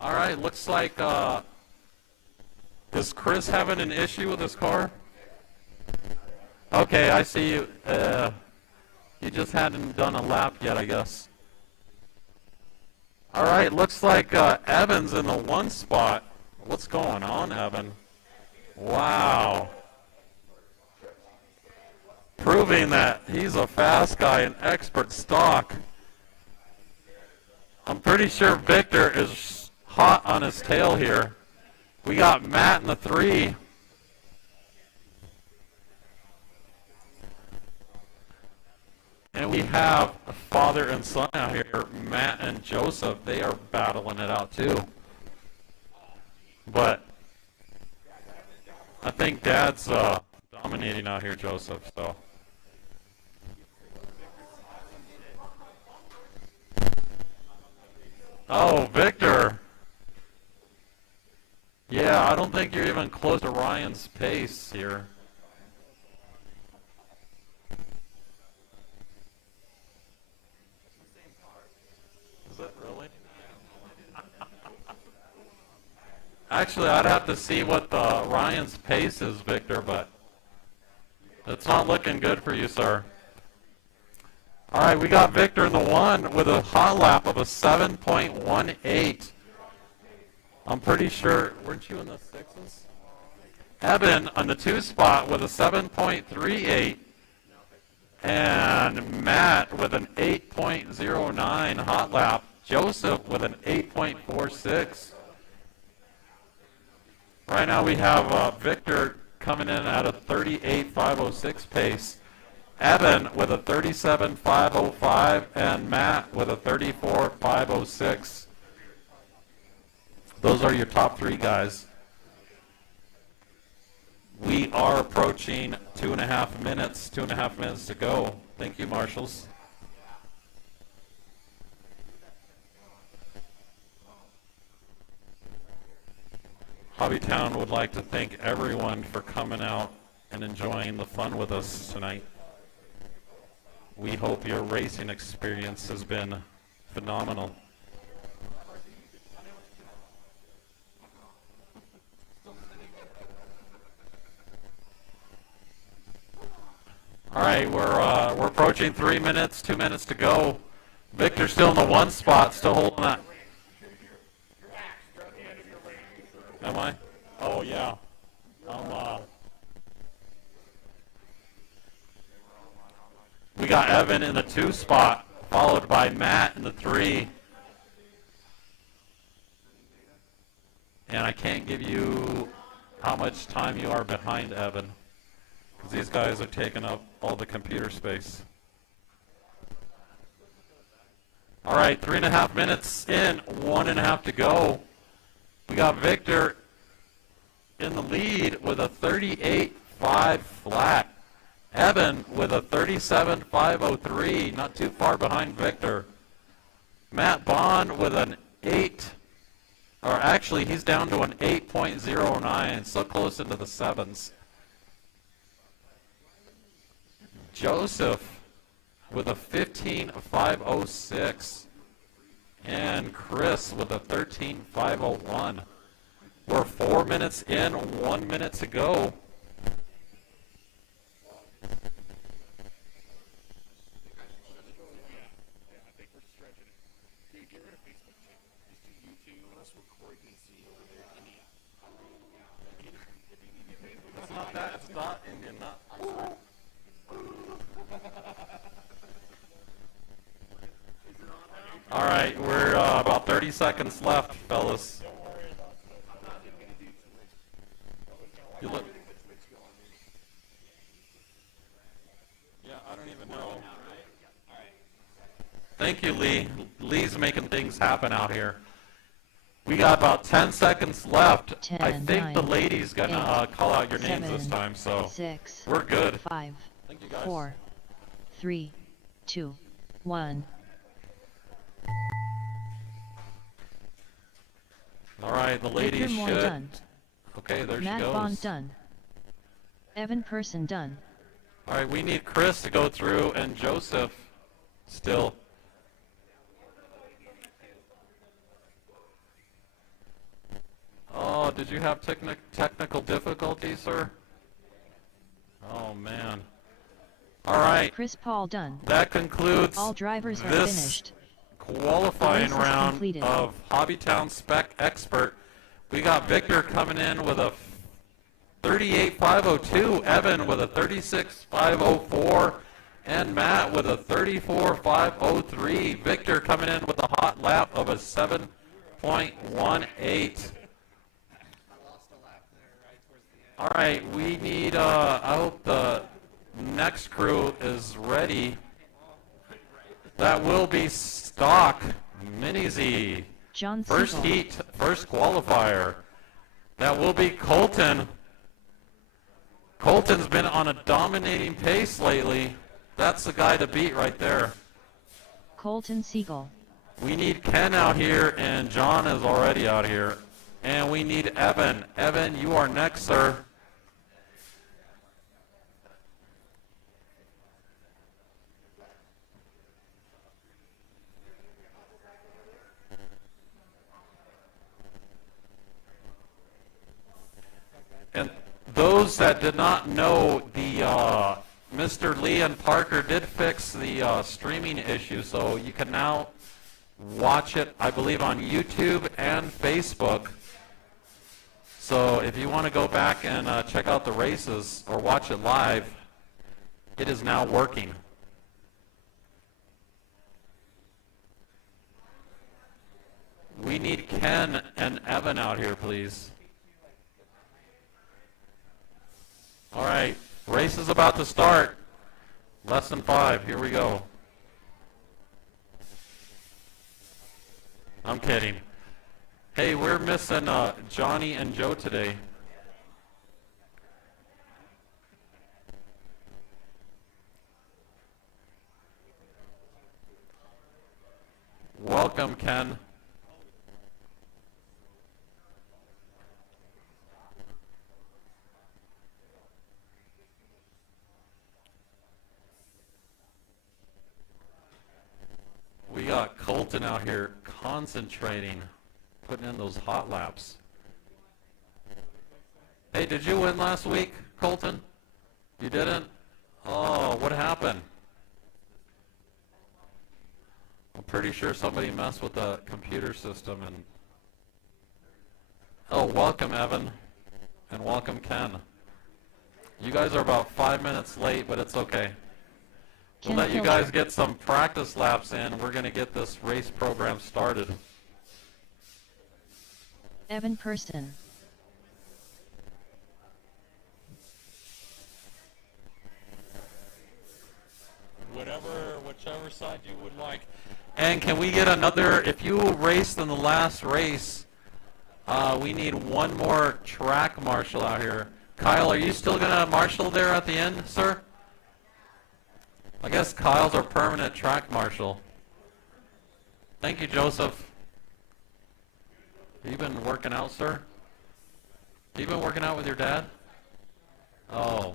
All right, looks like, is Chris having an issue with his car? Okay, I see you. You just hadn't done a lap yet, I guess. All right, looks like Evan's in the one spot. What's going on, Evan? Wow. Proving that he's a fast guy, an expert stock. I'm pretty sure Victor is hot on his tail here. We got Matt in the 3. And we have a father and son out here, Matt and Joseph. They are battling it out too. But I think Dad's dominating out here, Joseph. So. Oh, Victor. Yeah, I don't think you're even close to Ryan's pace here. Is it really? Actually, I'd have to see what Ryan's pace is, Victor, but it's not looking good for you, sir. All right, we got Victor in the 1 with a hot lap of a 7.18. I'm pretty sure, weren't you in the 6s? Evan on the 2 spot with a 7.38. And Matt with an 8.09 hot lap. Joseph with an 8.46. Right now we have Victor coming in at a 38.506 pace. Evan with a 37.505 and Matt with a 34.506. Those are your top 3 guys. We are approaching 2.5 minutes, 2.5 minutes to go. Thank you, marshals. HobbyTown would like to thank everyone for coming out and enjoying the fun with us tonight. We hope your racing experience has been phenomenal. All right, we're approaching 3 minutes, 2 minutes to go. Victor's still in the 1 spot, still holding that. Am I? Oh yeah. We got Evan in the 2 spot, followed by Matt in the 3. And I can't give you how much time you are behind Evan, because these guys are taking up all the computer space. All right, 3.5 minutes in, 1.5 to go. We got Victor in the lead with a 38.5 flat. Evan with a 37.503, not too far behind Victor. Matt Bond with an 8, or actually he's down to an 8.09, so close into the 7s. Joseph with a 15.506, and Chris with a 13.501. We're 4 minutes in, 1 minute to go. It's not that, it's not Indian, not. All right, we're about 30 seconds left, fellas. You look. Yeah, I don't even know. Thank you, Lee. Lee's making things happen out here. We got about 10 seconds left. 10, I think 9, the lady's gonna call out your 7, names this time, so 6, we're good. 5, Thank you, guys. 4, 3, 2, 1. All right, the lady Victor Moore should. done. Okay, there Matt she goes. Bond done. Evan Person done. All right, we need Chris to go through and Joseph still. did you have technical difficulties, sir? Oh, man. All right. Chris Paul done. That concludes All drivers are this finished. qualifying The race is round completed. of HobbyTown Spec Expert. We got Victor coming in with a 38.502, Evan with a 36.504, and Matt with a 34.503. Victor coming in with a hot lap of a 7.18. All right, we need, I hope the next crew is ready. That will be stock Mini-Z. John First Siegel. heat, first qualifier. That will be Colton. Colton's been on a dominating pace lately. That's the guy to beat right there. Colton Siegel. We need Ken out here, and John is already out here. And we need Evan. Evan, you are next, sir. And those that did not know, the Mr. Leon Parker did fix the streaming issue, so you can now watch it, I believe, on YouTube and Facebook. So if you want to go back and check out the races or watch it live, it is now working. We need Ken and Evan out here, please. All right, race is about to start. Less than 5, here we go. I'm kidding. Hey, we're missing Johnny and Joe today. Welcome, Ken. We got Colton out here concentrating, putting in those hot laps. Hey, did you win last week, Colton? You didn't? Oh, what happened? I'm pretty sure somebody messed with the computer system and... Oh, welcome, Evan. And welcome, Ken. You guys are about 5 minutes late, but it's okay. We'll let you guys get some practice laps in. We're going to get this race program started. Evan Person. Whichever side you would like. And can we get another, if you raced in the last race, we need one more track marshal out here. Kyle, are you still going to marshal there at the end, sir? I guess Kyle's our permanent track marshal. Thank you, Joseph. You been working out, sir? You been working out with your dad? Oh.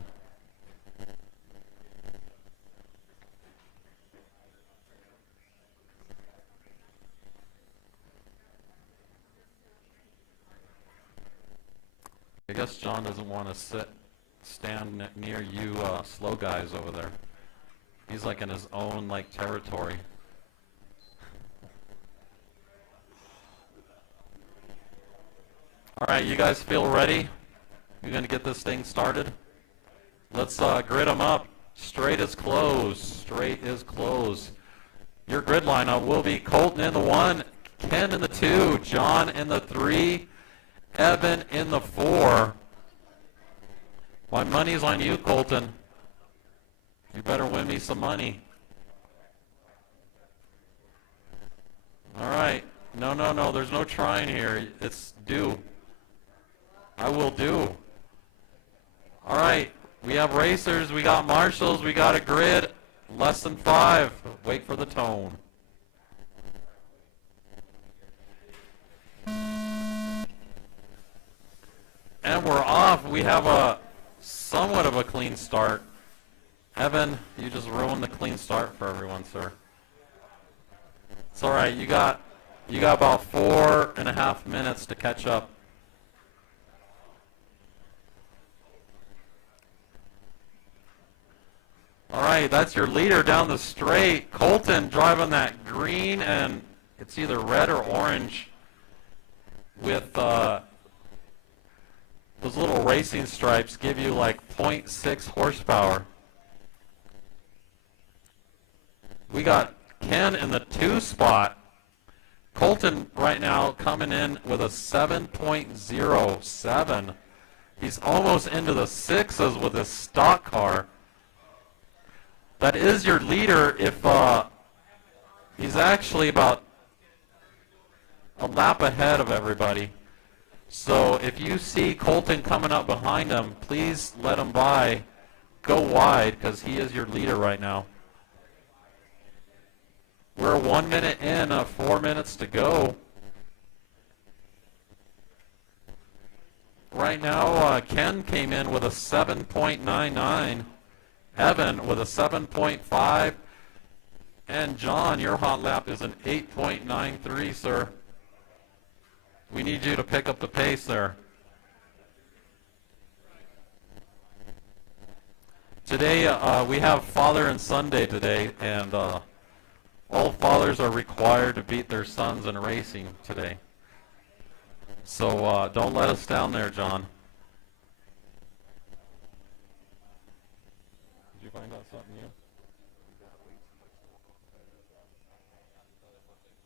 I guess John doesn't want to stand near you slow guys over there. He's like in his own like territory. All right, you guys feel ready? You're going to get this thing started? Let's grid them up. Straight is closed. Straight is closed. Your grid lineup will be Colton in the 1, Ken in the 2, John in the 3, Evan in the 4. My money's on you, Colton. You better win me some money. All right. No. There's no trying here. It's do. I will do. All right. We have racers. We got marshals. We got a grid. Less than 5. Wait for the tone. And we're off. We have a somewhat of a clean start. Evan, you just ruined the clean start for everyone, sir. It's all right. You got about 4.5 minutes to catch up. right, that's your leader down the straight. Colton driving that green, and it's either red or orange with those little racing stripes give you like 0.6 horsepower. We got Ken in the 2 spot. Colton right now coming in with a 7.07. He's almost into the 6s with his stock car. That is your leader if he's actually about a lap ahead of everybody. So if you see Colton coming up behind him, please let him by. Go wide because he is your leader right now. We're 1 minute in, 4 minutes to go. Right now, Ken came in with a 7.99. Evan with a 7.5. And John, your hot lap is an 8.93, sir. We need you to pick up the pace there. Today, we have Father and Sunday today, and all fathers are required to beat their sons in racing today. So don't let us down there, John. Did you find out something new?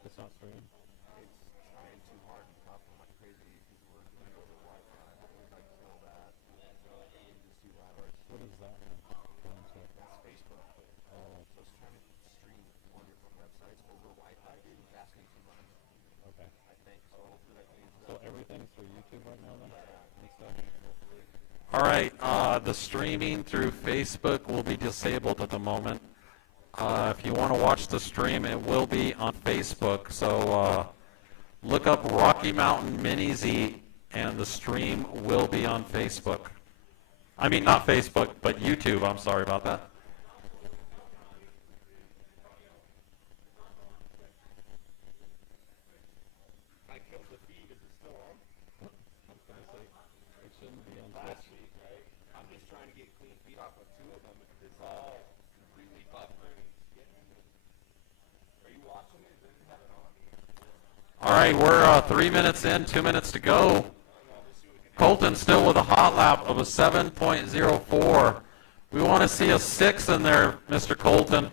It's not streaming. It's trying too hard and tough and like crazy. We're going to go to Wi-Fi. We're going to kill that. Just do that. What is that? That's Facebook. So it's trying to stream one of your websites over Wi-Fi. It's asking too much. Okay. I think. So hopefully that means So everything's through YouTube right now then? And stuff? hopefully. All right, the streaming through Facebook will be disabled at the moment. If you want to watch the stream, it will be on Facebook. So look up Rocky Mountain Mini-Z, and the stream will be on Facebook. I mean, not Facebook, but YouTube. I'm sorry about that. I killed the feed. Is it still on? It shouldn't be on Last week, right? I'm just trying to get clean feed off of 2 of them. It's all completely buffering. Are you watching it? Does it have it on? All right, we're 3 minutes in, 2 minutes to go. Colton still with a hot lap of a 7.04. We want to see a 6 in there, Mr. Colton.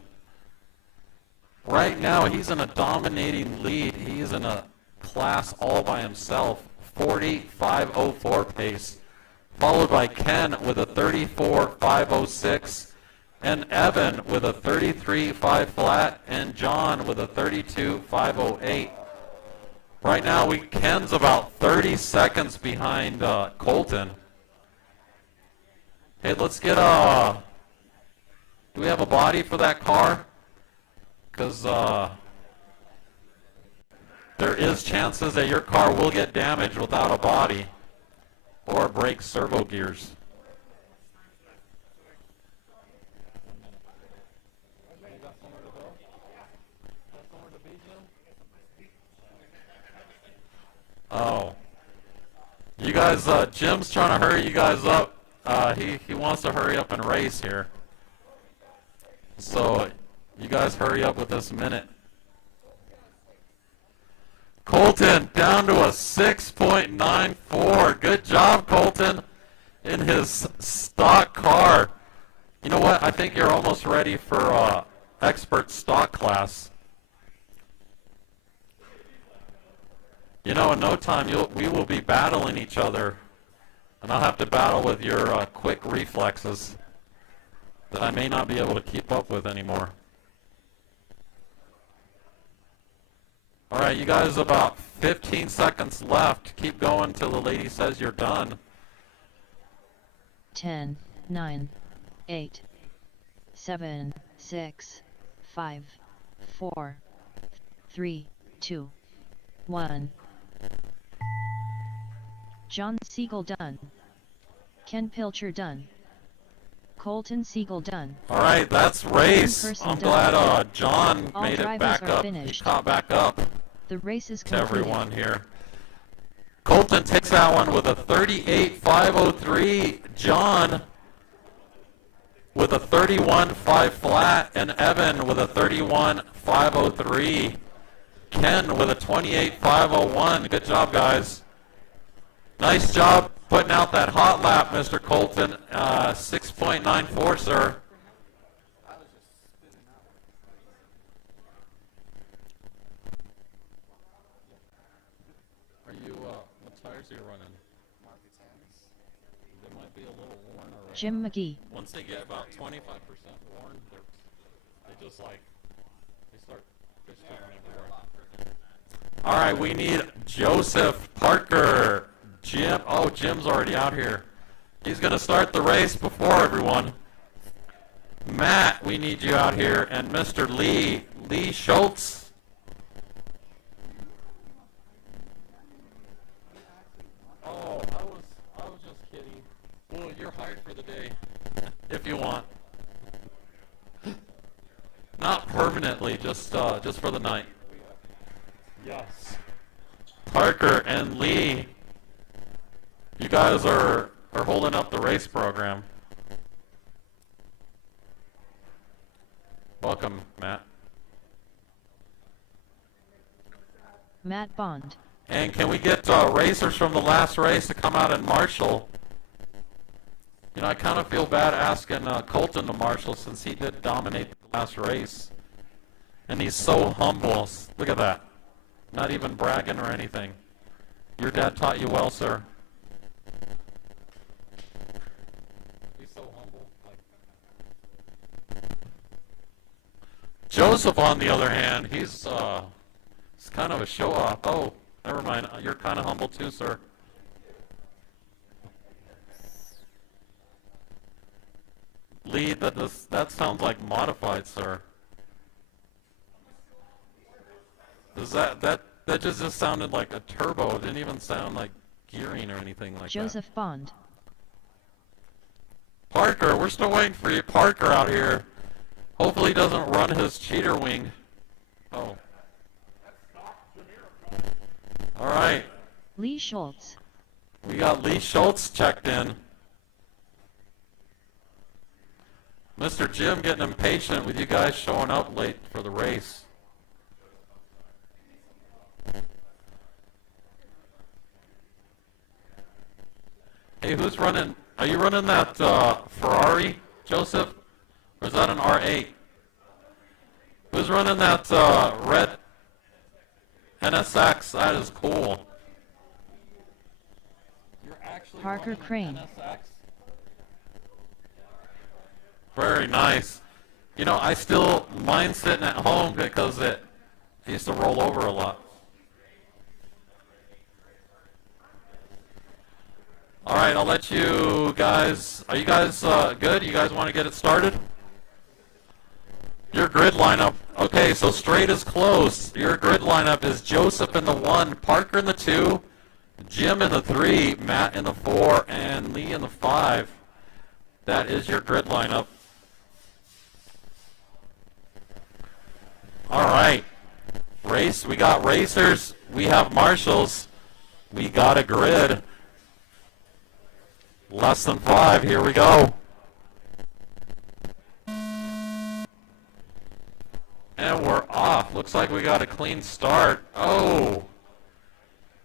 Right now, he's in a dominating lead. He's in a class all by himself, 40.504 pace, followed by Ken with a 34.506, and Evan with a 33.5 flat, and John with a 32.508. Right now, Ken's about 30 seconds behind Colton. Hey, let's get a... Do we have a body for that car? Because there is chances that your car will get damaged without a body or break servo gears. Oh. You guys, Jim's trying to hurry you guys up. He wants to hurry up and race here. So you guys hurry up with this minute. Colton down to a 6.94. Good job, Colton, in his stock car. You know what? I think you're almost ready for expert stock class. You know, in no time, we will be battling each other, and I'll have to battle with your quick reflexes that I may not be able to keep up with anymore. All right, you guys, about 15 seconds left. Keep going till the lady says you're done. 10, 9, 8, 7, 6, 5, 4, 3, 2, 1. John Siegel done. Ken Pilcher done. Colton Siegel done. All right, that's race. I'm glad John All made it drivers back are up. finished. He caught back up The race is to concluded. everyone here. Colton takes that one with a 38.503. John with a 31.5 flat, and Evan with a 31.503. Ken with a 28.501. Good job, guys. Nice job putting out that hot lap, Mr. Colton. 6.94, sir. Are you, what tires are you running? They might be a little worn already. Jim McGee. Once they get about 25% worn, they just like, they start fishing everywhere. All right, we need Joseph Parker. Jim, oh, Jim's already out here. He's going to start the race before everyone. Matt, we need you out here. And Mr. Lee Schultz. Oh, I was just kidding. Well, you're hired for the day, if you want. Not permanently, just for the night. Yes. Parker and Lee, you guys are holding up the race program. Welcome, Matt. Matt Bond. And can we get racers from the last race to come out and marshal? You know, I kind of feel bad asking Colton to marshal since he did dominate the last race. And he's so humble. Look at that. Not even bragging or anything. Your dad taught you well, sir. He's so humble. Joseph, on the other hand, he's kind of a show-off. Oh, never mind. You're kind of humble too, sir. Lee, that sounds like modified, sir. Does that just sounded like a turbo? It didn't even sound like gearing or anything like Joseph that. Bond. Parker, we're still waiting for you. Parker out here. Hopefully he doesn't run his cheater wing. Oh. All right. Lee Schultz. We got Lee Schultz checked in. Mr. Jim getting impatient with you guys showing up late for the race. Hey, who's running? Are you running that Ferrari, Joseph? Or is that an R8? Who's running that red NSX? That is cool. You're actually Parker Crane. NSX? Very nice. You know, I still mind sitting at home because it used to roll over a lot. All right, I'll let you guys. Are you guys good? You guys want to get it started? Your grid lineup. Okay, so straight is closed. Your grid lineup is Joseph in the 1, Parker in the 2, Jim in the 3, Matt in the 4, and Lee in the 5. That is your grid lineup. All right. Race. We got racers. We have marshals. We got a grid. Less than 5. Here we go. And we're off. Looks like we got a clean start. Oh,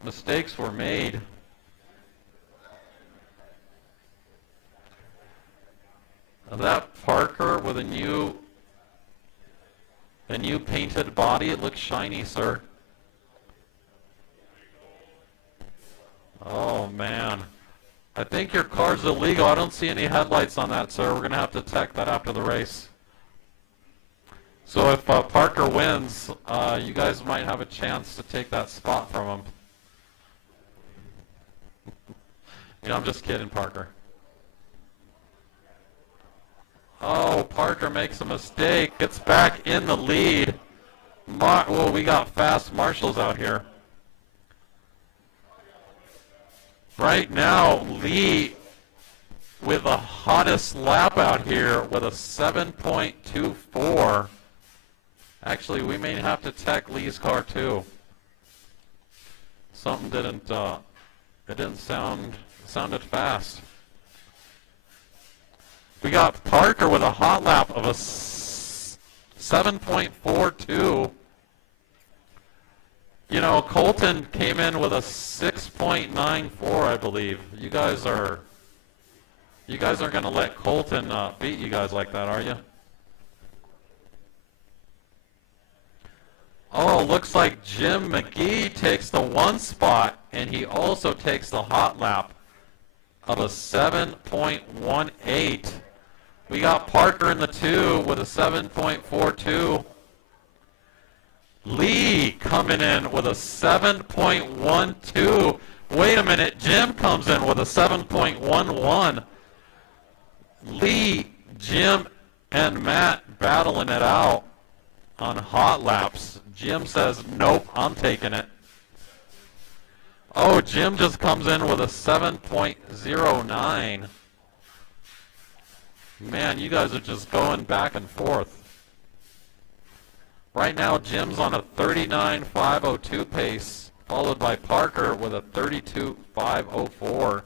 mistakes were made. That Parker with a new painted body. It looks shiny, sir. Oh man. I think your car's illegal. I don't see any headlights on that, sir. We're going to have to check that after the race. So if Parker wins, you guys might have a chance to take that spot from him. You know, I'm just kidding, Parker. Oh, Parker makes a mistake. Gets back in the lead. Well, we got fast marshals out here. Right now, Lee with the hottest lap out here with a 7.24. Actually, we may have to tech Lee's car too. Something didn't, it didn't sounded fast. We got Parker with a hot lap of a 7.42. You know, Colton came in with a 6.94, I believe. You guys are going to let Colton beat you guys like that, are you? Oh, looks like Jim McGee takes the 1 spot, and he also takes the hot lap of a 7.18. We got Parker in the 2 with a 7.42. Lee coming in with a 7.12. Wait a minute, Jim comes in with a 7.11. Lee, Jim, and Matt battling it out on hot laps. Jim says, nope, I'm taking it. Oh, Jim just comes in with a 7.09. Man, you guys are just going back and forth. Right now, Jim's on a 39.502 pace, followed by Parker with a 32.504.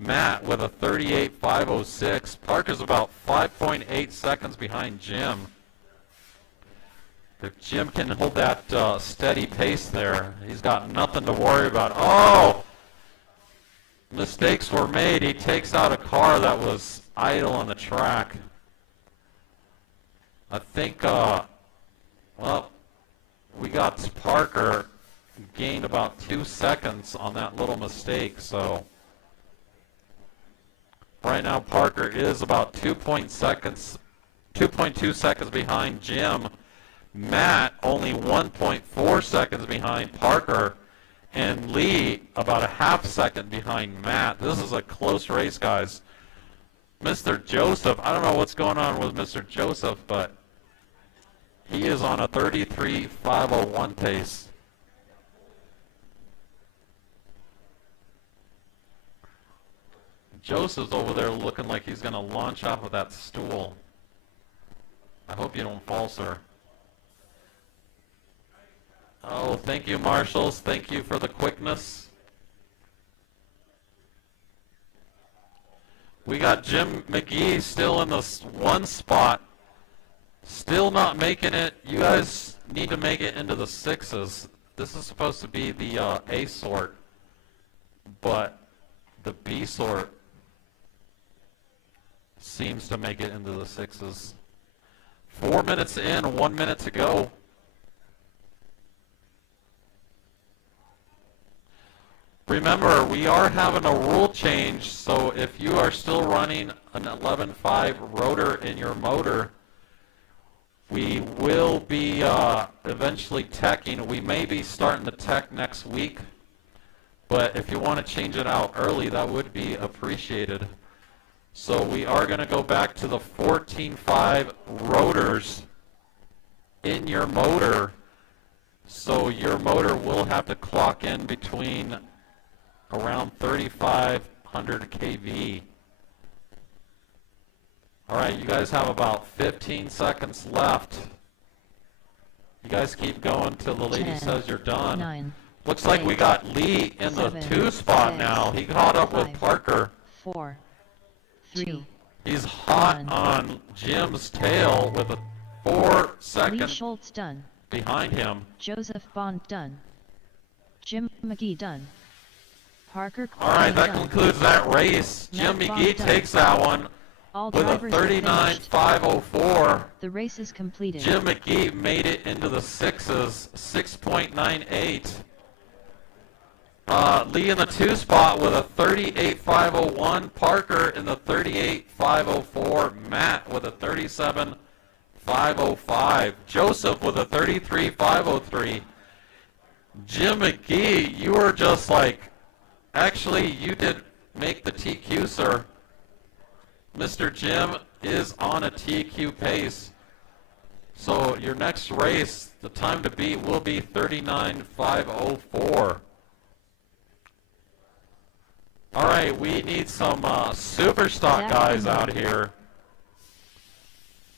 Matt with a 38.506. Parker's about 5.8 seconds behind Jim. If Jim can hold that steady pace there, he's got nothing to worry about. Oh! Mistakes were made. He takes out a car that was idle on the track. I think, well, we got Parker gained about 2 seconds on that little mistake, so right now Parker is about 2.2 seconds behind Jim. Matt only 1.4 seconds behind Parker, and Lee about a half second behind Matt. This is a close race, guys. Mr. Joseph, I don't know what's going on with Mr. Joseph, but he is on a 33.501 pace. Joseph's over there looking like he's going to launch off of that stool. I hope you don't fall, sir. Oh, thank you, marshals. Thank you for the quickness. We got Jim McGee still in the 1 spot. Still not making it. You guys need to make it into the 6s. This is supposed to be the A sort, but the B sort seems to make it into the 6s. 4 minutes in, 1 minute to go. Remember, we are having a rule change, so if you are still running an 11.5 rotor in your motor, we will be eventually teching. We may be starting the tech next week, but if you want to change it out early, that would be appreciated. So we are going to go back to the 14.5 rotors in your motor. So your motor will have to clock in between around 3,500 kV. All right, you guys have about 15 seconds left. You guys keep going till the lady 10, says you're done. 9, Looks like 8, we got Lee in 7, the 2 spot 6, now. He caught up with 5, Parker. 4, 3. He's hot 1. on Jim's tail with a 4 Lee second Schultz done. behind him. Joseph Bond done. Jim McGee done. Parker All right, that done. concludes that race. Jim Matt McGee Bond takes that one All with a drivers have finished. 39.504. The race is completed. Jim McGee made it into the 6s, 6.98. Lee in the 2 spot with a 38.501. Parker in the 38.504. Matt with a 37.505. Joseph with a 33.503. Jim McGee, you were just like, actually, you did make the TQ, sir. Mr. Jim is on a TQ pace. So your next race, the time to beat will be 39.504. All right, we need some super stock guys out here.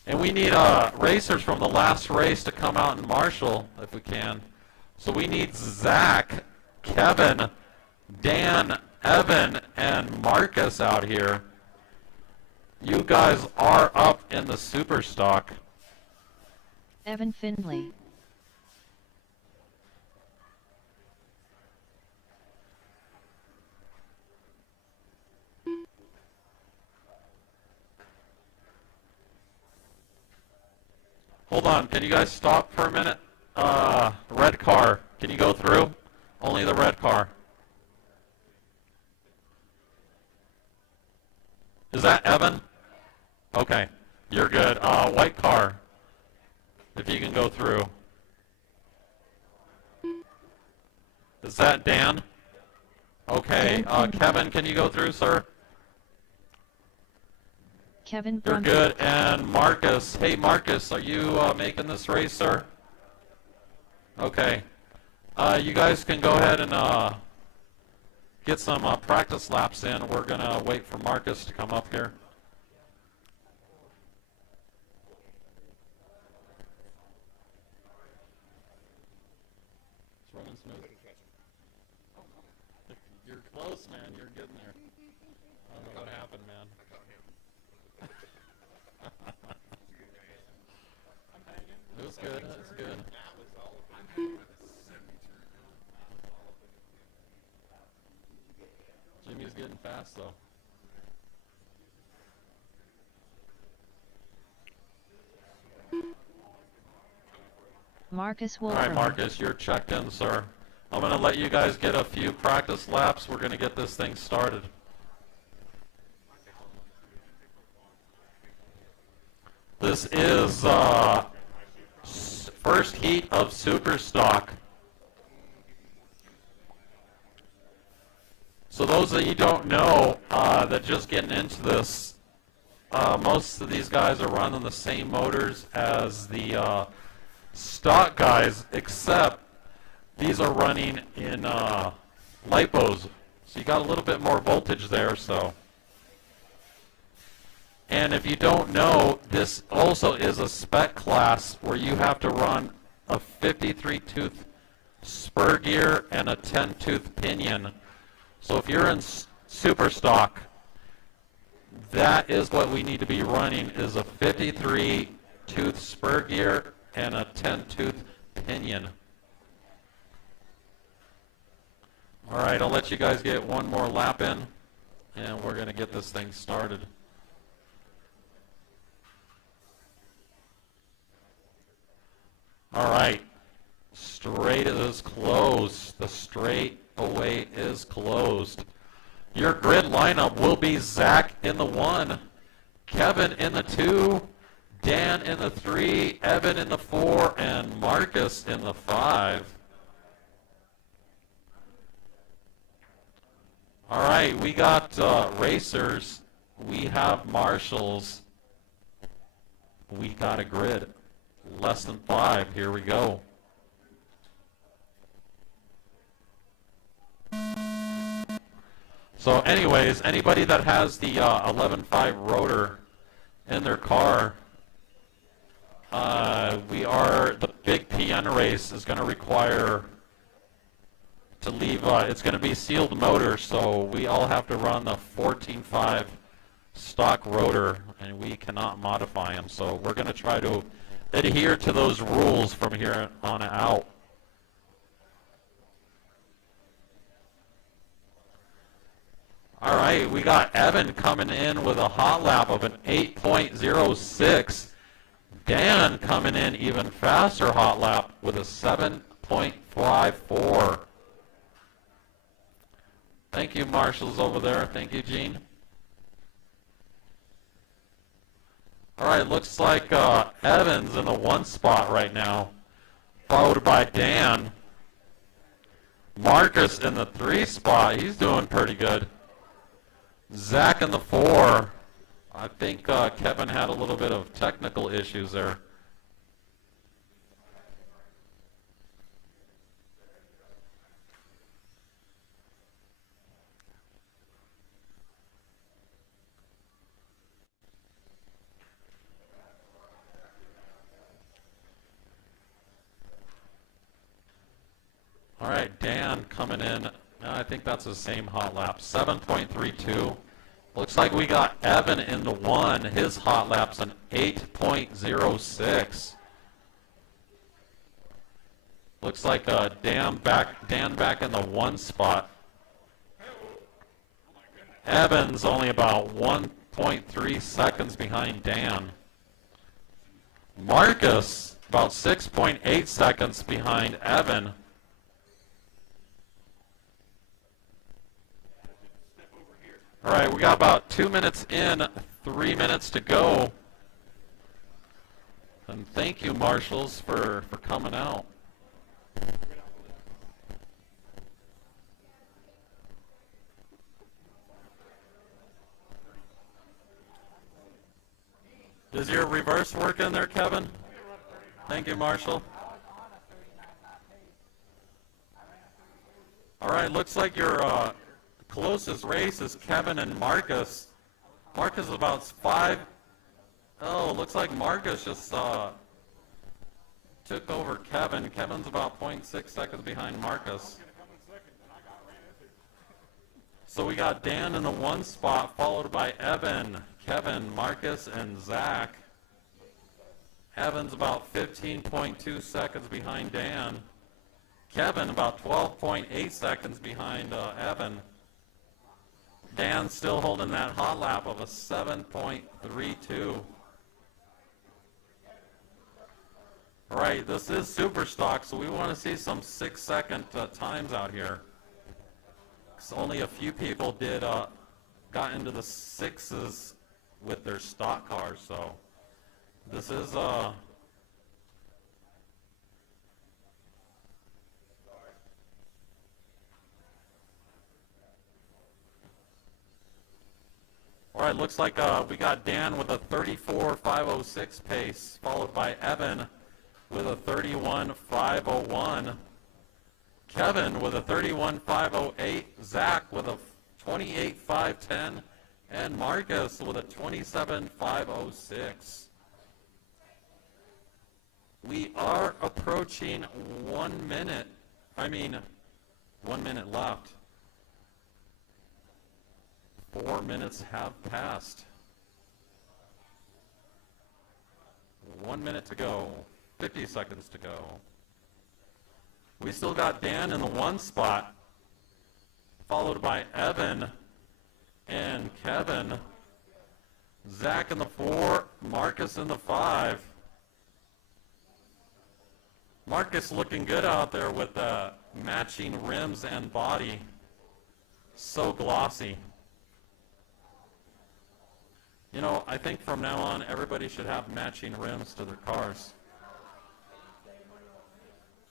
And we need racers from the last race to come out and marshal if we can. So we need Zach, Kevin, Dan, Evan, and Marcus out here. You guys are up in the super stock. Evan Findlay. Hold on, can you guys stop for a minute? Red car, can you go through? Only the red car. Is that Evan? Okay, you're good. White car, if you can go through. Is that Dan? Okay, Kevin, can you go through, sir? Kevin You're Brumby. good. And Marcus. Hey, Marcus, are you making this race, sir? Okay. You guys can go ahead and get some practice laps in. We're going to wait for Marcus to come up here. It's running smooth. You're close, man. You're getting there. I don't know what happened, man. It was good. It was good. Jimmy's getting fast, though. Marcus All Wolfram. right, Marcus, you're checked in, sir. I'm going to let you guys get a few practice laps. We're going to get this thing started. This is first heat of Super Stock. So those of you who don't know that just getting into this, most of these guys are running the same motors as the stock guys, except these are running in lipos. So you got a little bit more voltage there. So. And if you don't know, this also is a spec class where you have to run a 53-tooth spur gear and a 10-tooth pinion. So if you're in super stock, that is what we need to be running, is a 53-tooth spur gear and a 10-tooth pinion. All right, I'll let you guys get one more lap in, and we're going to get this thing started. All right, straight is closed. The straightaway is closed. Your grid lineup will be Zach in the 1, Kevin in the 2, Dan in the 3, Evan in the 4, and Marcus in the 5. All right, we got racers. We have marshals. We got a grid. Less than 5. Here we go. So anyways, anybody that has the 11.5 rotor in their car, the big PN race is going to require to leave, it's going to be sealed motor, so we all have to run the 14.5 stock rotor, and we cannot modify them. So we're going to try to adhere to those rules from here on out. All right, we got Evan coming in with a hot lap of an 8.06. Dan coming in even faster hot lap with a 7.54. Thank you, marshals over there. Thank you, Gene. All right, looks like Evan's in the 1 spot right now, followed by Dan. Marcus in the 3 spot. He's doing pretty good. Zach in the 4. I think Kevin had a little bit of technical issues there. All right, Dan coming in. I think that's the same hot lap. 7.32. Looks like we got Evan in the 1. His hot lap's an 8.06. Looks like Dan back in the 1 spot. Evan's only about 1.3 seconds behind Dan. Marcus about 6.8 seconds behind Evan. All right, we got about 2 minutes in, 3 minutes to go. And thank you, marshals, for coming out. Is your reverse work in there, Kevin? Thank you, Marshall. All right, looks like your closest race is Kevin and Marcus. Marcus is about 5. Oh, looks like Marcus just took over Kevin. Kevin's about 0.6 seconds behind Marcus. So we got Dan in the 1 spot, followed by Evan, Kevin, Marcus, and Zach. Evan's about 15.2 seconds behind Dan. Kevin about 12.8 seconds behind Evan. Dan's still holding that hot lap of a 7.32. All right, this is super stock, so we want to see some 6-second times out here. Only a few people did got into the 6s with their stock cars, so this is all right, looks like we got Dan with a 34.506 pace, followed by Evan with a 31.501. Kevin with a 31.508, Zach with a 28.510, and Marcus with a 27.506. We are approaching 1 minute. 1 minute left. 4 minutes have passed. 1 minute to go. 50 seconds to go. We still got Dan in the 1 spot, followed by Evan and Kevin. Zach in the 4, Marcus in the 5. Marcus looking good out there with matching rims and body. So glossy. You know, I think from now on, everybody should have matching rims to their cars.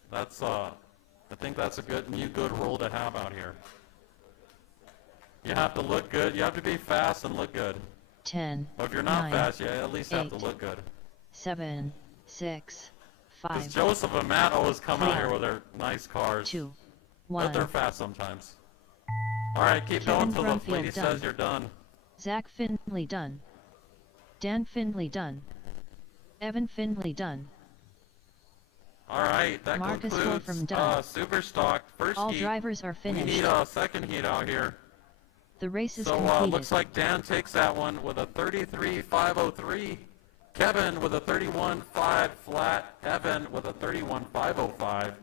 That's, I think that's a good rule to have out here. You have to look good. You have to be fast and look good. 10. But if you're not 9, fast, you at least 8, have to look good. 7, 6, 'Cause 5. Joseph and Matt always come out 4, here with their nice cars. 2, But they're 1. fast sometimes. All right, keep Kevin going until the Brumfield lady done. says you're done. Zach Findley done. Dan Findley done. Evan Findley done. All right, that Marcus concludes Wolfram done. Super Stock first All heat. drivers are We need finished. a second heat out here. The race is So completed. looks like Dan takes that one with a 33.503. Kevin with a 31.5 flat. Evan with a 31.505.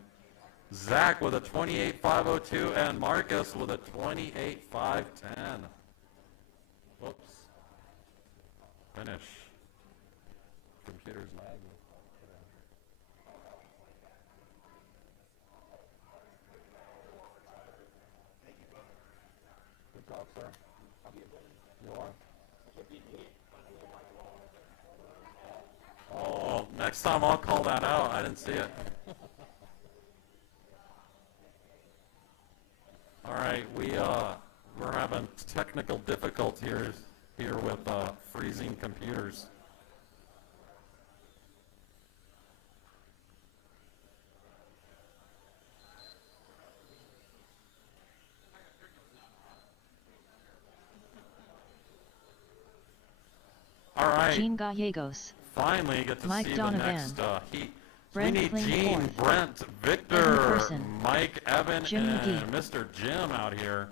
Zach with a 28.502 and Marcus with a 28.510. Whoops. Finish. Computer's lagging. Good job, sir. You are. Oh, next time I'll call that out. I didn't see it. All right, we're having technical difficulties here with freezing computers. All right. Gene Gallegos. Finally get to Mike see Donovan. the next heat. Brent we need Kling Gene, fourth. Brent, Victor, Evan Person. Mike, Evan, Jim and McGee. Mr. Jim out here.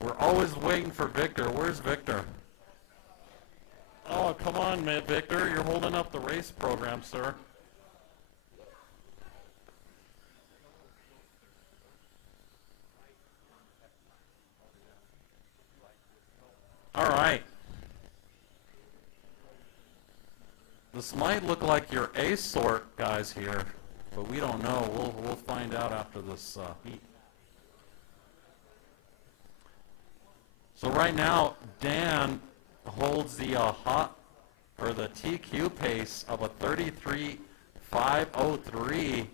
We're always waiting for Victor. Where's Victor? Oh, come on, man, Victor. You're holding up the race program, sir. All right. This might look like your A sort guys here, but we don't know. We'll find out after this heat. So right now, Dan holds the the TQ pace of a 33.503.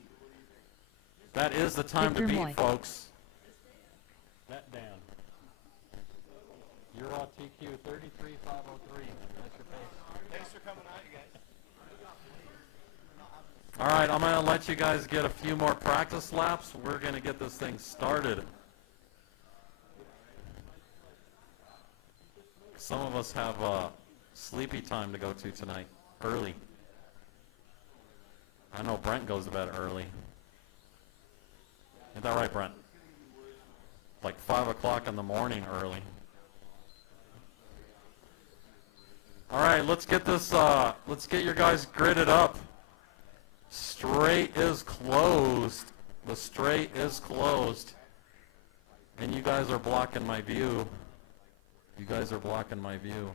That is the time Victor to beat, Moy. folks. That Dan. You're on TQ 33.503. That's your pace. Thanks for coming out, you guys. All right, I'm going to let you guys get a few more practice laps. We're going to get this thing started. Some of us have sleepy time to go to tonight, early. I know Brent goes to bed early. Isn't that right, Brent? Like 5 o'clock in the morning early. All right, let's get this, let's get your guys gridded up. Straight is closed. The straight is closed. And you guys are blocking my view. You guys are blocking my view.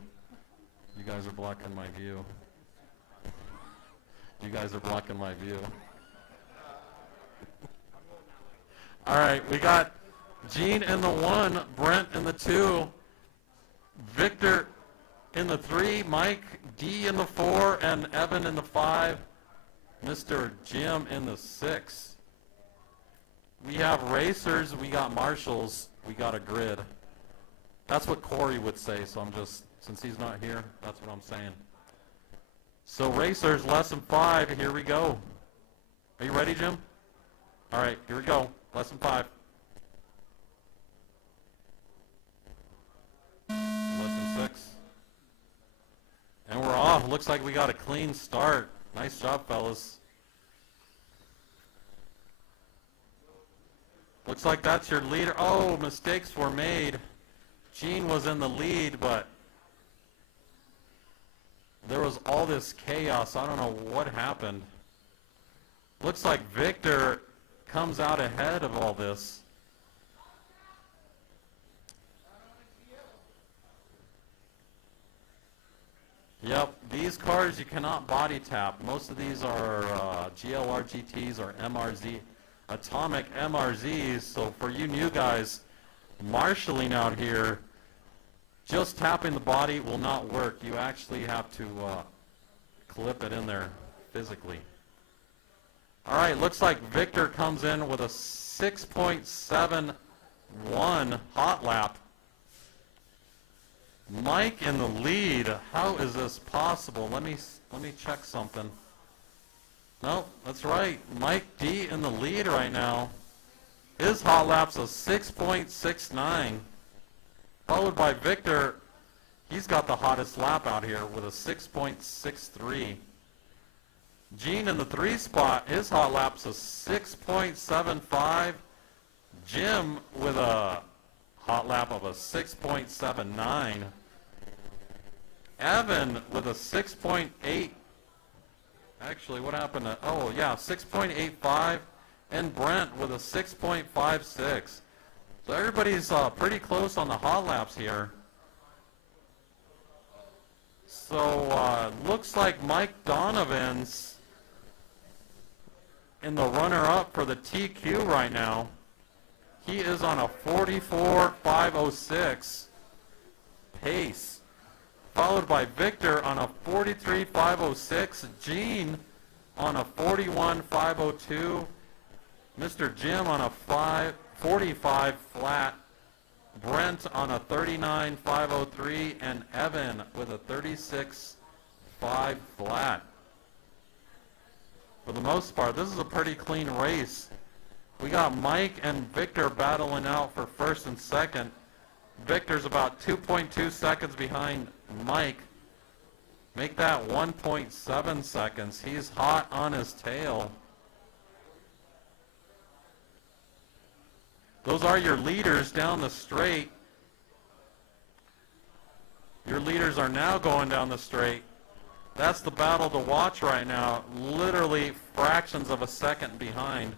You guys are blocking my view. You guys are blocking my view. All right, we got Gene in the 1, Brent in the 2, Victor in the 3, Mike D in the 4, and Evan in the 5, Mr. Jim in the 6. We have racers, we got marshals, we got a grid. That's what Corey would say, so I'm just, since he's not here, that's what I'm saying. So racers, lesson 5, here we go. Are you ready, Jim? All right, here we go, lesson 5. Lesson 6. And we're off. Looks like we got a clean start. Nice job, fellas. Looks like that's your leader. Oh, mistakes were made. Gene was in the lead, but there was all this chaos. I don't know what happened. Looks like Victor comes out ahead of all this. Yep, these cars you cannot body tap. Most of these are GLR GTs or MRZ, atomic MRZs. So for you new guys marshalling out here, just tapping the body will not work. You actually have to clip it in there physically. All right, looks like Victor comes in with a 6.71 hot lap. Mike in the lead. How is this possible? Let me check something. No, that's right. Mike D in the lead right now. His hot lap's a 6.69. Followed by Victor. He's got the hottest lap out here with a 6.63. Gene in the 3 spot. His hot lap's a 6.75. Jim with a hot lap of a 6.79. Evan with a 6.8. Actually, what happened to, oh yeah, 6.85. And Brent with a 6.56. So everybody's pretty close on the hot laps here. So looks like Mike Donovan's in the runner-up for the TQ right now. He is on a 44.506 pace, followed by Victor on a 43.506, Gene on a 41.502, Mr. Jim on a 45 flat, Brent on a 39.503, and Evan with a 36.5 flat. For the most part, this is a pretty clean race. We got Mike and Victor battling out for first and second. Victor's about 2.2 seconds behind Mike. Make that 1.7 seconds. He's hot on his tail. Those are your leaders down the straight. Your leaders are now going down the straight. That's the battle to watch right now. Literally fractions of a second behind.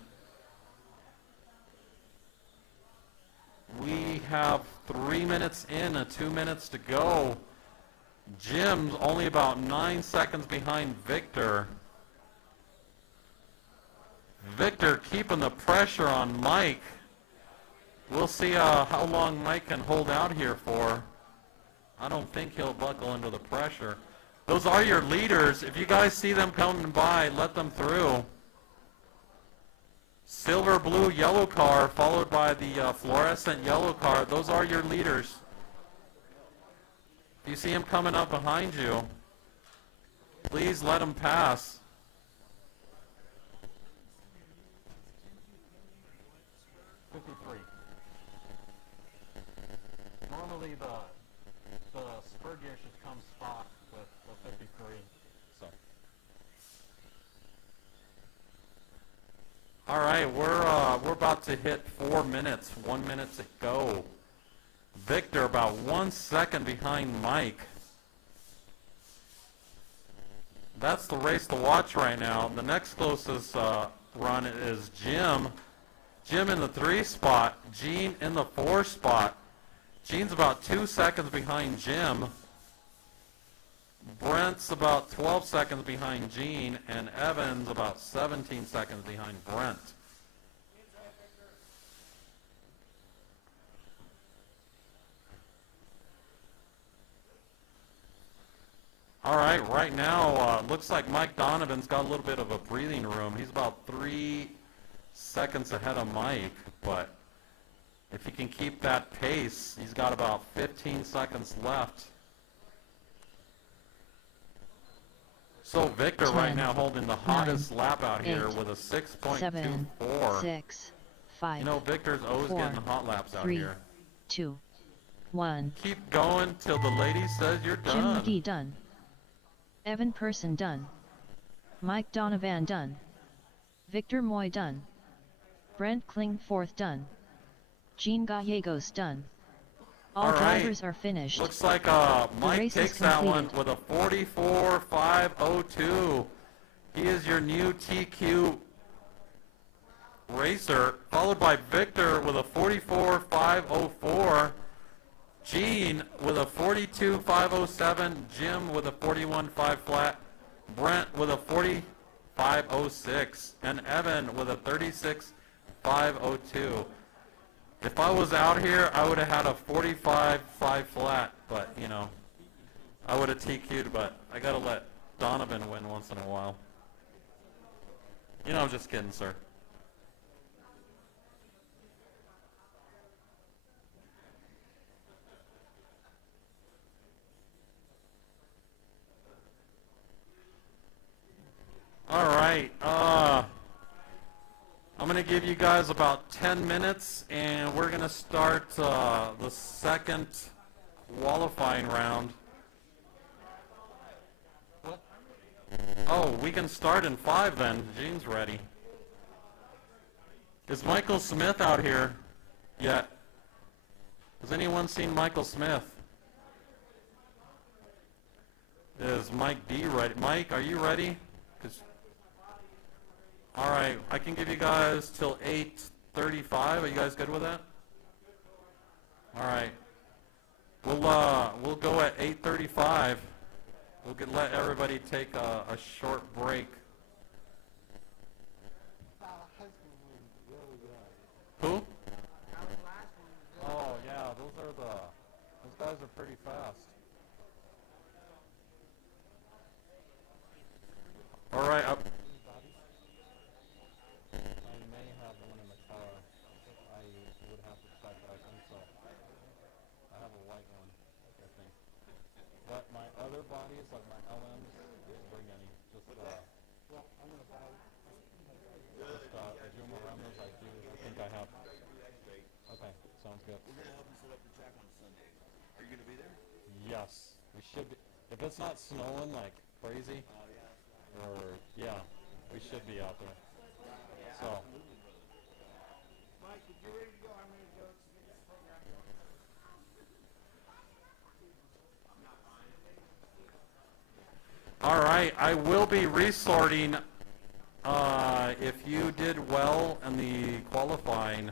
We have 3 minutes in and 2 minutes to go. Jim's only about 9 seconds behind Victor. Victor keeping the pressure on Mike. We'll see how long Mike can hold out here for. I don't think he'll buckle under the pressure. Those are your leaders. If you guys see them coming by, let them through. Silver, blue, yellow car, followed by the fluorescent yellow car. Those are your leaders. If you see them coming up behind you, please let them pass. Normally the spur gear should come stock with the 53. So. All right, we're about to hit 4 minutes. 1 minute to go. Victor about 1 second behind Mike. That's the race to watch right now. The next closest run is Jim. Jim in the 3 spot. Gene in the 4 spot. Gene's about 2 seconds behind Jim. Brent's about 12 seconds behind Gene, and Evan's about 17 seconds behind Brent. All right now, looks like Mike Donovan's got a little bit of a breathing room. He's about 3 seconds ahead of Mike, but if he can keep that pace, he's got about 15 seconds left. So Victor 10, right now holding the hottest 9, lap out here 8, with a 6.24. 7, 6, 5, you know, Victor's always 4, getting hot laps out 3, here. 2, 1. Keep going till the lady says you're Jim done. McGee done. Evan Person done. Mike Donovan done. Victor Moy done. Brent Klingforth done. Gene Gallegos done. All drivers are finished. Looks like Mike race is takes that one completed. with a 44.502. He is your new TQ racer, followed by Victor with a 44.504. Gene with a 42.507. Jim with a 41.5 flat. Brent with a 40.506. And Evan with a 36.502. If I was out here, I would have had a 45.5 flat, but, you know, I would have TQ'd, but I got to let Donovan win once in a while. You know, I'm just kidding, sir. All right. I'm going to give you guys about 10 minutes, and we're going to start the second qualifying round. What? Oh, we can start in 5 then. Gene's ready. Is Michael Smith out here yet? Has anyone seen Michael Smith? Is Mike D ready? Mike, are you ready? 'Cause all right, I can give you guys till 8:35. Are you guys good with that? All right. We'll go at 8:35. Let everybody take a short break. Who? Oh yeah, those guys are pretty fast. All right. I may have one in the car. I would have to check, but I think so. I have a white one, I think. But my other bodies, like my LMs, didn't bring any. Just I'm gonna buy. Just the Juma Ramos, I think I have. Okay, sounds good. We're gonna help you set up your track on Sunday. Are you gonna be there? Yes, we should be. If it's not snowing like crazy, yeah, we should be out there. So. Mike, if you're ready to go, I'm ready to go. Submit this program. All right, I will be resorting. If you did well in the qualifying,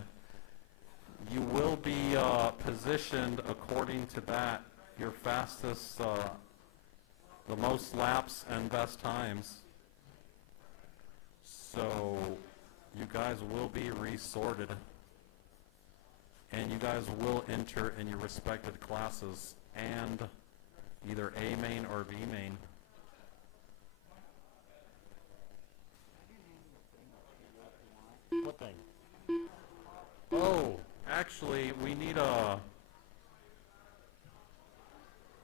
you will be positioned according to that, your fastest, the most laps and best times. So you guys will be resorted, and you guys will enter in your respected classes and either A main or B main. What thing? Oh, actually, we need a...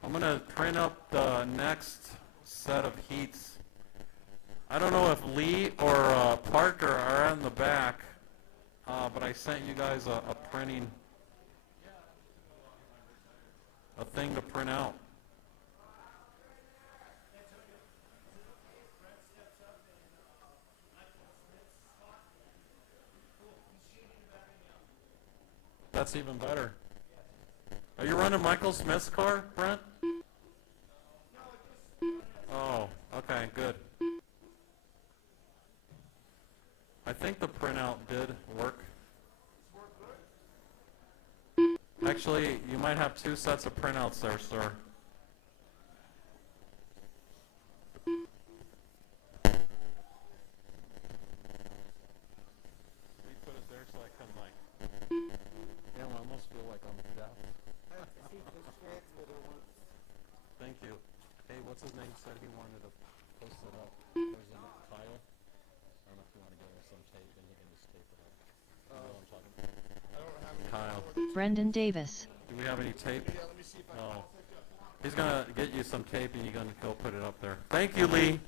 I'm going to print up the next set of heats. I don't know if Lee or Parker are in the back, but I sent you guys a printing, a thing to print out. That's even better. Are you running Michael Smith's car, Brent? Oh, okay, good. I think the printout did work. Actually, you might have two sets of printouts there, sir. We put it there so I can like... Yeah, I almost feel like I'm deaf. Thank you. Hey, what's his name? Said he wanted to post it up. There's a Kyle. I don't know if you want to give him some tape and he can just tape it up. You know what I'm talking about? I don't have any. Kyle. Brendan Davis. Do we have any tape? Yeah, let me see if I No. He's gonna get you some tape and you're gonna go put it up there. Thank you, Lee.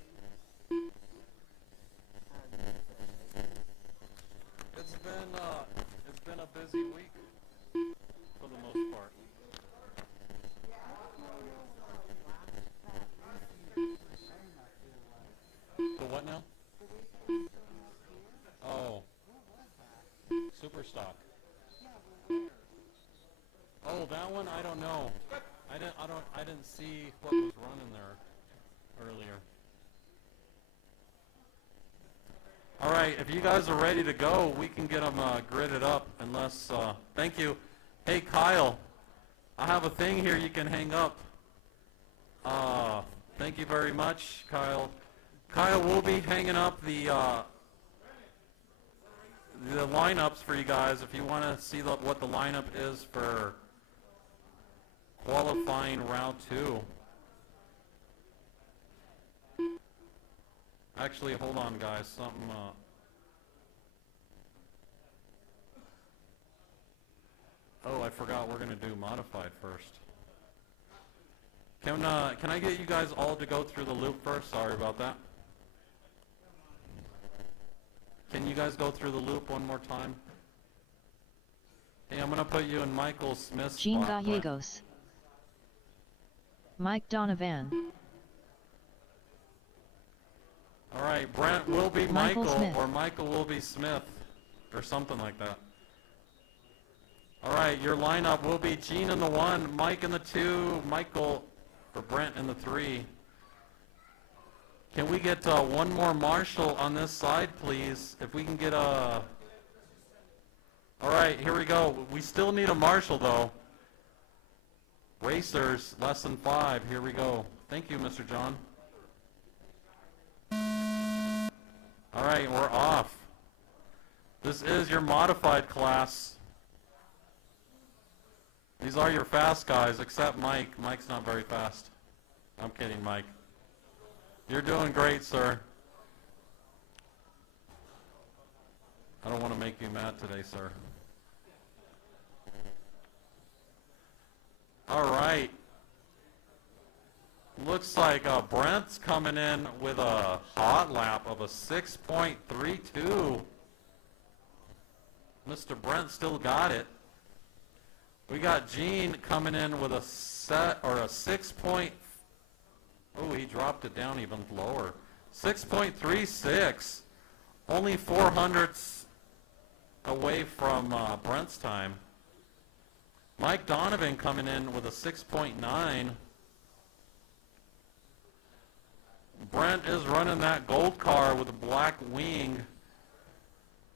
It's been a busy week for the most part. The what now? Oh, super stock. Oh, that one I don't know. I didn't see what was running there earlier. All right, if you guys are ready to go, we can get them gridded up. Unless, thank you. Hey, Kyle, I have a thing here you can hang up. Thank you very much, Kyle. Kyle will be hanging up the lineups for you guys if you want to see what the lineup is for qualifying round 2. Actually, hold on, guys. Something. Oh, I forgot we're gonna do modified first. Can I get you guys all to go through the loop first? Sorry about that. Can you guys go through the loop one more time? Hey, I'm gonna put you in Michael Smith's Gene spot. Gallegos. Mike Donovan. All right, Brent will be Michael Michael, Smith. or Michael will be Smith, or something like that. All right, your lineup will be Gene in the 1, Mike in the 2, Michael for Brent in the 3. Can we get one more marshal on this side, please? If we can get a... All right, here we go. We still need a marshal, though. Racers, lesson 5. Here we go. Thank you, Mr. John. All right, we're off. This is your modified class. These are your fast guys, except Mike. Mike's not very fast. I'm kidding, Mike. You're doing great, sir. I don't want to make you mad today, sir. All right. Looks like Brent's coming in with a hot lap of a 6.32. Mr. Brent still got it. We got Gene coming in with a 6. Oh, he dropped it down even lower. 6.36. Only 400ths away from Brent's time. Mike Donovan coming in with a 6.9. Brent is running that gold car with a black wing.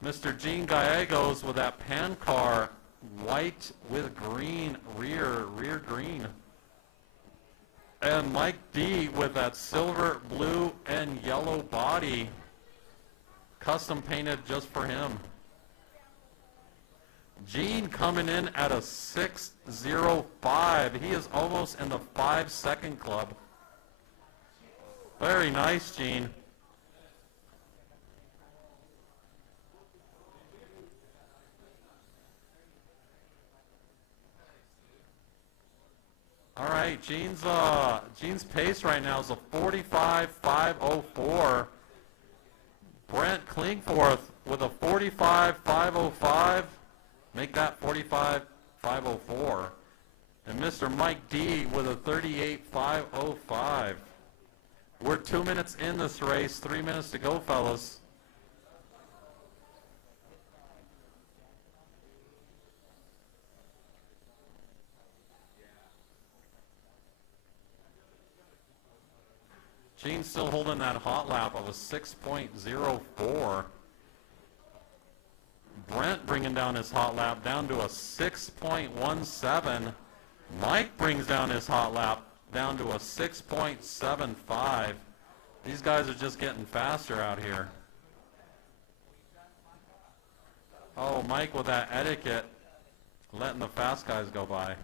Mr. Gene Gallegos with that pan car, white with green rear green. And Mike D with that silver, blue, and yellow body, custom painted just for him. Gene coming in at a 6:05. He is almost in the 5-second club. Very nice, Gene. All right, Gene's pace right now is a 45.504. Brent Klingforth with a 45.505. Make that 45.504. And Mr. Mike D with a 38.505. We're 2 minutes in this race, 3 minutes to go, fellas. Gene's still holding that hot lap of a 6.04. Brent bringing down his hot lap down to a 6.17. Mike brings down his hot lap down to a 6.75. These guys are just getting faster out here. Oh, Mike with that etiquette, letting the fast guys go by.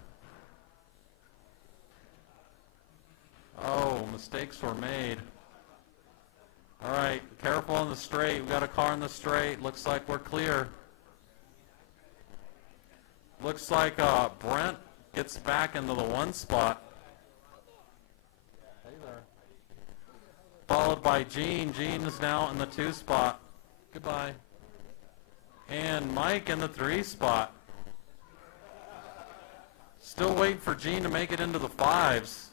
Oh, mistakes were made. All right, careful on the straight. We got a car on the straight. Looks like we're clear. Looks like Brent gets back into the 1 spot. Hey there. Followed by Gene. Gene is now in the 2 spot. Goodbye. And Mike in the 3 spot. Still waiting for Gene to make it into the 5s.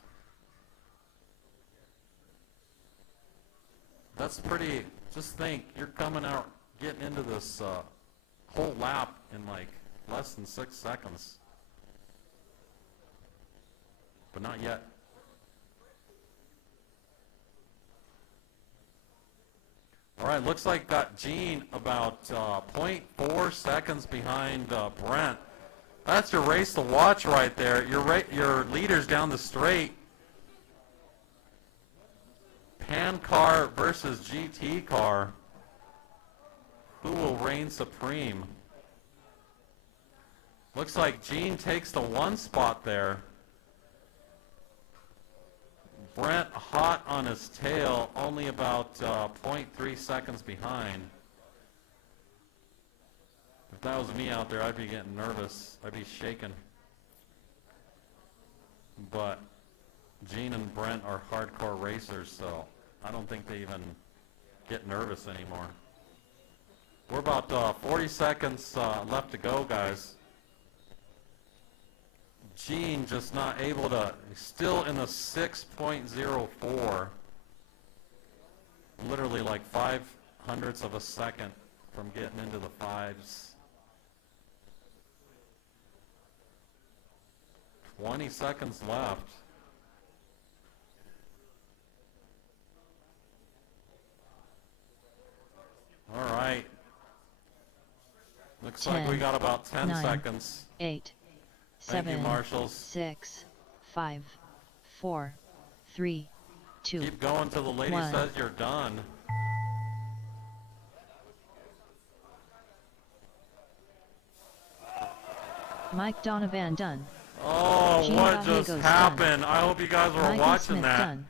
That's pretty, just think, you're coming out, getting into this whole lap in like less than 6 seconds. But not yet. All right, looks like got Gene about 0.4 seconds behind Brent. That's your race to watch right there. Your leaders down the straight. Pan car versus GT car. Who will reign supreme? Looks like Gene takes the 1 spot there. Brent hot on his tail, only about 0.3 seconds behind. If that was me out there, I'd be getting nervous. I'd be shaking. But Gene and Brent are hardcore racers, so I don't think they even get nervous anymore. We're about 40 seconds left to go, guys. Gene just not able to, still in the 6.04. Literally like 0.05 of a second from getting into the 5s. 20 seconds left. All right. Looks 10, like we got about 10 9, seconds. 8, Thank 7, you, Marshals. 6, 5, 4, 3, 2. Keep going till the lady 1. says you're done. Mike Donovan done. Oh, Gene what just Gallegos happened? done. I hope you guys were Michael watching Smith that. done.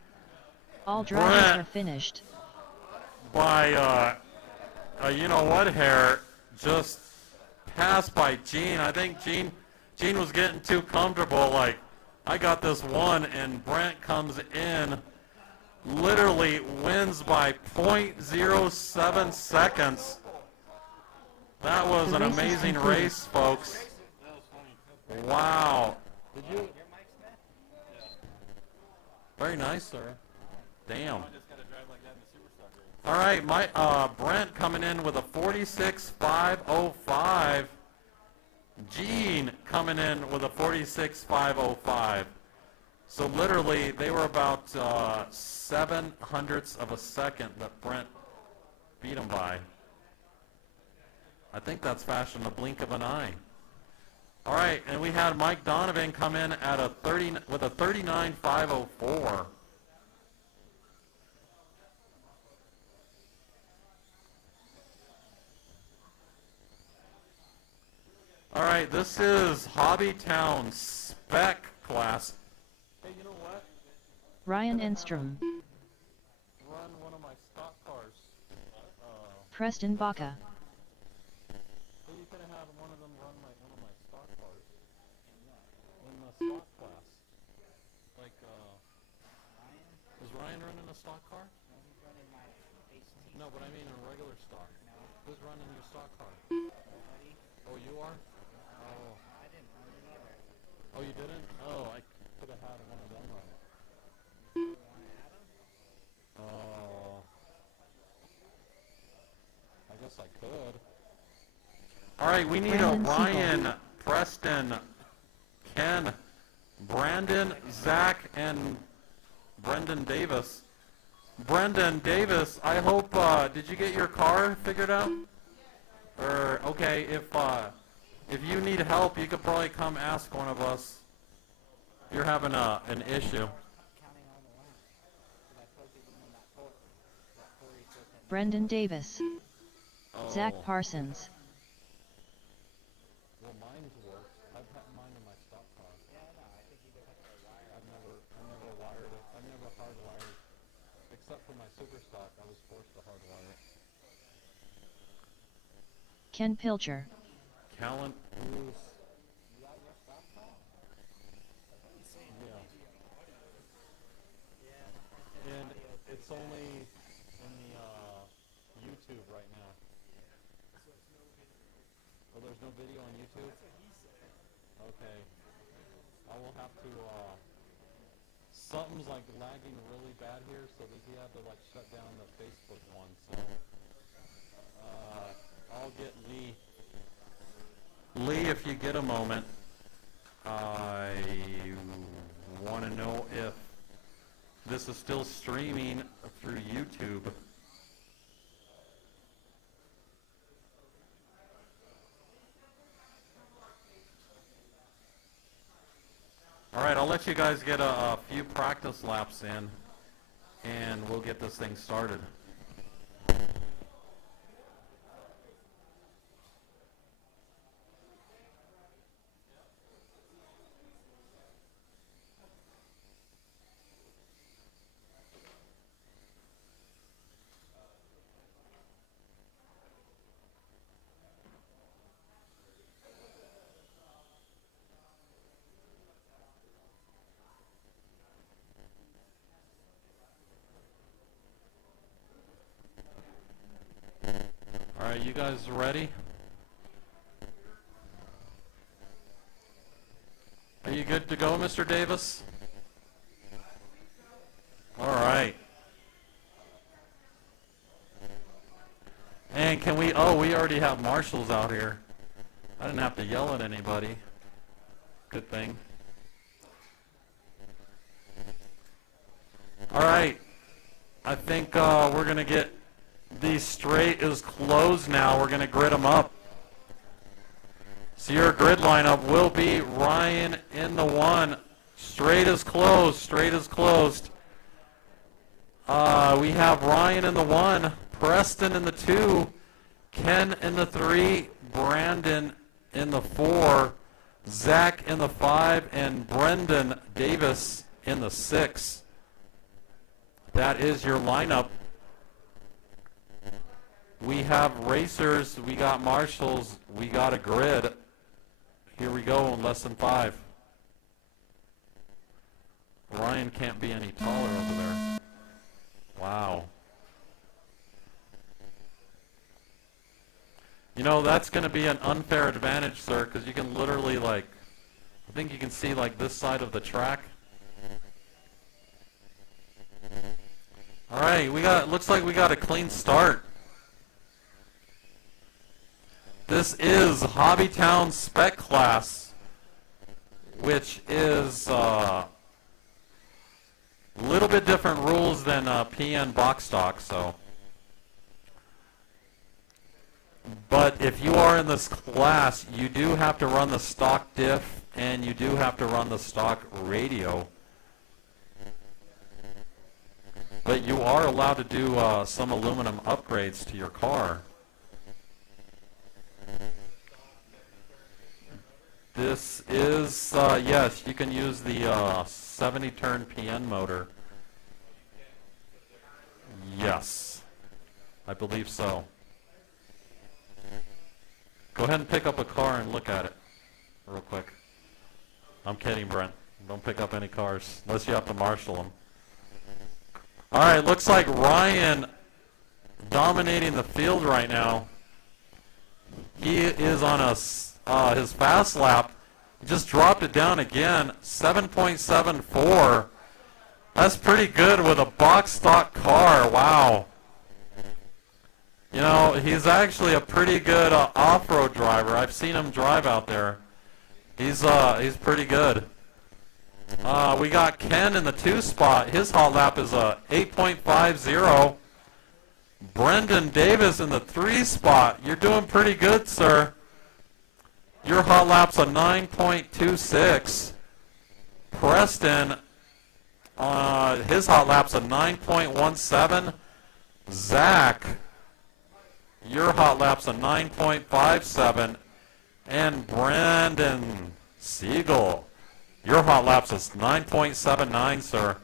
All drivers Brett. are finished. By, you know what, hair, just passed by Gene. I think Gene was getting too comfortable. Like, I got this one, and Brent comes in, literally wins by 0.07 seconds. That was The an race is amazing concluded. race, folks. Wow. Did you? Very nice, sir. Damn. All right, Brent coming in with a 46.505. Gene coming in with a 46.505. So literally, they were about 7/100ths of a second that Brent beat him by. I think that's fast in the blink of an eye. All right, and we had Mike Donovan come in at a 30 with a 39.504. All right, this is HobbyTown Spec class. Hey, you know what? Ryan Enstrom, Run one of my stock cars. Preston Baca, So you could have one of them run one of my stock cars in the stock class. Like, is Ryan running a stock car? No, but I mean a regular stock. Who's running your stock car? Oh, you are? Oh. Oh, you didn't? Oh, I could have had one of them run. Oh. I guess I could. All right, we need a Brandon Ryan, Siegel. Preston, Ken, Brandon, Zach, and Brendan Davis. Brendan Davis, I hope, did you get your car figured out? Or, okay, if you need help, you could probably come ask one of us. You're having an issue. Brendan Davis, Oh. Zach Parsons, Well, mine's worked. I've had mine in my stock car. I've never wired it. I've never hardwired. Except for my super stock, I was forced to hardwire it. Ken Pilcher, Callan, yeah. And it's only in the YouTube right now. Oh, there's no video on YouTube? Okay. I will have to, something's like lagging really bad here, so that he had to like shut down the Facebook one, so, I'll get Lee. Lee, if you get a moment, I want to know if this is still streaming through YouTube. All right, I'll let you guys get a few practice laps in, and we'll get this thing started. All right, you guys ready? Are you good to go, Mr. Davis? All right. And can we, oh, we already have marshals out here. I didn't have to yell at anybody. Good thing. All right. I think we're going to get these straight is closed now. We're going to grid them up. So your grid lineup will be Ryan in the 1. Straight is closed. Straight is closed. We have Ryan in the 1, Preston in the 2, Ken in the 3, Brandon in the 4, Zach in the 5, and Brendan Davis in the 6. That is your lineup. We have racers, we got marshals, we got a grid. Here we go in less than 5. Ryan can't be any taller over there. Wow. You know, that's going to be an unfair advantage, sir, because you can literally, like, I think you can see, like, this side of the track. All right, looks like we got a clean start. This is HobbyTown Spec Class, which is A little bit different rules than PN box stock, so. But if you are in this class, you do have to run the stock diff and you do have to run the stock radio. But you are allowed to do some aluminum upgrades to your car. This is, yes, you can use the 70-turn PN motor. Yes, I believe so. Go ahead and pick up a car and look at it real quick. I'm kidding, Brent. Don't pick up any cars unless you have to marshal them. All right, looks like Ryan dominating the field right now. He is on his fast lap. He just dropped it down again, 7.74. That's pretty good with a box stock car. Wow. You know, he's actually a pretty good off-road driver. I've seen him drive out there. He's pretty good. We got Ken in the 2 spot. His hot lap is a 8.50. Brendan Davis in the 3 spot. You're doing pretty good, sir. Your hot lap's a 9.26. Preston, his hot lap's a 9.17. Zach, your hot lap's a 9.57. And Brandon Siegel, your hot lap's is 9.79, sir.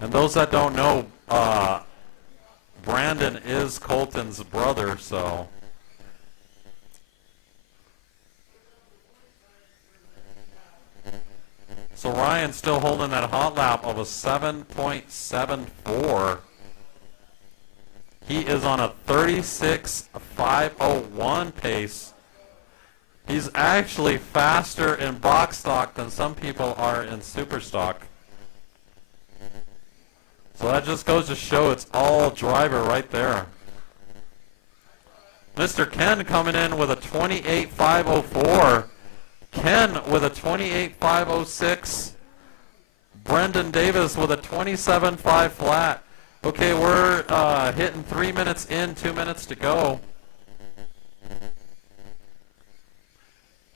And those that don't know, Brandon is Colton's brother, so. So Ryan's still holding that hot lap of a 7.74. He is on a 36.501 pace. He's actually faster in box stock than some people are in super stock. So that just goes to show it's all driver right there. Mr. Ken coming in with a 28.504. Ken with a 28.506. Brendan Davis with a 27.5 flat. Okay, we're hitting 3 minutes in, 2 minutes to go.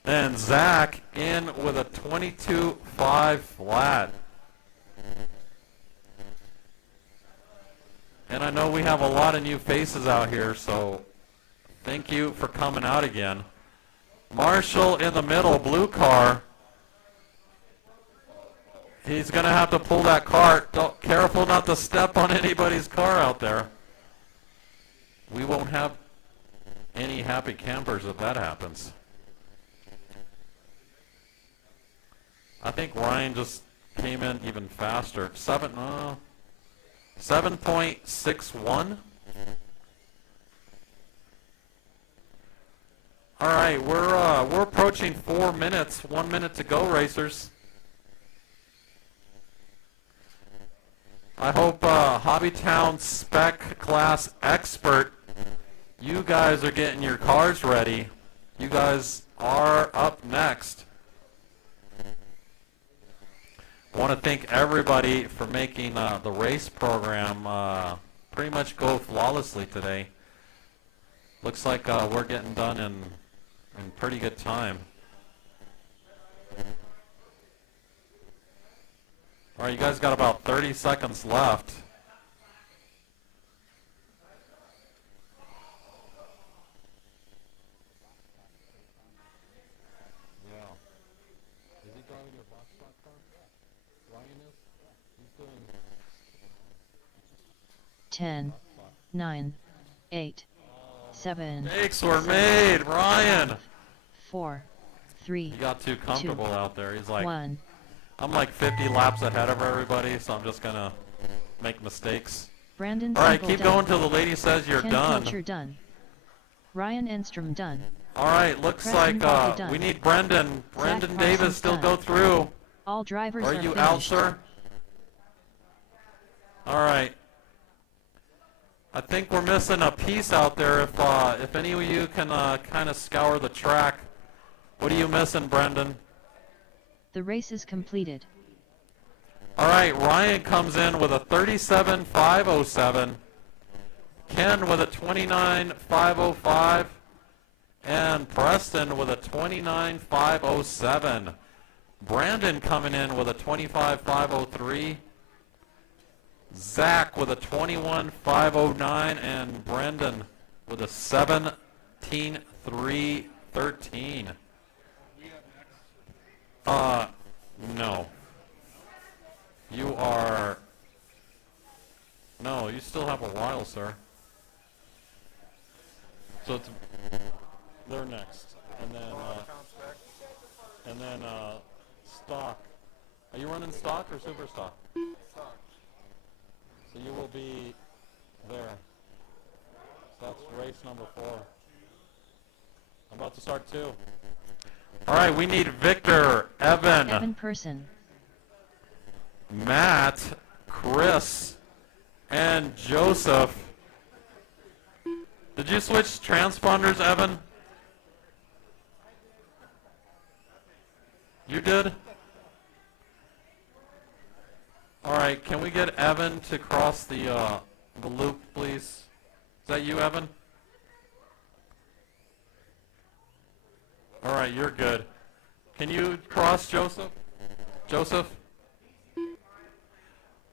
And Zach in with a 22.5 flat. And I know we have a lot of new faces out here, so thank you for coming out again. Marshall in the middle, blue car. He's going to have to pull that cart. Careful not to step on anybody's car out there. We won't have any happy campers if that happens. I think Ryan just came in even faster. 7.61. All right, we're approaching 4 minutes. 1 minute to go, racers. I hope HobbyTown Spec Class Expert, you guys are getting your cars ready. You guys are up next. I want to thank everybody for making the race program pretty much go flawlessly today. Looks like we're getting done in pretty good time. All right, you guys got about 30 seconds left. Yeah. Is he driving your box stock car? Ryan is? He's doing 10, 9, 8, 7. Mistakes were made, Ryan. 4, 3. He got too comfortable out there. He's like, 1. I'm like 50 laps ahead of everybody, so I'm just going to make mistakes. Brandon All right, Siegel keep done. going till the lady says you're Ken done. Pilcher done. Ryan Enstrom done. All right, looks Preston like Bobby done. we need Brendan. Brendan Zach Davis Parsons still done. go through. All drivers Are are you finished. out, sir? All right. I think we're missing a piece out there. If any of you can kind of scour the track. What are you missing, Brendan? The race is completed. All right, Ryan comes in with a 37.507. Ken with a 29.505. And Preston with a 29.507. Brandon coming in with a 25.503. Zach with a 21.509. And Brendan with a 17.313. No. You are... No, you still have a while, sir. So it's... They're next. And then, stock. Are you running stock or super stock? Stock. So you will be there. So that's race number 4. I'm about to start 2. All right, we need Victor, Evan person. Matt, Chris, and Joseph. Did you switch transponders, Evan? You did? All right, can we get Evan to cross the loop, please? Is that you, Evan? All right, you're good. Can you cross, Joseph? Joseph?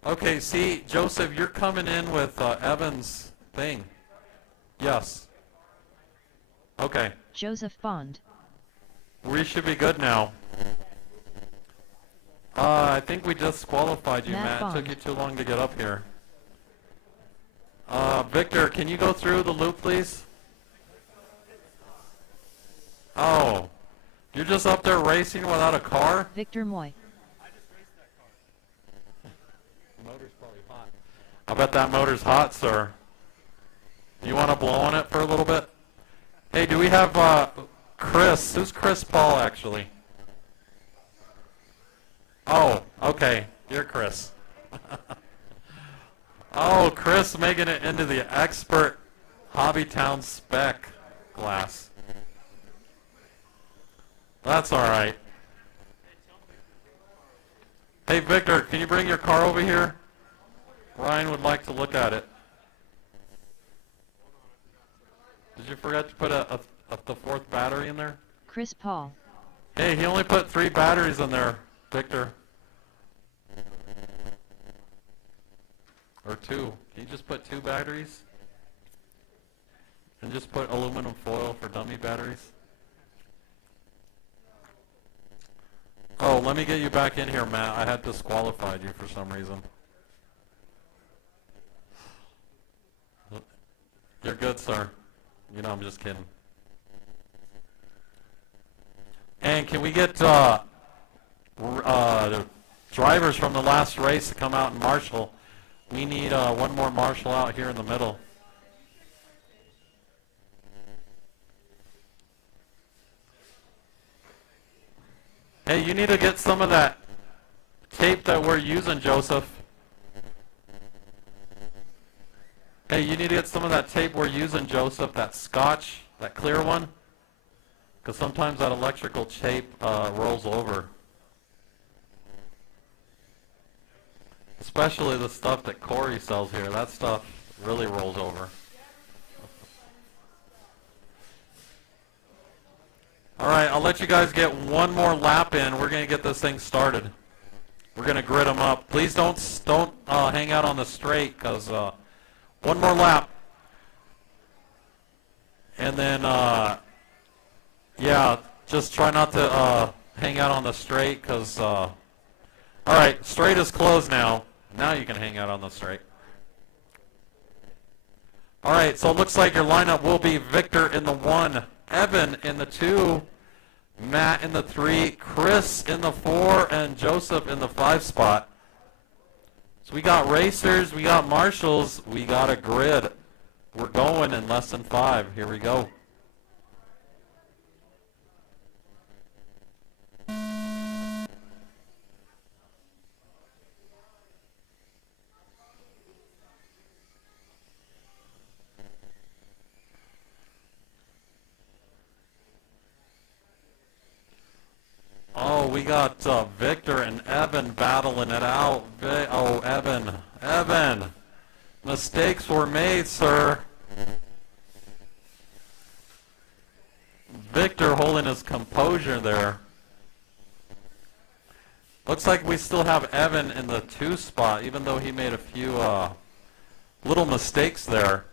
Okay, see, Joseph, you're coming in with Evan's thing. Yes. Okay. Joseph Bond. We should be good now. I think we disqualified you, Matt. It took you too long to get up here. Victor, can you go through the loop, please? Oh. You're just up there racing without a car? Victor Moy. The motor's probably hot. I bet that motor's hot, sir. Do you want to blow on it for a little bit? Hey, do we have Chris? Who's Chris Paul, actually? Oh, okay. You're Chris. Oh, Chris making it into the expert HobbyTown spec class. That's all right. Hey, Victor, can you bring your car over here? Ryan would like to look at it. Did you forget to put the 4th battery in there? Chris Paul. Hey, he only put 3 batteries in there, Victor. Or 2. Can you just put 2 batteries? And just put aluminum foil for dummy batteries? Oh, let me get you back in here, Matt. I had disqualified you for some reason. You're good, sir. You know, I'm just kidding. And can we get the drivers from the last race to come out and marshal? We need one more marshal out here in the middle. Hey, you need to get some of that tape that we're using, Joseph. Hey, you need to get some of that tape we're using, Joseph, that scotch, that clear one. Because sometimes that electrical tape rolls over. Especially the stuff that Corey sells here. That stuff really rolls over. All right, I'll let you guys get one more lap in. We're going to get this thing started. We're going to grid them up. Please don't hang out on the straight, because one more lap. And then, yeah, just try not to hang out on the straight, because, all right, straight is closed now. Now you can hang out on the straight. All right, so it looks like your lineup will be Victor in the 1, Evan in the 2, Matt in the 3, Chris in the 4, and Joseph in the 5 spot. So we got racers, we got marshals, we got a grid. We're going in less than 5. Here we go. Oh, we got Victor and Evan battling it out. Oh, Evan. Mistakes were made, sir. Victor holding his composure there. Looks like we still have Evan in the 2 spot, even though he made a few little mistakes there.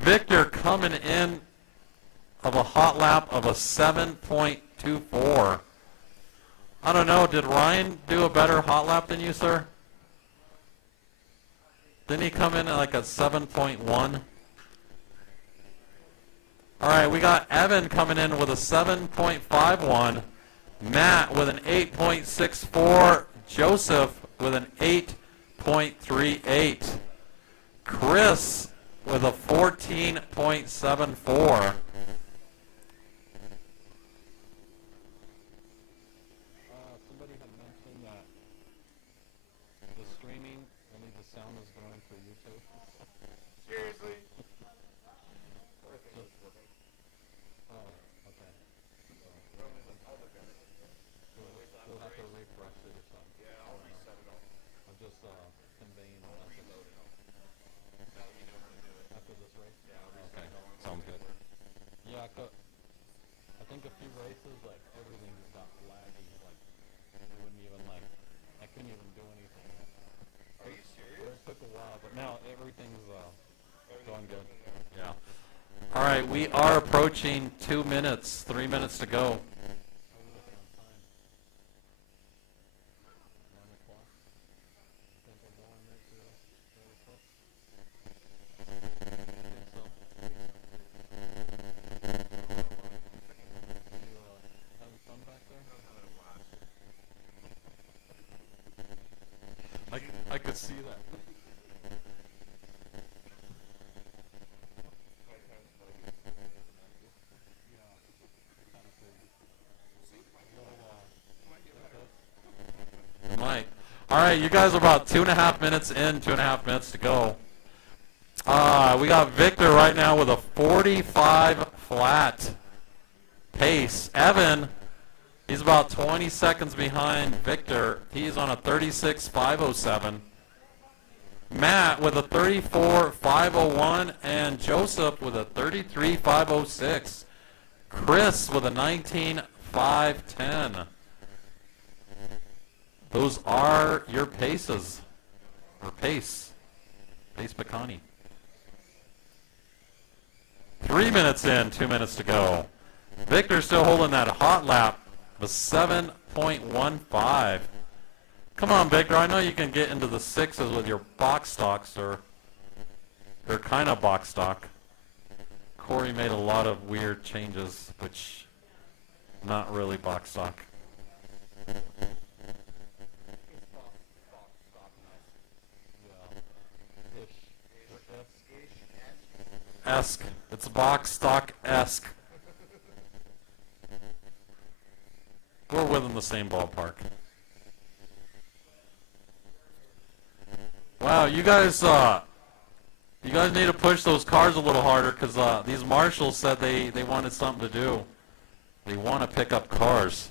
Victor coming in of a hot lap of a 7.24. I don't know, did Ryan do a better hot lap than you, sir? Didn't he come in at like a 7.1? All right, we got Evan coming in with a 7.51. Matt with an 8.64. Joseph with an 8.38. Chris with a 14.74. Somebody had mentioned that the streaming, only the sound is going for YouTube. Seriously? Oh, okay. We'll have to refresh it or something. Yeah, I'll reset it all. I'm just conveying the message. After this race? Yeah, I'll reset it all. Sounds good. Yeah, I think a few races, like, everything just got laggy. Like, it wouldn't even, like, I couldn't even do anything. Are you serious? It took a while, but now everything's going good. Yeah. All right, we are approaching 2 minutes, 3 minutes to go. I could see that. Mike. All right, you guys are about 2.5 minutes in, 2.5 minutes to go. We got Victor right now with a 45 flat pace. Evan, he's about 20 seconds behind Victor. He's on a 36.507. Matt with a 34.501 and Joseph with a 33.506. Chris with a 19.510. Those are your paces, or pace Bacani. 3 minutes in, 2 minutes to go. Victor's still holding that hot lap of 7.15. Come on, Victor, I know you can get into the 6s with your box stocks, or they're kind of box stock. Corey made a lot of weird changes, which not really box stock. Esque. It's box stock-esque. We're within the same ballpark. Wow, you guys need to push those cars a little harder, because these marshals said they wanted something to do. They want to pick up cars.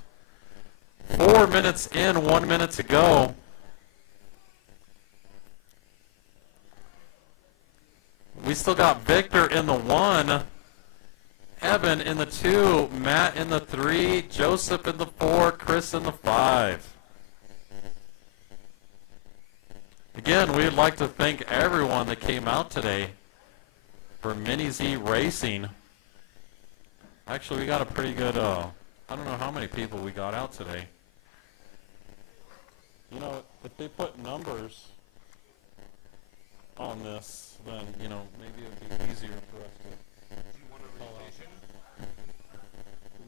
4 minutes in, 1 minute to go. We still got Victor in the 1, Evan in the 2, Matt in the 3, Joseph in the 4, Chris in the 5. Again, we'd like to thank everyone that came out today for Mini-Z Racing. Actually, we got a pretty good, I don't know how many people we got out today. You know, if they put numbers on this, then, you know, maybe it would be easier for us to call out.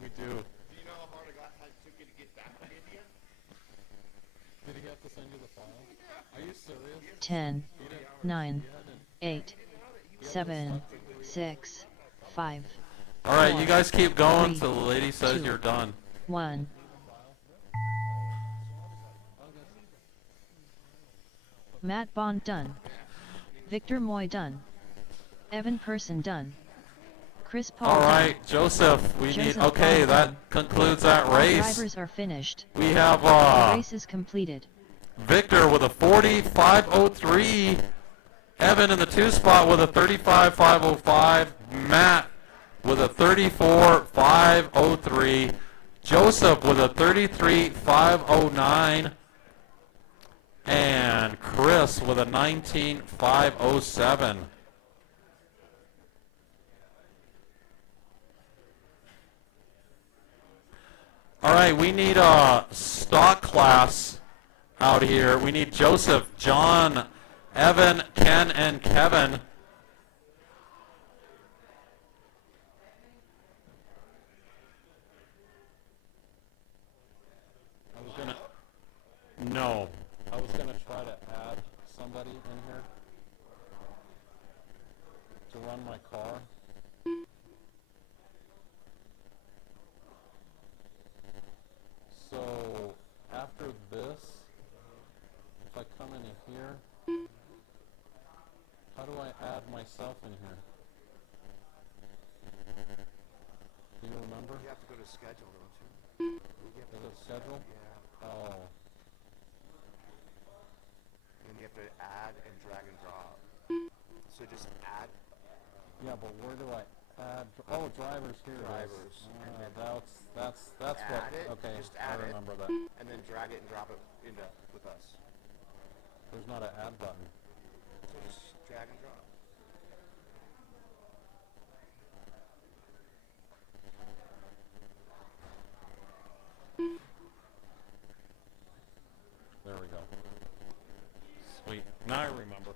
We do. Do you know how hard it took you to get back from India? Did he have to send you the file? Are you serious? 10, 9, 8, 7, 6, 5. All right, you guys keep going 3, till the lady says 2, you're done. 1. Matt Bond done. Victor Moy done. Evan Person done. Chris Paul All done. right, Joseph, we need, Joseph okay, Bond that done. concludes that All race. drivers are finished. We have The race is completed. Victor with a 40.503. Evan in the 2 spot with a 35.505. Matt with a 34.503. Joseph with a 33.509. And Chris with a 19.507. All right, we need a stock class out here. We need Joseph, John, Evan, Ken, and Kevin. No. I was gonna try to add somebody in here to run my car. So after this, if I come in here, how do I add myself in here? Do you remember? You have to go to schedule, don't you? Is it schedule? Yeah. Oh. And you have to add and drag and drop. So just add Yeah, but where do I add? Oh, drivers here. drivers. And then That's what. add it. Okay, Just I add it. remember that. And then drag it and drop it into with us. There's not an add button. So just drag and drop. There we go. Sweet. Now I remember.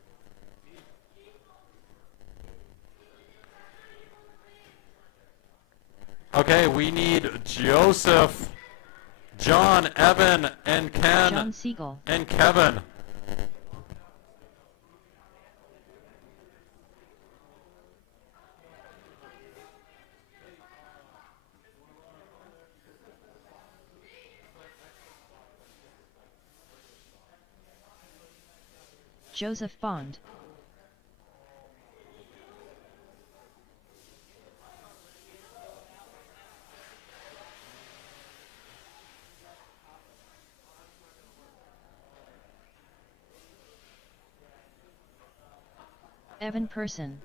Okay, we need Joseph, John, Evan, and Ken, John Siegel. and Kevin. Joseph Bond. Evan Person.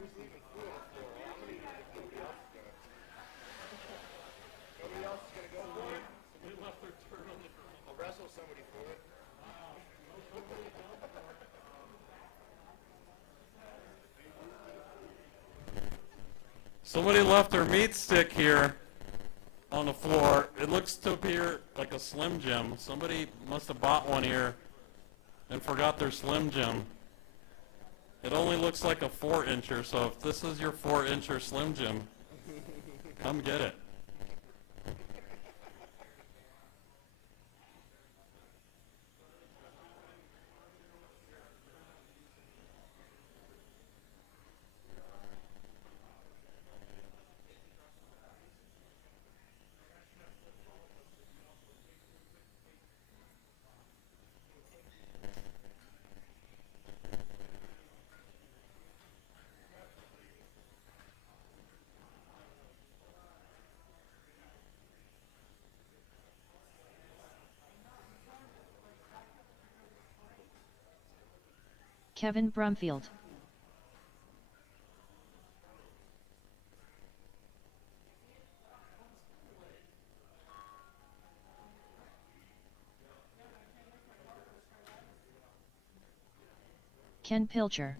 Somebody left their meat stick here on the floor. It looks to appear like a Slim Jim. Somebody must have bought one here and forgot their Slim Jim. It only looks like a 4-incher, so if this is your 4-incher Slim Jim, come get it. Kevin Brumfield. Ken Pilcher.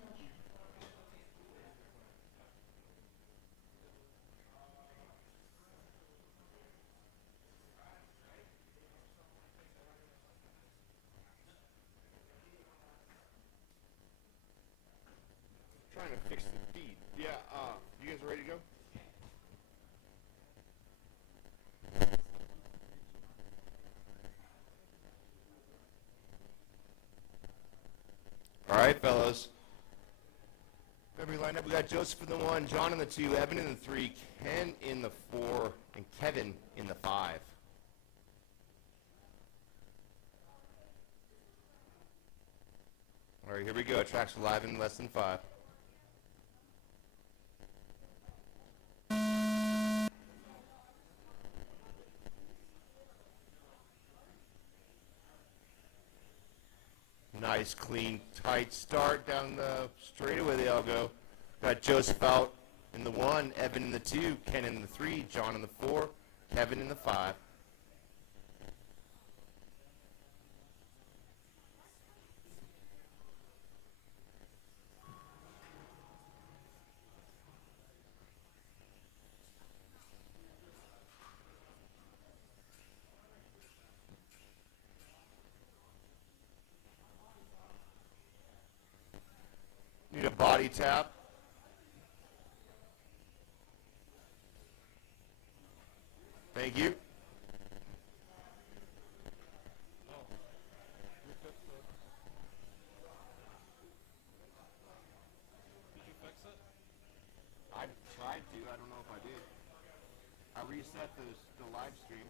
Trying to fix the feed. Yeah, you guys ready to go? All right, fellas. Everybody lined up. We got Joseph in the 1, John in the 2, Evan in the 3, Ken in the 4, and Kevin in the 5. All right, here we go. Tracks are live in less than 5. Nice, clean, tight start down the straightaway. They all go. Got Joseph out in the 1, Evan in the 2, Ken in the 3, John in the 4, Kevin in the 5. Need a body tap. Thank you. I tried to. I don't know if I did. I reset the live stream.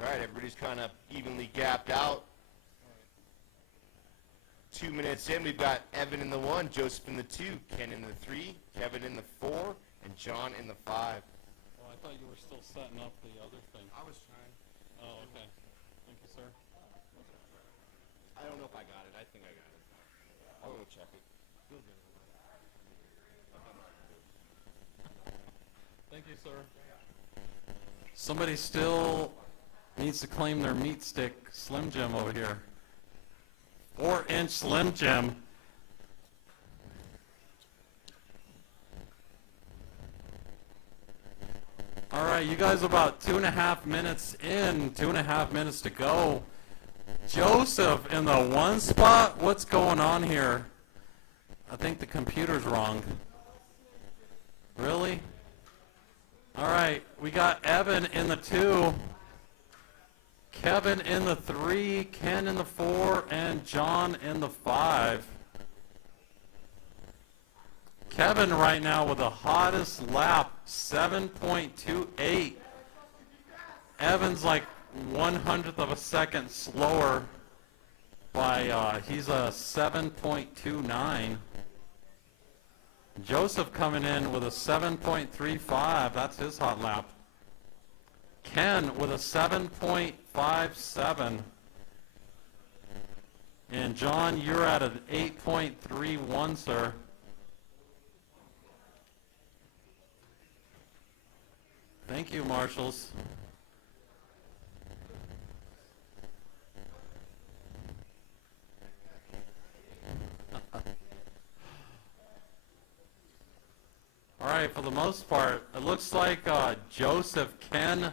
All right, everybody's kind of evenly gapped out. 2 minutes in, we've got Evan in the 1, Joseph in the 2, Ken in the 3, Kevin in the 4, and John in the 5. Well, I thought you were still setting up the other thing. I was trying. Oh, okay. Thank you, sir. I don't know if I got it. I think I got it. I'll go check it. Thank you, sir. Somebody still needs to claim their meat stick Slim Jim over here. 4-inch Slim Jim. All right, you guys are about 2.5 minutes in, 2.5 minutes to go. Joseph in the 1 spot? What's going on here? I think the computer's wrong. Really? All right, we got Evan in the 2, Kevin in the 3, Ken in the 4, and John in the 5. Kevin right now with the hottest lap, 7.28. Evan's like 1/100th of a second slower by, he's a 7.29. Joseph coming in with a 7.35. That's his hot lap. Ken with a 7.57. And John, you're at an 8.31, sir. Thank you, marshals. All right, for the most part, it looks like Joseph, Ken,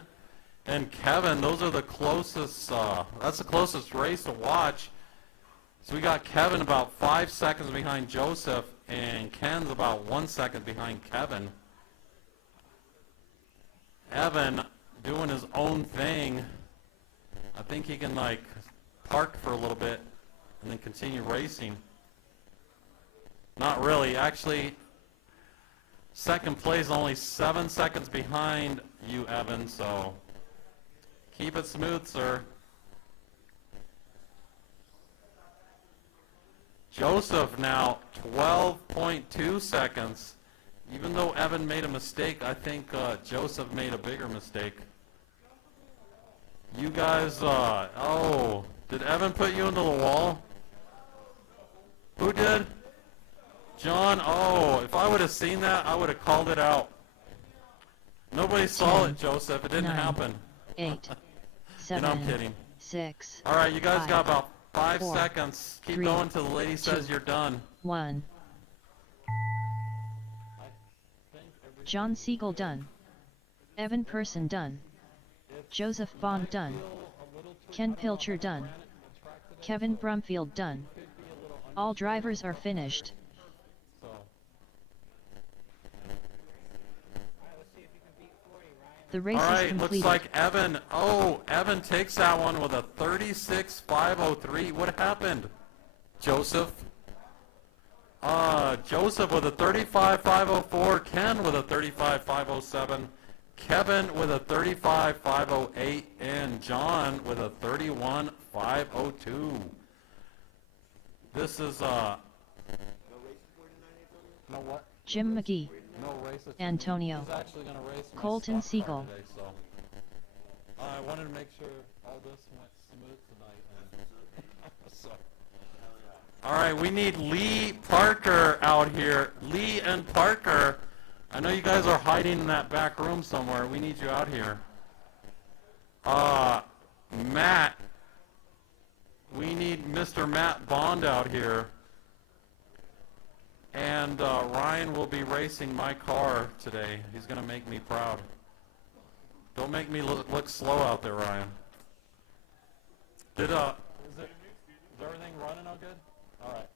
and Kevin, those are the closest, that's the closest race to watch. So we got Kevin about 5 seconds behind Joseph, and Ken's about 1 second behind Kevin. Evan doing his own thing. I think he can, like, park for a little bit and then continue racing. Not really. Actually, second place only 7 seconds behind you, Evan, so keep it smooth, sir. Joseph now 12.2 seconds. Even though Evan made a mistake, I think Joseph made a bigger mistake. You guys, oh, did Evan put you into the wall? Who did? John, oh, if I would have seen that, I would have called it out. Nobody saw it, Joseph. It didn't 9, happen. 8, 7, You know, I'm kidding. 6. All right, you guys 5, got about 5 4, seconds. Keep 3, going till the lady says 2, you're done. 1. John Siegel done. Evan Person done. Joseph Bond done. Ken Pilcher done. Kevin Brumfield done. All drivers are finished. So, The race All is right, completed. looks like Evan. Oh, Evan takes that one with a 36.503. What happened? Joseph? Joseph with a 35.504. Ken with a 35.507. Kevin with a 35.508. And John with a 31.502. This is, no what? Jim McGee, no race. Antonio, He's actually going to race my Colton stock car Siegel. today, so I wanted to make sure all this went smooth tonight. So. All right, we need Lee Parker out here. Lee and Parker. I know you guys are hiding in that back room somewhere. We need you out here. Matt. We need Mr. Matt Bond out here. And Ryan will be racing my car today. He's going to make me proud. Don't make me look slow out there, Ryan. Is everything running all good? All right.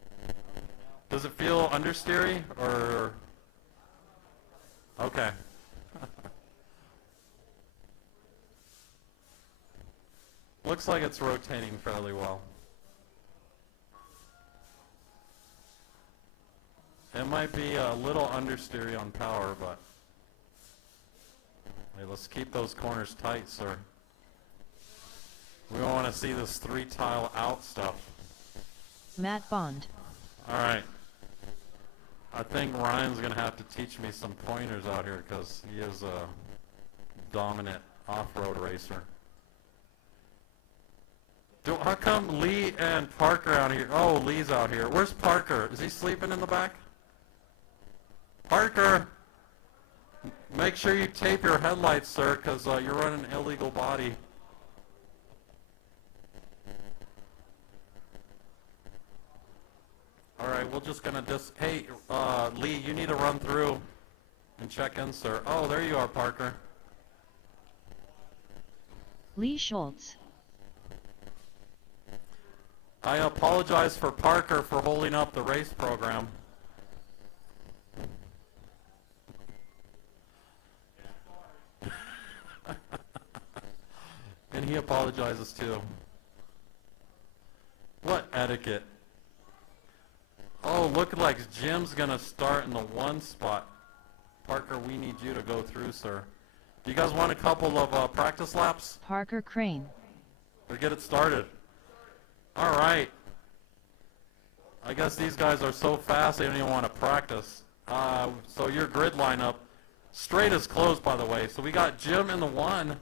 Does it feel understeery or? Okay. Looks like it's rotating fairly well. It might be a little understeery on power, but hey, let's keep those corners tight, sir. We don't want to see this 3-tile out stuff. Matt Bond. All right. I think Ryan's going to have to teach me some pointers out here because he is a dominant off-road racer. How come Lee and Parker out here? Oh, Lee's out here. Where's Parker? Is he sleeping in the back? Parker! Make sure you tape your headlights, sir, because you're running an illegal body. All right, we're just going to hey, Lee, you need to run through and check in, sir. Oh, there you are, Parker. Lee Schultz. I apologize for Parker for holding up the race program. And he apologizes too. What etiquette? Oh, look like Jim's going to start in the 1 spot. Parker, we need you to go through, sir. Do you guys want a couple of practice laps? Parker Crane. Or get it started? All right. I guess these guys are so fast they don't even want to practice. So your grid lineup, straight is closed, by the way. So we got Jim in the 1,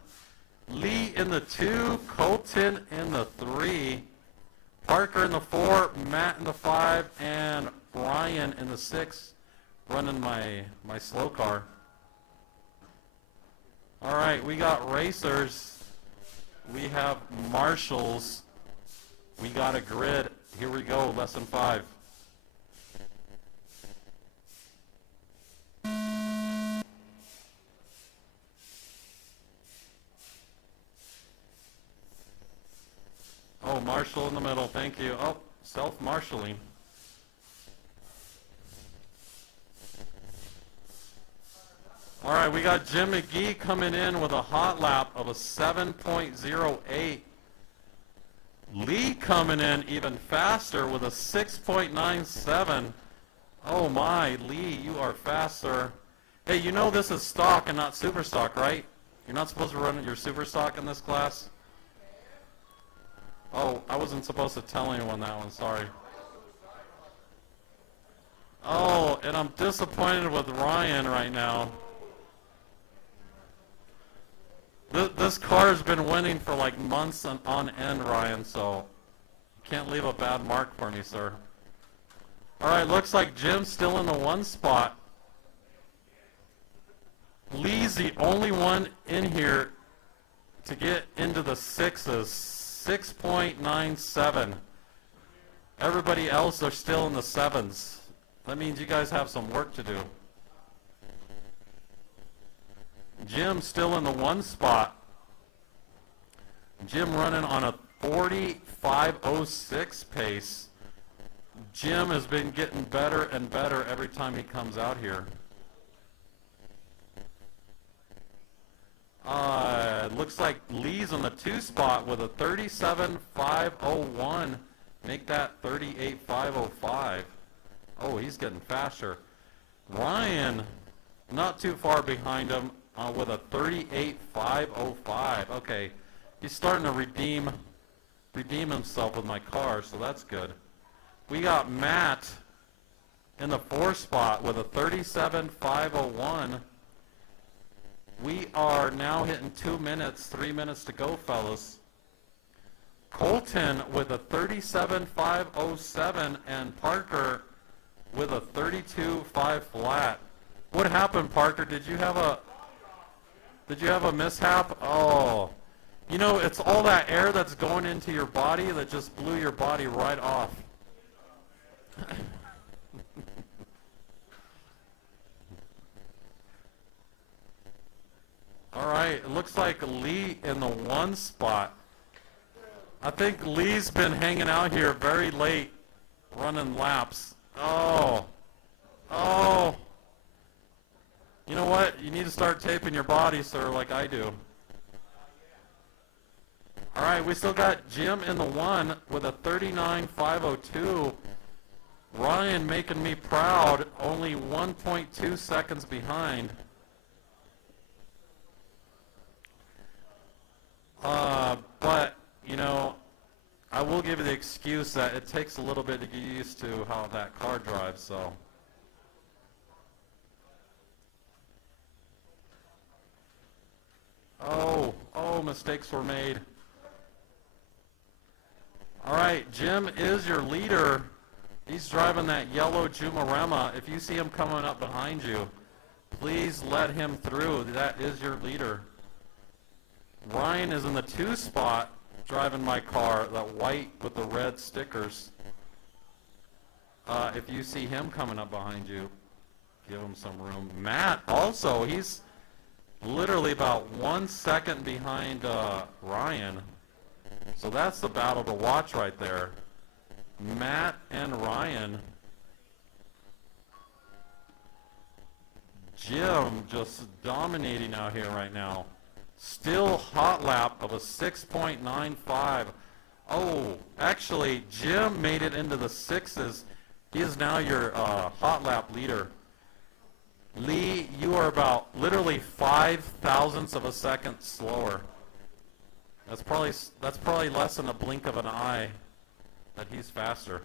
Lee in the 2, Colton in the 3, Parker in the 4, Matt in the 5, and Ryan in the 6, running my slow car. All right, we got racers. We have marshals. We got a grid. Here we go, lesson 5. Oh, marshal in the middle, thank you. Oh, self-marshalling. All right, we got Jim McGee coming in with a hot lap of a 7.08. Lee coming in even faster with a 6.97. Oh my, Lee, you are faster. Hey, you know this is stock and not super stock, right? You're not supposed to run your super stock in this class? Oh, I wasn't supposed to tell anyone that one, sorry. Oh, and I'm disappointed with Ryan right now. This car has been winning for like months on end, Ryan, so can't leave a bad mark for me, sir. All right, looks like Jim's still in the 1 spot. Lee's the only one in here to get into the 6s, 6.97. Everybody else are still in the 7s. That means you guys have some work to do. Jim's still in the 1 spot. Jim running on a 45.06 pace. Jim has been getting better and better every time he comes out here. Looks like Lee's on the 2 spot with a 37.501. Make that 38.505. Oh, he's getting faster. Ryan, not too far behind him with a 38.505. Okay, he's starting to redeem himself with my car, so that's good. We got Matt in the 4 spot with a 37.501. We are now hitting 2 minutes, 3 minutes to go, fellas. Colton with a 37.507 and Parker with a 32.5 flat. What happened, Parker? Did you have a mishap? Oh, you know, it's all that air that's going into your body that just blew your body right off. All right, it looks like Lee in the 1 spot. I think Lee's been hanging out here very late, running laps. Oh. You know what? You need to start taping your body, sir, like I do. All right, we still got Jim in the 1 with a 39.502. Ryan making me proud, only 1.2 seconds behind. But, you know, I will give you the excuse that it takes a little bit to get used to how that car drives, so. Oh, mistakes were made. All right, Jim is your leader. He's driving that yellow Jumarema. If you see him coming up behind you, please let him through. That is your leader. Ryan is in the 2 spot, driving my car, that white with the red stickers. If you see him coming up behind you, give him some room. Matt also, he's literally about 1 second behind Ryan. So that's the battle to watch right there. Matt and Ryan. Jim just dominating out here right now. Still hot lap of a 6.95. Oh, actually, Jim made it into the 6s. He is now your hot lap leader. Lee, you are about literally 0.005 of a second slower. That's probably less than a blink of an eye that he's faster.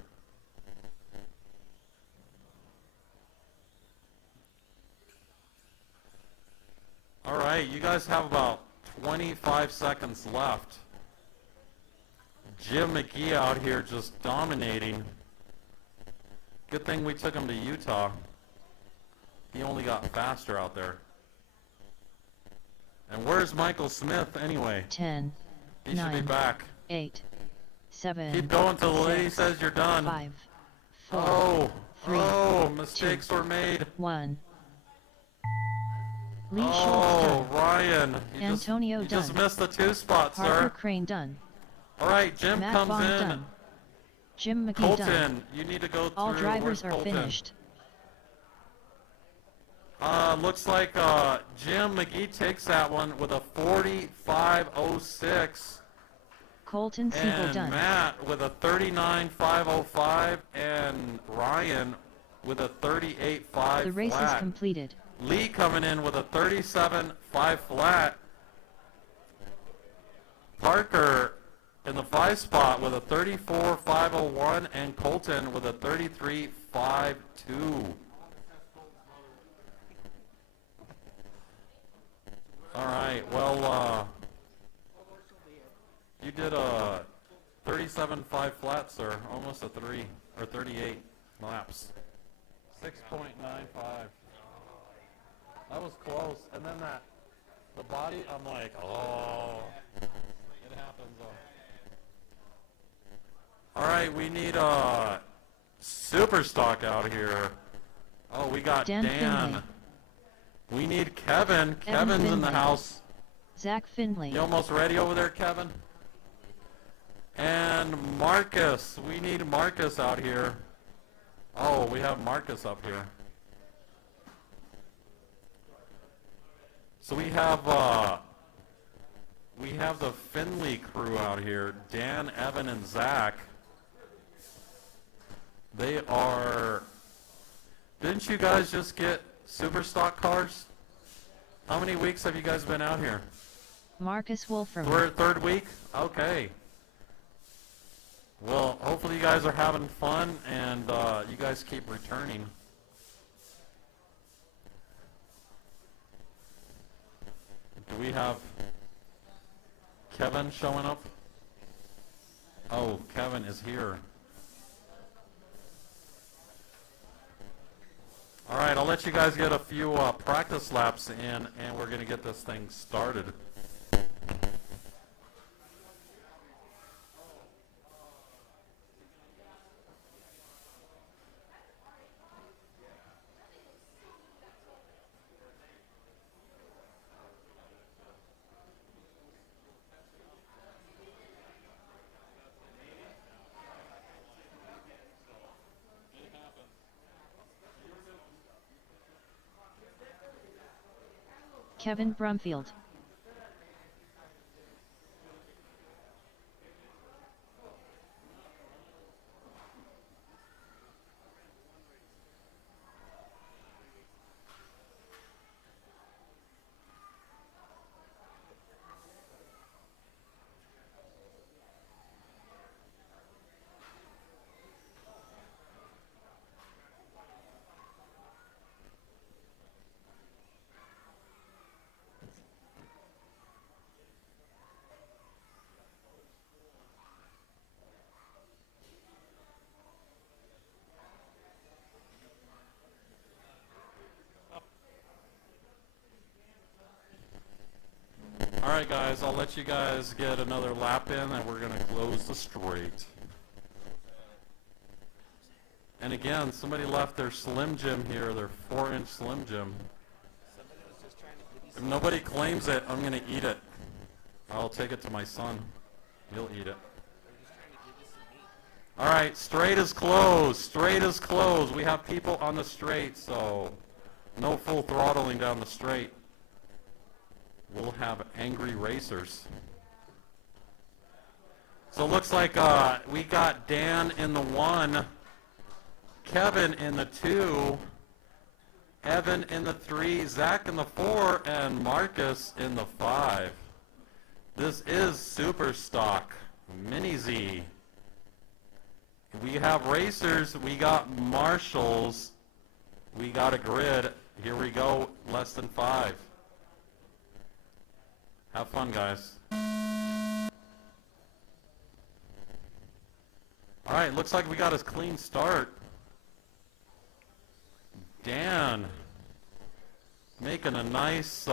All right, you guys have about 25 seconds left. Jim McGee out here just dominating. Good thing we took him to Utah. He only got faster out there. And where's Michael Smith anyway? 10, He 9, should be back. 8, 7, Keep going till the lady 6, says you're done. 5, 4, Oh, 3, mistakes were made. 1. Lee Schultz Oh, done. Ryan, Antonio you just done. missed the 2 spot, Parker sir. Crane done. All right, Jim Matt comes Vaughn in. done. Jim McGee done. Colton, you need to go through. All drivers Where's are Colton? finished. Looks like Jim McGee takes that one with a 45.06. Colton Siegel And done. Matt with a 39.505. And Ryan with a 38.5 The race is flat. completed. Lee coming in with a 37.5 flat. Parker in the 5 spot with a 34.501 and Colton with a 33.52. All right, well, you did a 37.5 flat, sir, almost a 3 or 38 laps. 6.95. That was close, and then the body, I'm like, oh, it happens. All right, we need super stock out here. Oh, we got Dan Dan. Finley. We need Kevin. Evan Kevin's in the Finley. house. Zach Findlay. You almost ready over there, Kevin? And Marcus. We need Marcus out here. Oh, we have Marcus up here. So we have the Finley crew out here. Dan, Evan, and Zach. They are... Didn't you guys just get super stock cars? How many weeks have you guys been out here? Marcus Wolfram. Third week? Okay. Well, hopefully you guys are having fun and you guys keep returning. Do we have Kevin showing up? Oh, Kevin is here. All right, I'll let you guys get a few practice laps in, and we're going to get this thing started. Kevin Brumfield. Alright guys, I'll let you guys get another lap in and we're going to close the straight. And again, somebody left their Slim Jim here, their 4-inch Slim Jim. If nobody claims it, I'm going to eat it. I'll take it to my son. He'll eat it. Alright, straight is closed. Straight is closed. We have people on the straight, so no full throttling down the straight. We'll have angry racers. So it looks like we got Dan in the 1, Kevin in the 2, Evan in the 3, Zach in the 4, and Marcus in the 5. This is super stock, Mini-Z. We have racers, we got marshals, we got a grid. Here we go, less than 5. Have fun, guys. Alright, looks like we got a clean start. Dan making a nice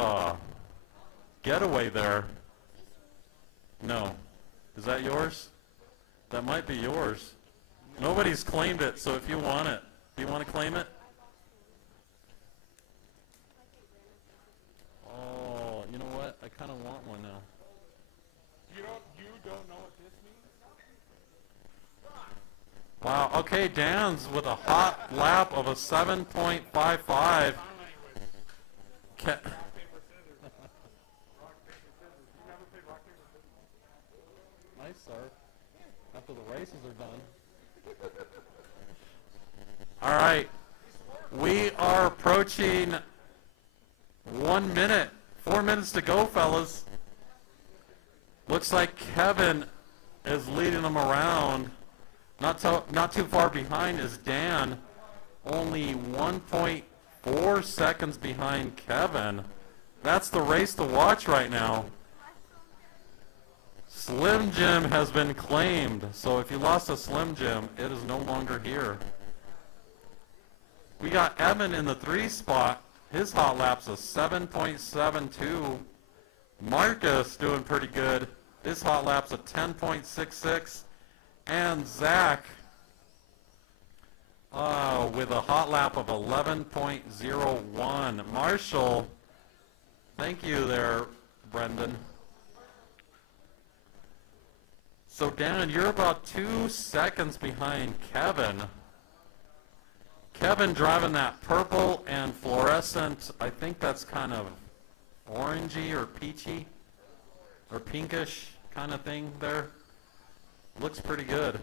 getaway there. No. Is that yours? That might be yours. Nobody's claimed it, so if you want it, do you want to claim it? Oh, you know what? I kind of want one now. You don't know what this means? Wow, okay, Dan's with a hot lap of a 7.55. Nice start. After the races are done. All right, we are approaching 1 minute. 4 minutes to go, fellas. Looks like Kevin is leading them around. Not too far behind is Dan. Only 1.4 seconds behind Kevin. That's the race to watch right now. Slim Jim has been claimed. So if you lost a Slim Jim, it is no longer here. We got Evan in the 3 spot. His hot lap's a 7.72. Marcus doing pretty good. His hot lap's a 10.66. And Zach with a hot lap of 11.01. Marshall, thank you there, Brendan. So Dan, you're about 2 seconds behind Kevin. Kevin driving that purple and fluorescent, I think that's kind of orangey or peachy or pinkish kind of thing there. Looks pretty good.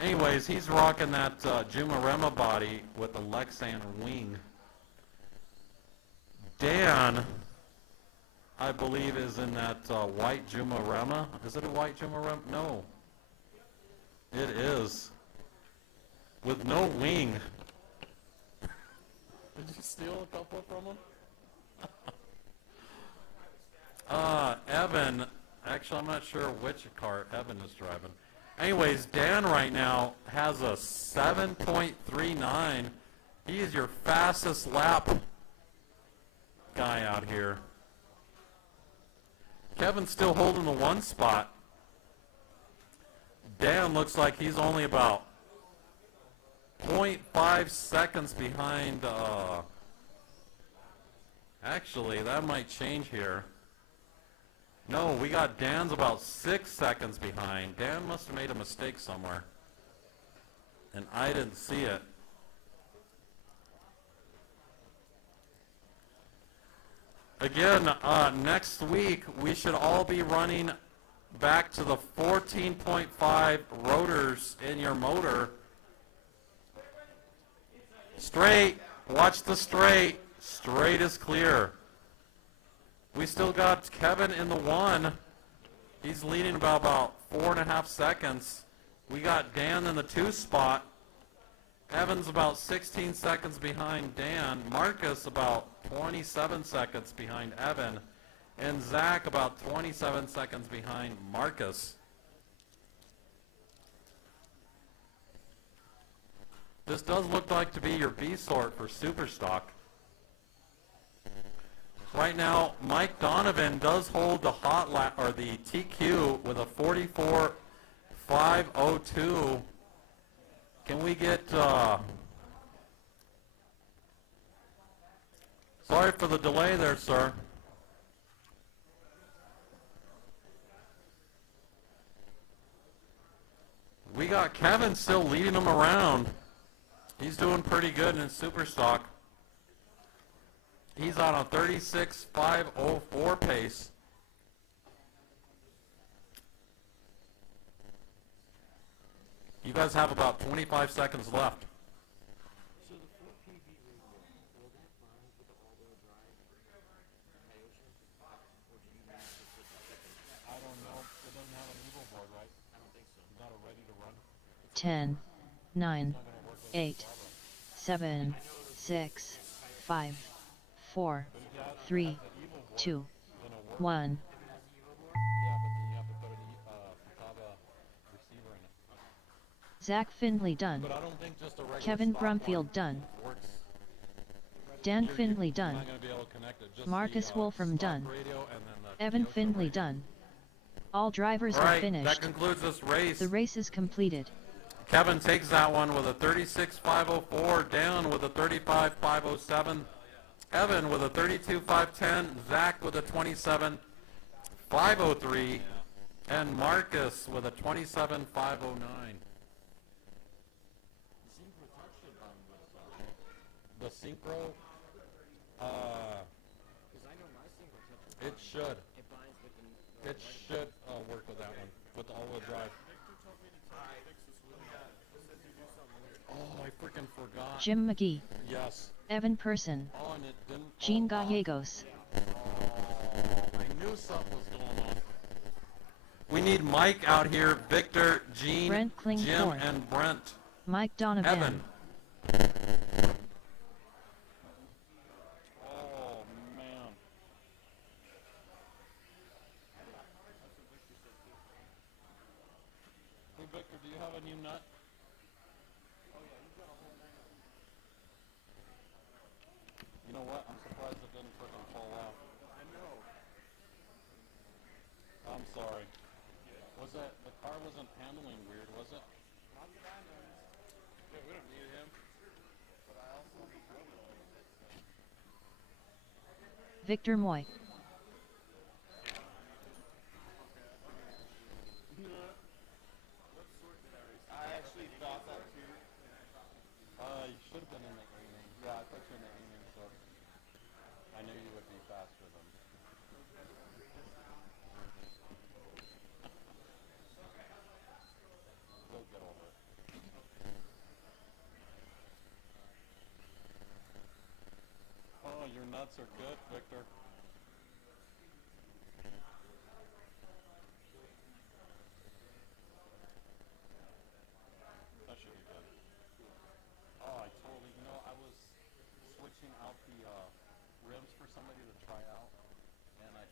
Anyways, he's rocking that Jumarema body with the Lexan wing. Dan, I believe, is in that white Jumarema. Is it a white Jumarema? No. It is. With no wing. Did you steal a couple from him? Evan, actually I'm not sure which car Evan is driving. Anyways, Dan right now has a 7.39. He is your fastest lap guy out here. Kevin's still holding the 1 spot. Dan looks like he's only about 0.5 seconds behind. Actually, that might change here. No, we got Dan's about 6 seconds behind. Dan must have made a mistake somewhere, and I didn't see it. Again, next week we should all be running back to the 14.5 rotors in your motor. Straight, watch the straight. Straight is clear. We still got Kevin in the 1. He's leading about 4.5 seconds. We got Dan in the 2 spot. Evan's about 16 seconds behind Dan. Marcus about 27 seconds behind Evan. And Zach about 27 seconds behind Marcus. This does look like to be your B sort for Superstock. Right now, Mike Donovan does hold the hot lap or the TQ with a 44.502. Can we get? Sorry for the delay there, sir. We got Kevin still leading him around. He's doing pretty good in Superstock. He's on a 36.504 pace. You guys have about 25 seconds left. I don't know. It doesn't have an Evo board, right? I don't think so. Is that ready to run? 10, 9, 8, 7, 6, 5, 4, 3, 2, 1. Yeah, but then you have to put an Futaba receiver in it. Zach Findlay done. But I don't think just a regular Kevin stock Brumfield one done. works. Dan You're Findlay not done. gonna be able to connect it. Just Marcus the, Wolfram stock done. radio and then the Evan Toyota Findlay radio. done. All drivers All are right, finished. that concludes this race. The race is completed. Kevin takes that one with a 36.504. Dan with a 35.507. Evan with a 32.510. Zach with a 27.503. And Marcus with a 27.509. The synchro, it should. It should work with that one, with the all-wheel drive. Oh, I freaking forgot. Jim McGee, Yes. Evan Person, Oh, and it didn't. Gene fall off. Gallegos. I knew something was going on. We need Mike out here, Victor, Gene, Brent Jim, Klingthorpe. and Brent. Mike Donovan. Evan. Oh, man. Hey, Victor, do you have a new nut? You know what? I'm surprised it didn't freaking fall off. I know. I'm sorry. Was that, the car wasn't handling weird, was it? Not that I noticed. Yeah, we don't need him. But I also Victor Moy. No. We'll get over it. Oh, your nuts are good, Victor. That should be good. Oh, I totally, I was switching out the rims for somebody to try out, and I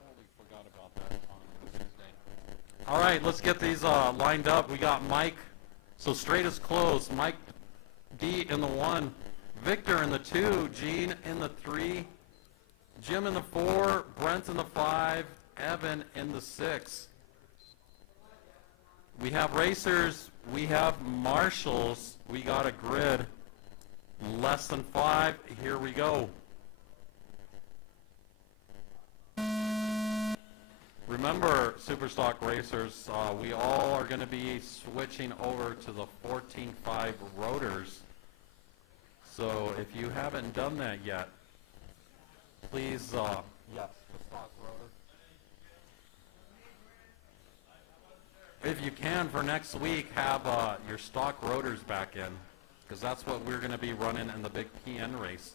totally forgot about that on Tuesday. All right, let's get these lined up. We got Mike, so straight is closed. Mike D in the 1, Victor in the 2, Gene in the 3, Jim in the 4, Brent in the 5, Evan in the 6. We have racers, we have marshals, we got a grid. Less than 5, here we go. Remember, Superstock racers, we all are going to be switching over to the 14.5 rotors. So if you haven't done that yet, please, Yes, the stock rotor. if you can, for next week, have your stock rotors back in, because that's what we're going to be running in the big PN race.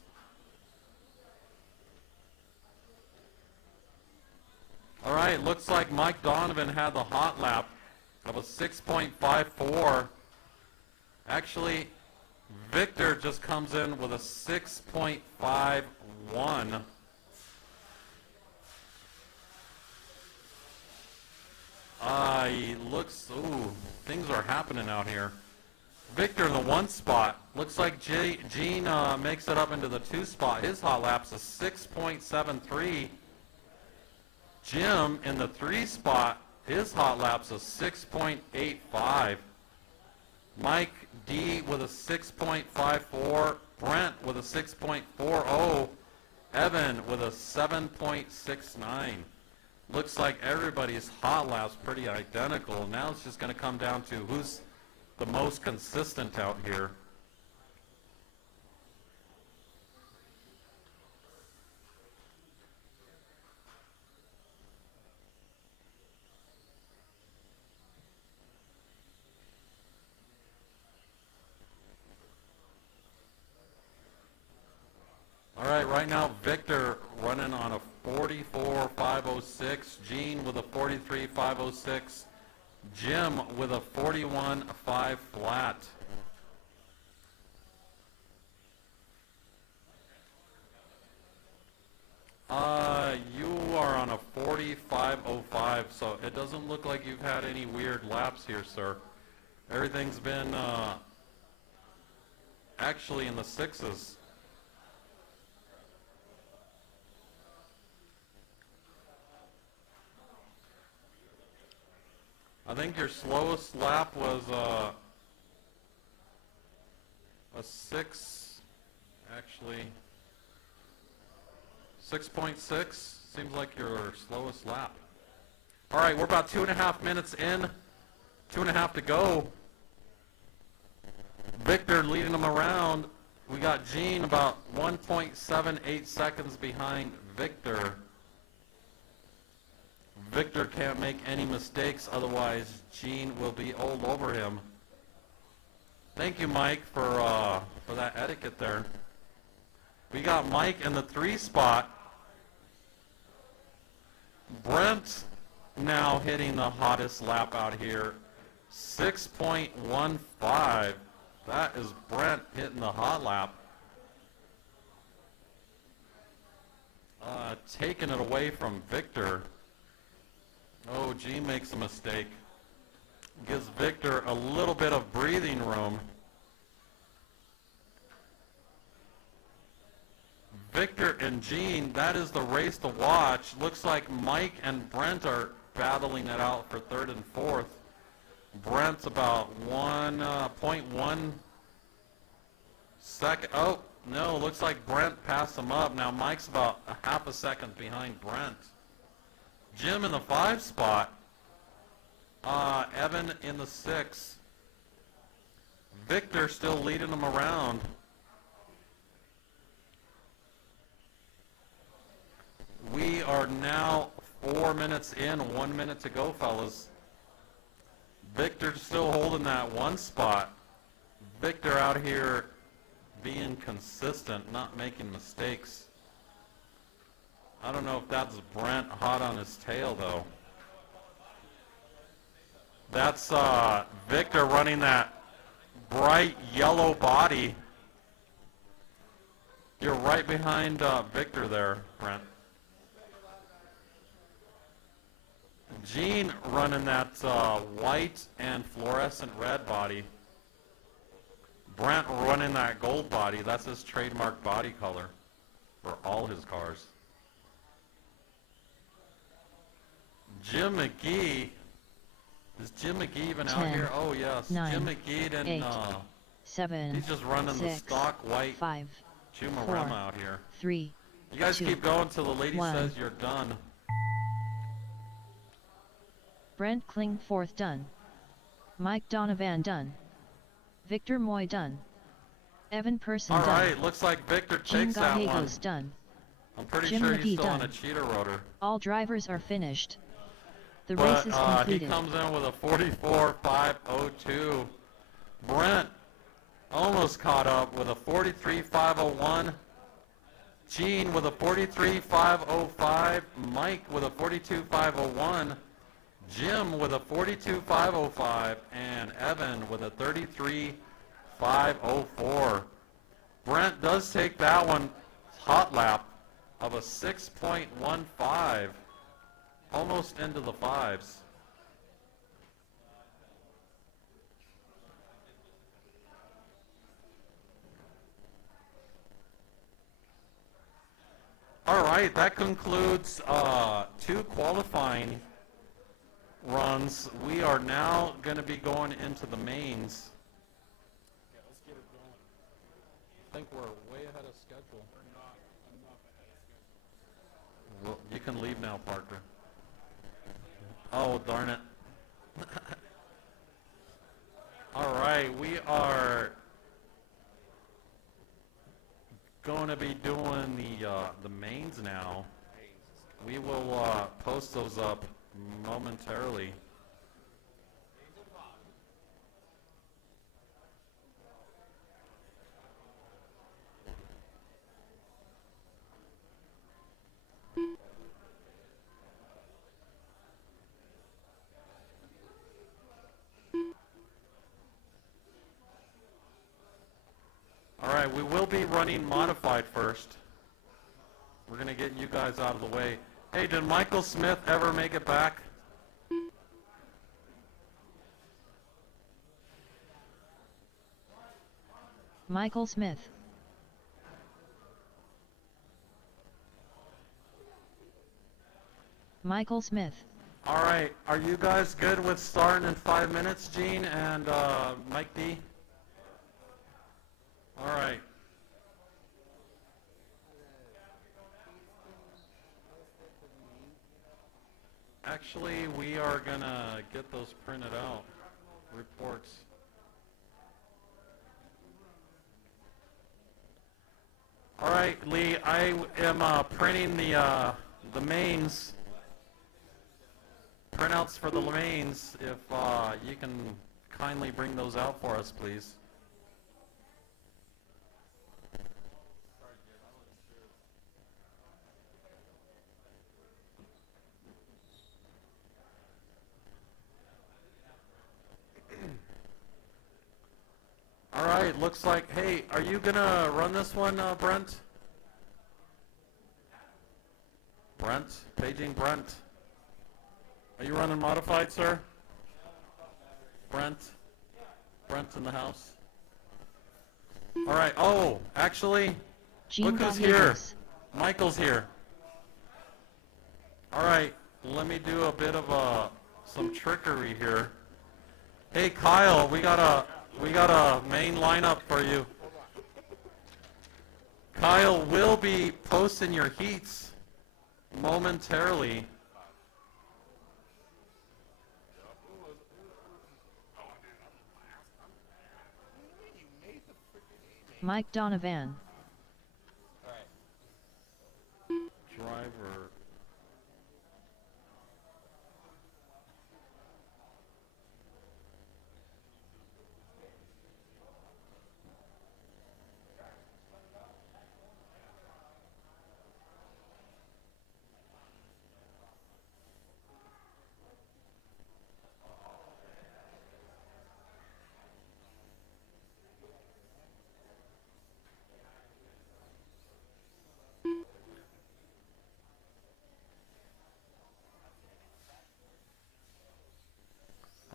All right, looks like Mike Donovan had the hot lap of a 6.54. Actually, Victor just comes in with a 6.51. He looks, ooh, things are happening out here. Victor in the 1 spot. Looks like Gene makes it up into the 2 spot. His hot lap's a 6.73. Jim in the 3 spot. His hot lap's a 6.85. Mike D with a 6.54. Brent with a 6.40. Evan with a 7.69. Looks like everybody's hot lap's pretty identical. Now it's just going to come down to who's the most consistent out here. All right, right now Victor running on a 44.506, Gene with a 43.506, Jim with a 41.5 flat. You are on a 45.05, so it doesn't look like you've had any weird laps here, sir. Everything's been actually in the 6s. I think your slowest lap was a 6, actually 6.6 seems like your slowest lap. All right, we're about 2.5 minutes in, 2.5 to go. Victor leading them around. We got Gene about 1.78 seconds behind Victor. Victor can't make any mistakes, otherwise Gene will be all over him. Thank you, Mike, for that etiquette there. We got Mike in the 3 spot. Brent now hitting the hottest lap out here, 6.15. That is Brent hitting the hot lap. Taking it away from Victor. Oh, Gene makes a mistake. Gives Victor a little bit of breathing room. Victor and Gene, that is the race to watch. Looks like Mike and Brent are battling it out for 3rd and 4th. Brent's about 1.1 second. Oh, no, looks like Brent passed him up. Now Mike's about a half a second behind Brent. Jim in the 5 spot. Evan in the 6. Victor still leading them around. We are now 4 minutes in, 1 minute to go, fellas. Victor still holding that one spot. Victor out here being consistent, not making mistakes. I don't know if that's Brent hot on his tail, though. That's Victor running that bright yellow body. You're right behind Victor there, Brent. Gene running that white and fluorescent red body. Brent running that gold body. That's his trademark body color for all his cars. Jim McGee. Is Jim McGee even out 10, here? Oh, yes. 9, Jim McGee and 8, 7, he's just running 6, the stock white 5, Chumarema 4, out here. 3, You guys 2, keep going till the lady 1. says you're done. Brent Kling 4th done. Mike Donovan done. Victor Moy done. Evan Person All done. right, looks like Victor Gene takes that one. Gallegos done. I'm pretty Jim sure McGee he's still on a done. cheater rotor. All drivers are finished. The But race is he completed. comes in with a 44.502. Brent almost caught up with a 43.501. Gene with a 43.505. Mike with a 42.501. Jim with a 42.505. And Evan with a 33.504. Brent does take that one hot lap of a 6.15. Almost into the fives. All right, that concludes 2 qualifying runs. We are now going to be going into the mains. Yeah, let's get it going. I think we're way ahead of schedule. We're not enough ahead of schedule. Well, you can leave now, Parker. Oh, darn it. All right, we are going to be doing the mains now. We will post those up momentarily. All right, we will be running modified first. We're going to get you guys out of the way. Hey, did Michael Smith ever make it back? Michael Smith. Michael Smith. All right, are you guys good with starting in 5 minutes, Gene and Mike D? All right. Actually, we are going to get those printed out, reports. All right, Lee, I am printing the mains, printouts for the mains, if you can kindly bring those out for us, please. All right, looks like, hey, are you going to run this one, Brent? Brent, paging Brent. Are you running modified, sir? Brent? Brent's in the house. All right, oh, actually, look who's here. Michael's here. All right, let me do a bit of some trickery here. Hey, Kyle, we got a main lineup for you. Kyle will be posting your heats momentarily. Mike Donovan. Driver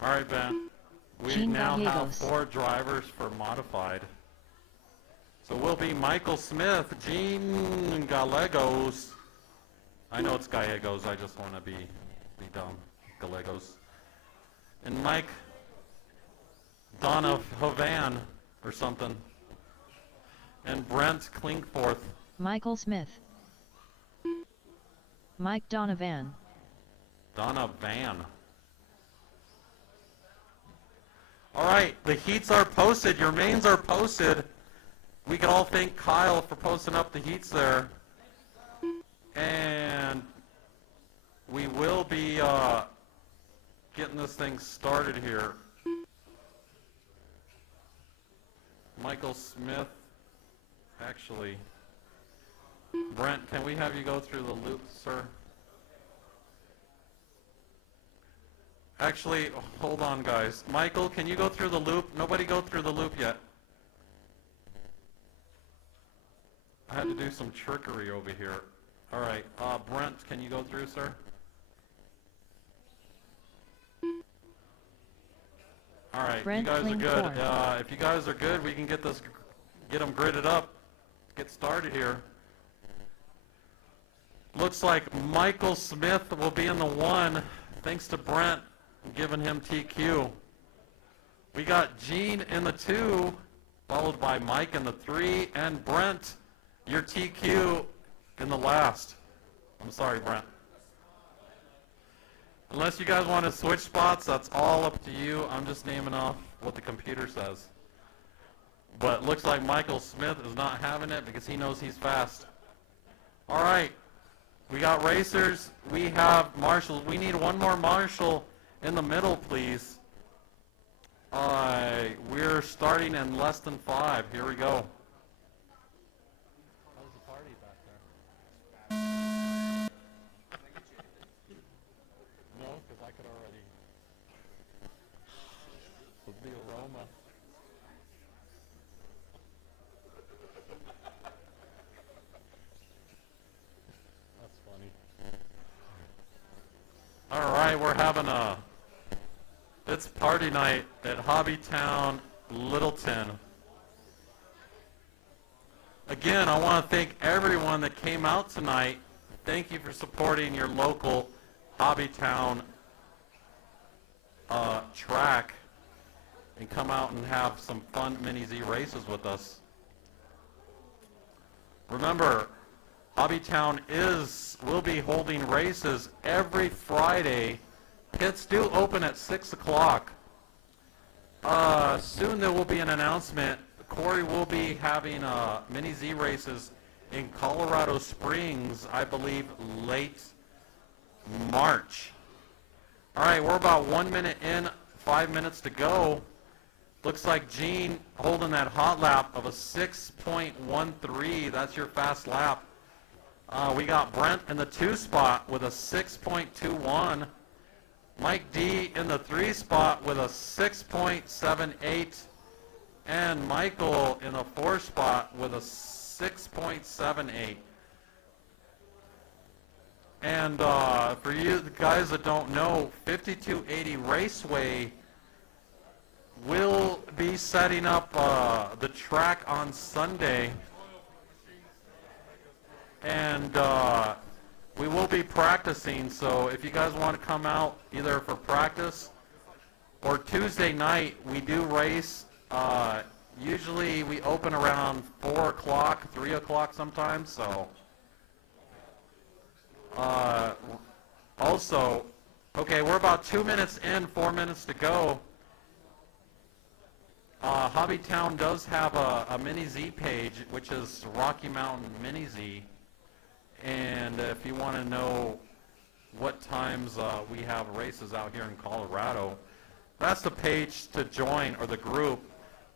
All right, Ben. We Gene now have Gallegos. 4 drivers for modified. So we'll be Michael Smith, Gene Gallegos. I know it's Gallegos. I just want to be dumb. Gallegos. And Mike Donovan or something. And Brent Klingforth. Michael Smith. Mike Donovan. Donovan. All right, the heats are posted. Your mains are posted. We can all thank Kyle for posting up the heats there. And we will be getting this thing started here. Michael Smith, actually. Brent, can we have you go through the loop, sir? Actually, hold on, guys. Michael, can you go through the loop? Nobody go through the loop yet. I had to do some trickery over here. All right, Brent, can you go through, sir? All right, Brent you guys are Kling good. Ford. If you guys are good, we can get them gridded up. Get started here. Looks like Michael Smith will be in the 1, thanks to Brent giving him TQ. We got Gene in the 2, followed by Mike in the 3, and Brent, your TQ in the last. I'm sorry, Brent. Unless you guys want to switch spots, that's all up to you. I'm just naming off what the computer says. But looks like Michael Smith is not having it because he knows he's fast. All right. We got racers. We have marshals. We need one more marshal in the middle, please. We're starting in less than 5. Here we go. How's the party back there? No, because I could already. With the aroma. That's funny. All right, we're having it's party night at HobbyTown Littleton. Again, I want to thank everyone that came out tonight. Thank you for supporting your local HobbyTown track and come out and have some fun Mini-Z races with us. Remember, HobbyTown will be holding races every Friday. Pits do open at 6 o'clock. Soon there will be an announcement. Corey will be having Mini-Z races in Colorado Springs, I believe, late March. All right, we're about 1 minute in, 5 minutes to go. Looks like Gene holding that hot lap of a 6.13. That's your fast lap. We got Brent in the 2 spot with a 6.21. Mike D in the 3 spot with a 6.78. And Michael in the 4 spot with a 6.78. And for you guys that don't know, 5280 Raceway will be setting up the track on Sunday. And we will be practicing, so if you guys want to come out either for practice or Tuesday night, we do race. Usually we open around 4 o'clock, 3 o'clock sometimes, so. Also, okay, we're about 2 minutes in, 4 minutes to go. HobbyTown does have a Mini-Z page, which is Rocky Mountain Mini-Z. And if you want to know what times we have races out here in Colorado, that's the page to join, or the group.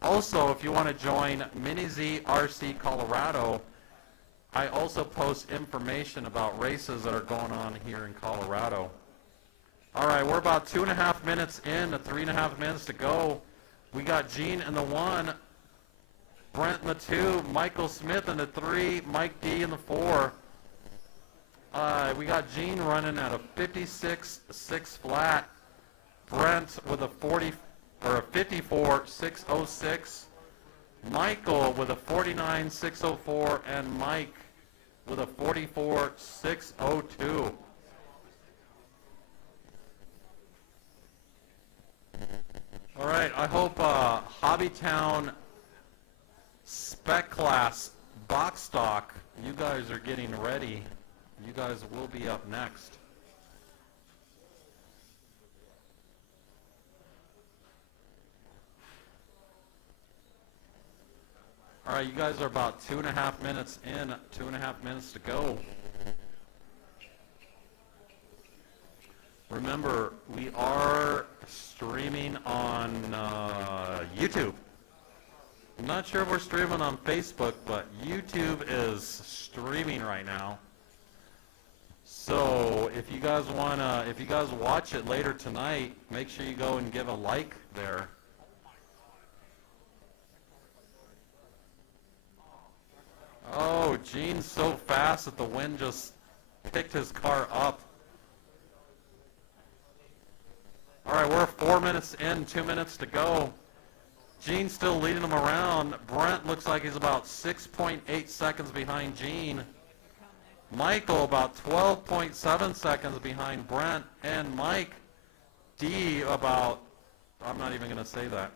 Also, if you want to join Mini-Z RC Colorado, I also post information about races that are going on here in Colorado. All right, we're about 2.5 minutes in to 3.5 minutes to go. We got Gene in the 1, Brent in the 2, Michael Smith in the 3, Mike D in the 4. We got Gene running at a 56.6 flat. Brent with a 54.606. Michael with a 49.604, and Mike with a 44.602. All right, I hope HobbyTown Spec Class Box Stock, you guys are getting ready. You guys will be up next. All right, you guys are about 2.5 minutes in, 2.5 minutes to go. Remember, we are streaming on YouTube. I'm not sure if we're streaming on Facebook, but YouTube is streaming right now. So if you guys watch it later tonight, make sure you go and give a like there. Oh, Gene's so fast that the wind just picked his car up. All right, we're 4 minutes in, 2 minutes to go. Gene's still leading him around. Brent looks like he's about 6.8 seconds behind Gene. Michael about 12.7 seconds behind Brent. And Mike D about, I'm not even going to say that.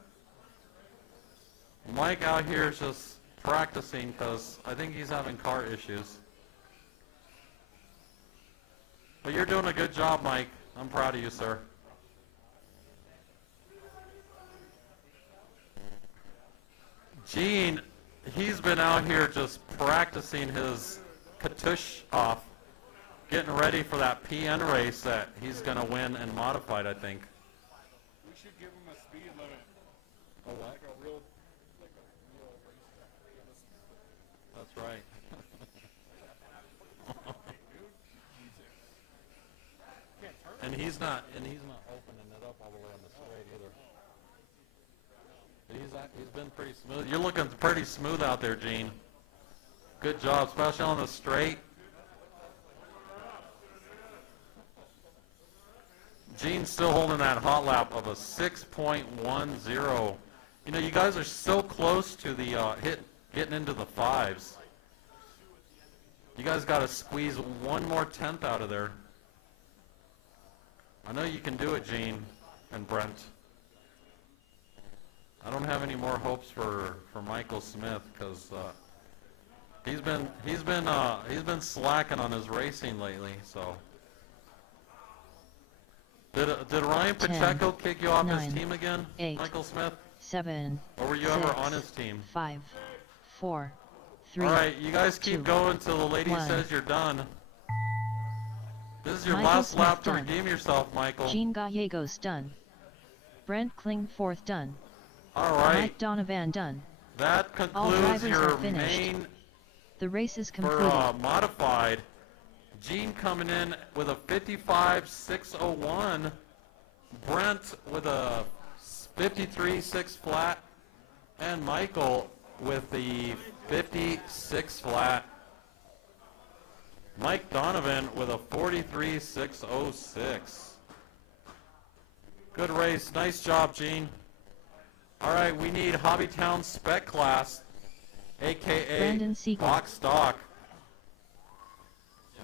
Mike out here is just practicing because I think he's having car issues. But you're doing a good job, Mike. I'm proud of you, sir. Gene, he's been out here just practicing his Katush off, getting ready for that PN race that he's going to win in modified, I think. We should give him a speed limit. Oh, what? Like a real race. That's right. and he's not opening it up all the way on the straight either. He's been pretty smooth. You're looking pretty smooth out there, Gene. Good job, especially on the straight. Gene's still holding that hot lap of a 6.10. You know, you guys are so close to the getting into the fives. You guys got to squeeze one more tenth out of there. I know you can do it, Gene and Brent. I don't have any more hopes for Michael Smith because he's been slacking on his racing lately. So did Ryan Pacheco kick you off his team again, 8, Michael Smith? 7, or were you 6, ever on his team? 5, 4, 3. All right, you guys keep 2, going until the lady 1. says you're done. This is your Michael last Smith lap to done. redeem yourself, Michael. Gene Gallegos done. Brent Kling 4th done. All right. Mike Donovan done. That All concludes drivers your are finished. main The race is for concluded. modified. Gene coming in with a 55.601. Brent with a 53.6 flat. And Michael with the 56 flat. Mike Donovan with a 43.606. Good race. Nice job, Gene. All right, we need HobbyTown Spec Class, a.k.a. Brandon Siegel. Box Stock.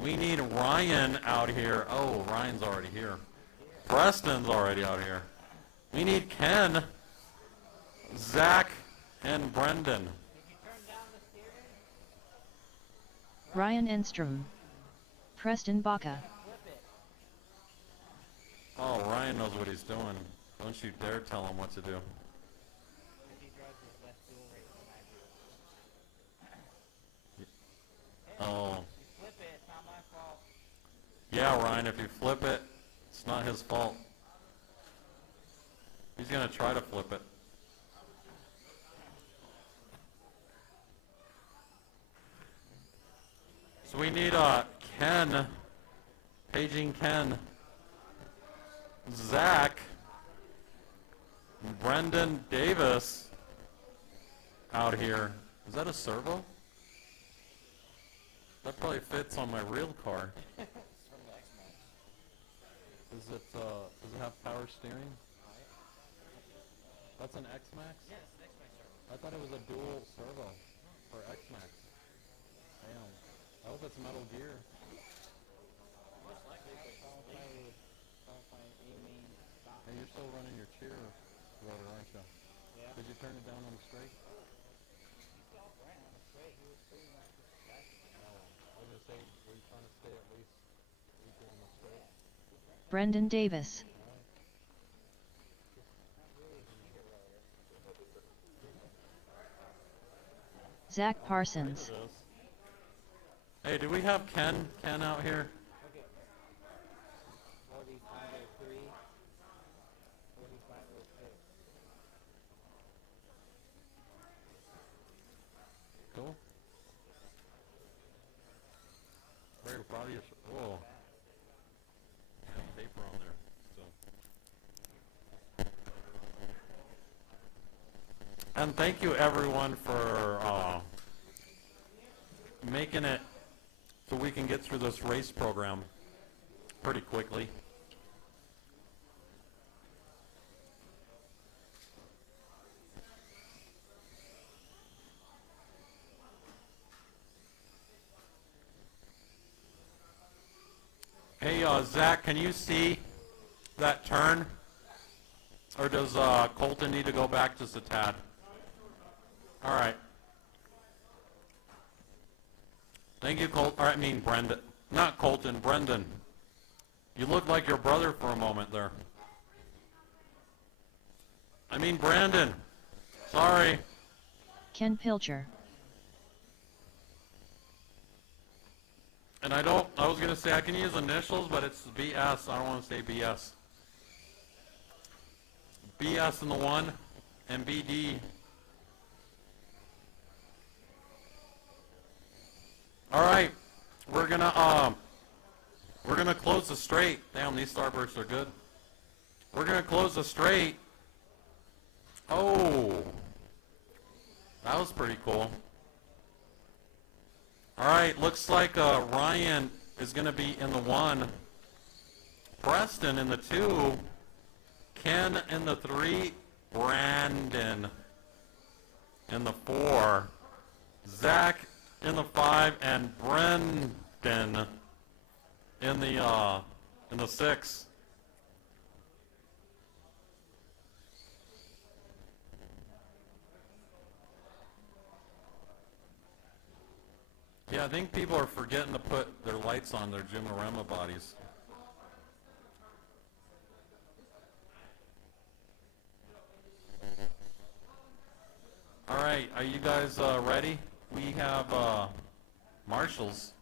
We need Ryan out here. Oh, Ryan's already here. Preston's already out here. We need Ken, Zach, and Brendan. Ryan Enstrom. Preston Baca. Oh, Ryan knows what he's doing. Don't you dare tell him what to do. Oh. Yeah, Ryan, if you flip it, it's not his fault. He's going to try to flip it. So we need Ken, paging Ken, Zach, Brendan Davis out here. Is that a servo? That probably fits on my real car. Does it have power steering? That's an X-Max? Yes, next max servo. I thought it was a dual servo for X-Max. Damn. I hope it's Metal Gear. Most likely, but Hey, you're still running your cheer rotor, aren't you? yeah. Did you turn it down on the straight? He's off right on the straight. He was pretty much just back. No. I was gonna say, were you trying to stay at least equal on the straight? Brendan Davis. Zach Parsons. Hey, do we have Ken out here? Okay. 4503. 4502. Cool. Very proud of you. Whoa. Yeah, paper on there. So. And thank you everyone for making it so we can get through this race program pretty quickly. Hey, Zach, can you see that turn? Or does Colton need to go back just a tad? All right. Thank you, Brendan. Not Colton, Brendan. You look like your brother for a moment there. I mean Brandon. Sorry. Ken Pilcher. And I was going to say I can use initials, but it's BS. I don't want to say BS. BS in the one and BD. All right, we're gonna close the straight. Damn, these starbursts are good. We're gonna close the straight. Oh, that was pretty cool. All right, looks like Ryan is gonna be in the 1, Preston in the 2, Ken in the 3, Brandon in the 4, Zach in the 5, and Brendan in the 6. Yeah, I think people are forgetting to put their lights on their Jimarama bodies. All right, are you guys ready? We have marshals.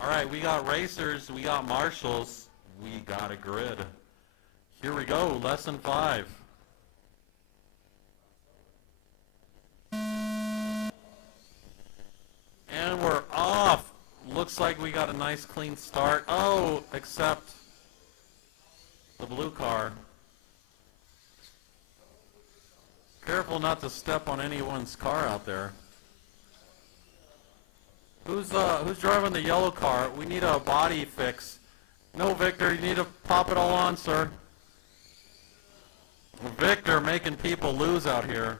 All right, we got racers, we got marshals, we got a grid. Here we go, lesson 5. And we're off. Looks like we got a nice clean start. Oh, except the blue car. Careful not to step on anyone's car out there. Who's driving the yellow car? We need a body fix. No, Victor, you need to pop it all on, sir. Victor making people lose out here.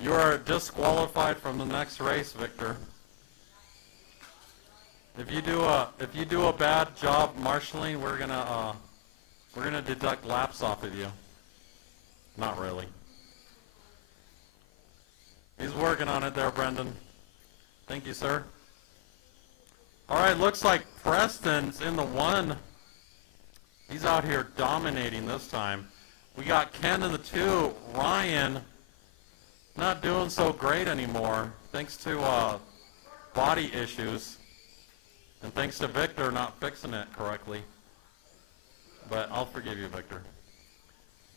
You are disqualified from the next race, Victor. If you do a bad job marshaling, we're gonna deduct laps off of you. Not really. He's working on it there, Brendan. Thank you, sir. All right, looks like Preston's in the 1. He's out here dominating this time. We got Ken in the 2. Ryan not doing so great anymore, thanks to body issues. And thanks to Victor not fixing it correctly. But I'll forgive you, Victor.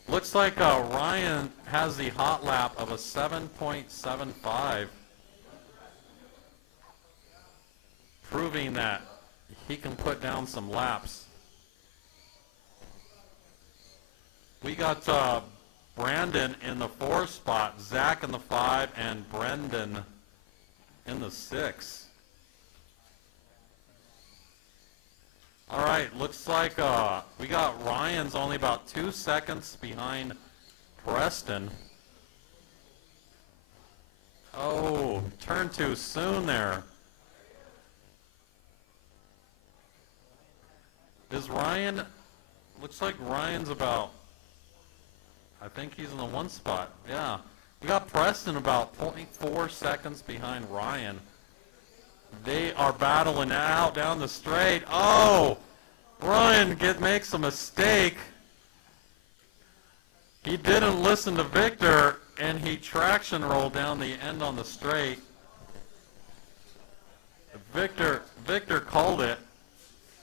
Looks like Ryan has the hot lap of a 7.75, proving that he can put down some laps. We got Brandon in the 4 spot, Zach in the 5, and Brendan in the 6. All right, looks like we got Ryan's only about 2 seconds behind Preston. Oh, turned too soon there. Is Ryan, looks like Ryan's about, I think he's in the 1 spot. Yeah, we got Preston about 0.4 seconds behind Ryan. They are battling out down the straight. Oh, Ryan makes a mistake. He didn't listen to Victor, and he traction rolled down the end on the straight. Victor called it,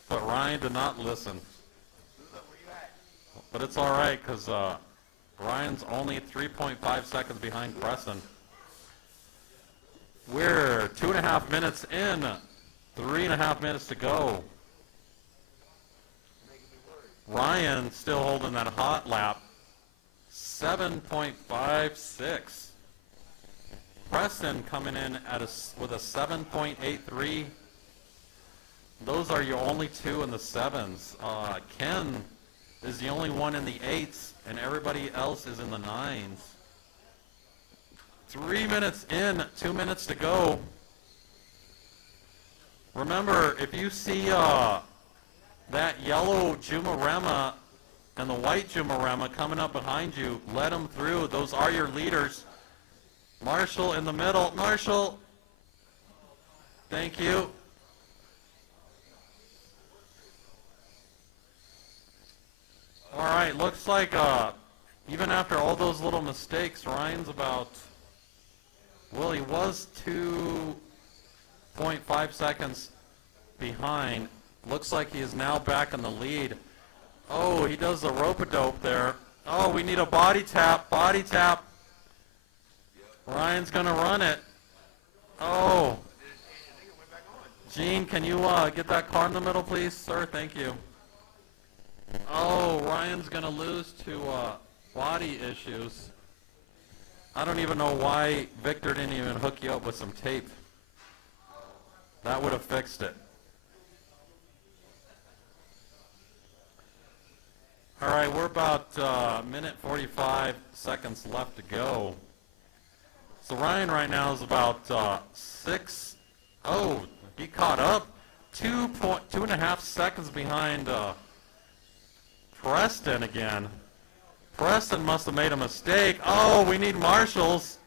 but Ryan did not listen. But it's all right, because Ryan's only 3.5 seconds behind Preston. We're 2.5 minutes in, 3.5 minutes to go. Ryan still holding that hot lap, 7.56. Preston coming in at with a 7.83. Those are your only two in the 7s. Ken is the only one in the 8s, and everybody else is in the 9s. 3 minutes in, 2 minutes to go. Remember, if you see that yellow Jumarema and the white Jumarema coming up behind you, let them through. Those are your leaders. Marshall in the middle. Marshall, thank you. All right, looks like even after all those little mistakes, Ryan's about, well, he was 2.5 seconds behind. Looks like he is now back in the lead. Oh, he does the rope-a-dope there. Oh, we need a body tap, body tap. Ryan's going to run it. Oh. Gene, can you get that car in the middle, please? Sir, thank you. Oh, Ryan's going to lose to body issues. I don't even know why Victor didn't even hook you up with some tape. That would have fixed it. All right, we're about minute 45 seconds left to go. So Ryan right now is about 6. Oh, he caught up. 2.5 seconds behind Preston again. Preston must have made a mistake. Oh, we need marshals.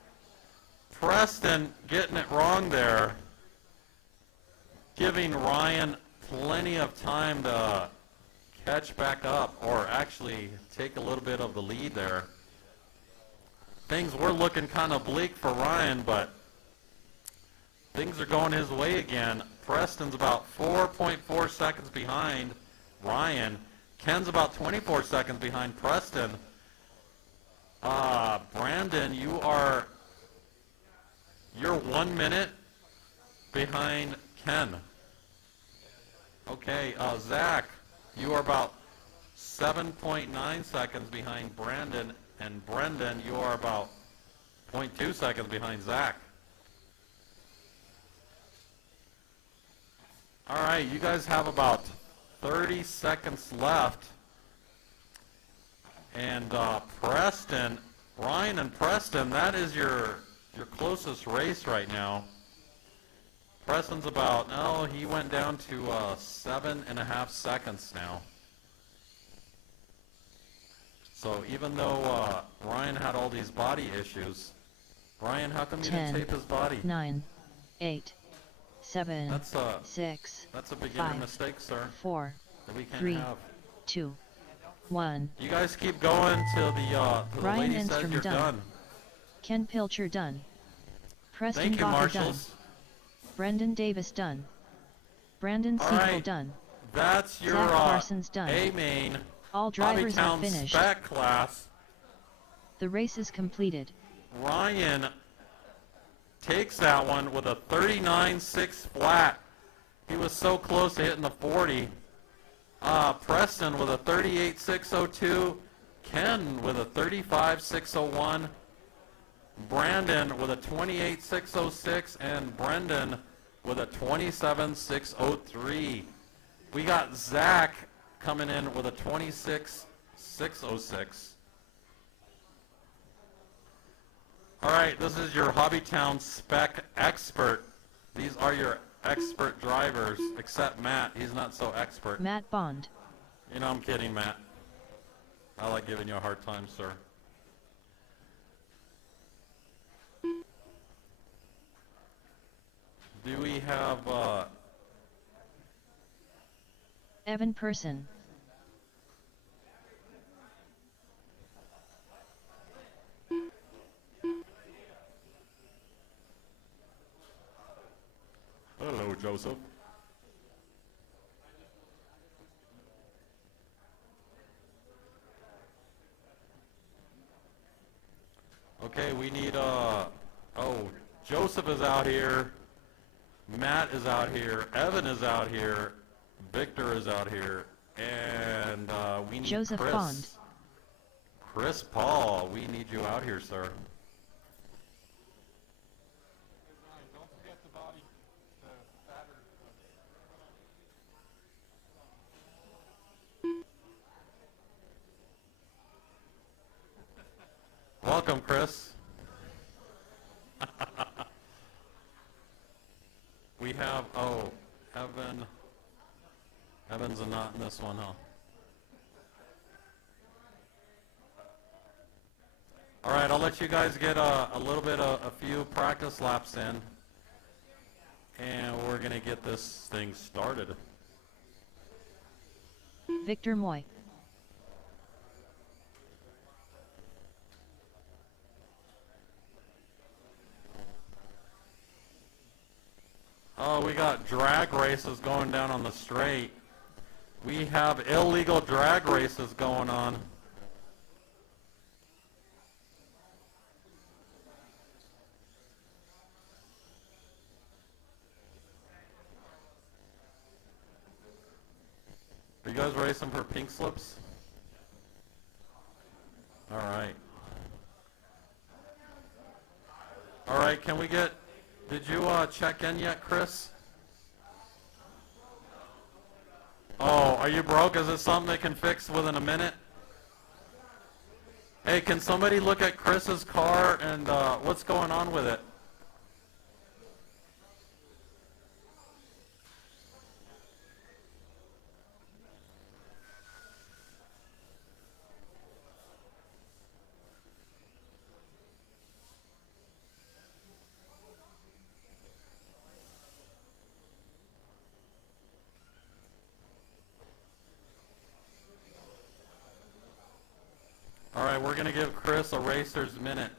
Preston getting it wrong there. Giving Ryan plenty of time to catch back up, or actually take a little bit of the lead there. Things were looking kind of bleak for Ryan, but things are going his way again. Preston's about 4.4 seconds behind Ryan. Ken's about 24 seconds behind Preston. Brandon, you're 1 minute behind Ken. Okay, Zach, you are about 7.9 seconds behind Brandon, and Brendan, you are about 0.2 seconds behind Zach. All right, you guys have about 30 seconds left. And Preston, Ryan and Preston, that is your closest race right now. Preston's about, no, he went down to 7.5 seconds now. So even though Ryan had all these body issues, Ryan, how come you didn't 10, tape his body? 9, 8, 7, That's 6, a beginner 5, mistake, sir, 4, that we can't 3, have. 2, 1. You guys keep going till the Ryan lady says Enstrom you're done. done. Ken Pilcher done. Preston Thank you, Bacher done. marshals. Brendan Davis done. Brandon All Siegel right. done. That's your Zach Parsons done. A-main All drivers are HobbyTown finished. spec class. The race is completed. Ryan takes that one with a 39.6 flat. He was so close to hitting the 40. Preston with a 38.602. Ken with a 35.601. Brandon with a 28.606, and Brendan with a 27.603. We got Zach coming in with a 26.606. All right, this is your HobbyTown spec expert. These are your expert drivers, except Matt. He's not so expert. Matt Bond. You know, I'm kidding, Matt. I like giving you a hard time, sir. Do we have, Evan Person. hello, Joseph. Okay, we need, Joseph is out here. Matt is out here. Evan is out here. Victor is out here. And we need Joseph Chris. Bond. Chris Paul, we need you out here, sir. Don't forget the body, the batter. Welcome, Chris. We have, Evan. Evan's not in this one, huh? All right, I'll let you guys get a little bit of a few practice laps in, and we're going to get this thing started. Victor Moy. Oh, we got drag races going down on the straight. We have illegal drag races going on. Are you guys racing for pink slips? All right. All right, can we get, did you check in yet, Chris? Oh, are you broke? Is it something they can fix within a minute? Hey, can somebody look at Chris's car and what's going on with it? All right, we're going to give Chris a racer's minute.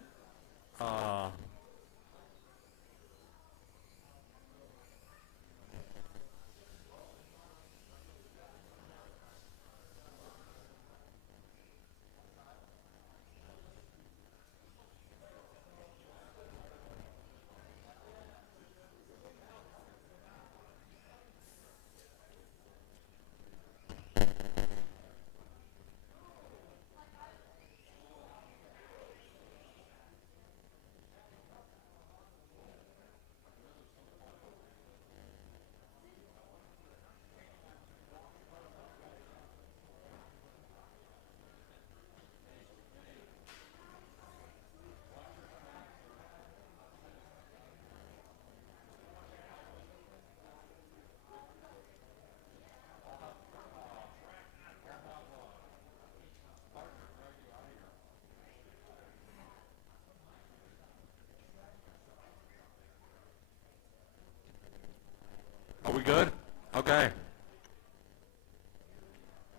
Are we good? Okay.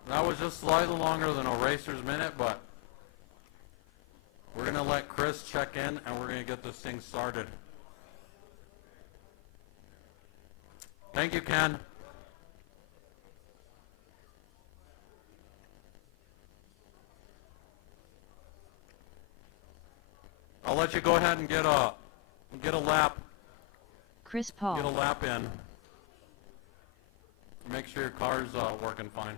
That was just slightly longer than a racer's minute, but we're going to let Chris check in, and we're going to get this thing started. Thank you, Ken. I'll let you go ahead and get a lap. Chris Paul. Get a lap in. Make sure your car's working fine.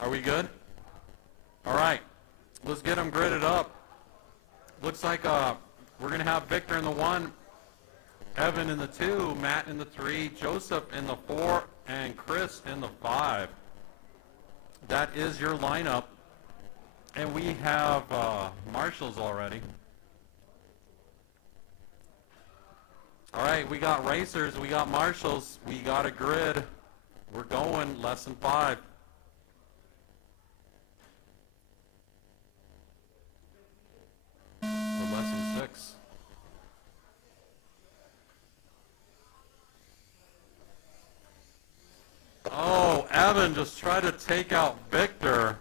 Are we good? All right, let's get them gridded up. Looks like we're going to have Victor in the 1, Evan in the 2, Matt in the 3, Joseph in the 4, and Chris in the 5. That is your lineup. And we have marshals already. All right, we got racers, we got marshals, we got a grid. We're going lesson 5. Or lesson 6. Oh, Evan just tried to take out Victor.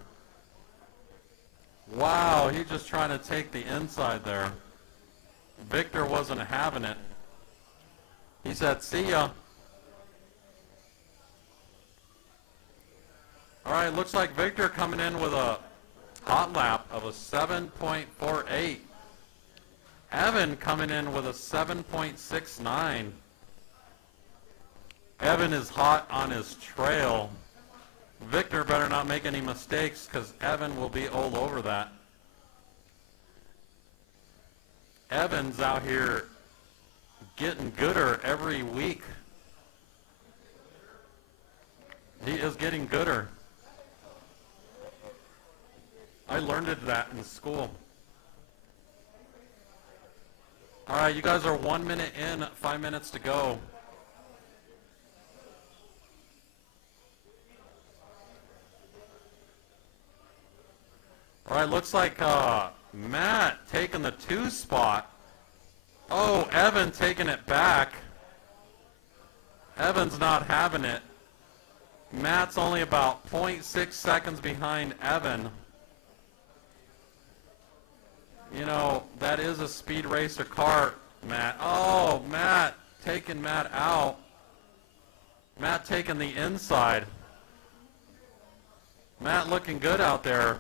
Wow, he's just trying to take the inside there. Victor wasn't having it. He said, see ya. All right, looks like Victor coming in with a hot lap of a 7.48. Evan coming in with a 7.69. Evan is hot on his trail. Victor better not make any mistakes because Evan will be all over that. Evan's out here getting gooder every week. He is getting gooder. I learned that in school. All right, you guys are 1 minute in, 5 minutes to go. All right, looks like Matt taking the 2 spot. Oh, Evan taking it back. Evan's not having it. Matt's only about 0.6 seconds behind Evan. You know, that is a speed racer car, Matt. Oh, Matt taking Matt out. Matt taking the inside. Matt looking good out there.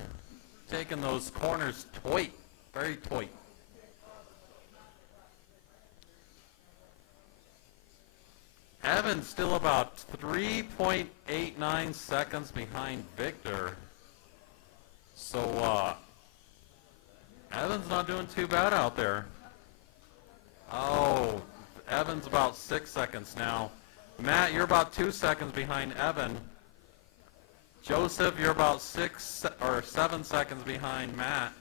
Taking those corners tight, very tight. Evan's still about 3.89 seconds behind Victor. So, Evan's not doing too bad out there. Oh, Evan's about 6 seconds now. Matt, you're about 2 seconds behind Evan. Joseph, you're about 6 or 7 seconds behind Matt.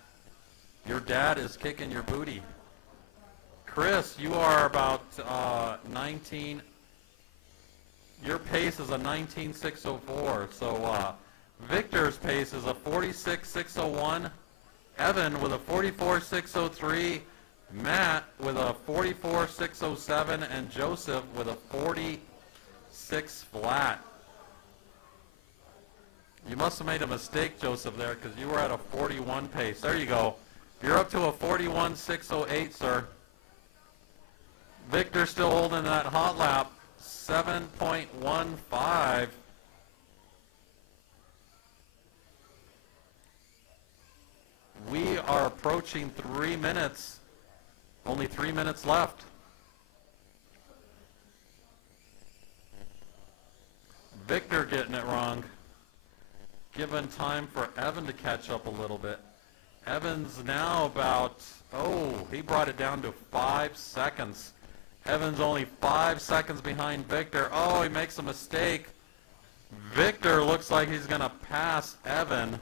Your dad is kicking your booty. Chris, you are about 19. Your pace is a 19.604. So Victor's pace is a 46.601. Evan with a 44.603. Matt with a 44.607. And Joseph with a 46 flat. You must have made a mistake, Joseph, there, because you were at a 41 pace. There you go. You're up to a 41.608, sir. Victor still holding that hot lap, 7.15. We are approaching 3 minutes. Only 3 minutes left. Victor getting it wrong. Given time for Evan to catch up a little bit. Evan's now about, he brought it down to 5 seconds. Evan's only 5 seconds behind Victor. Oh, he makes a mistake. Victor looks like he's going to pass Evan.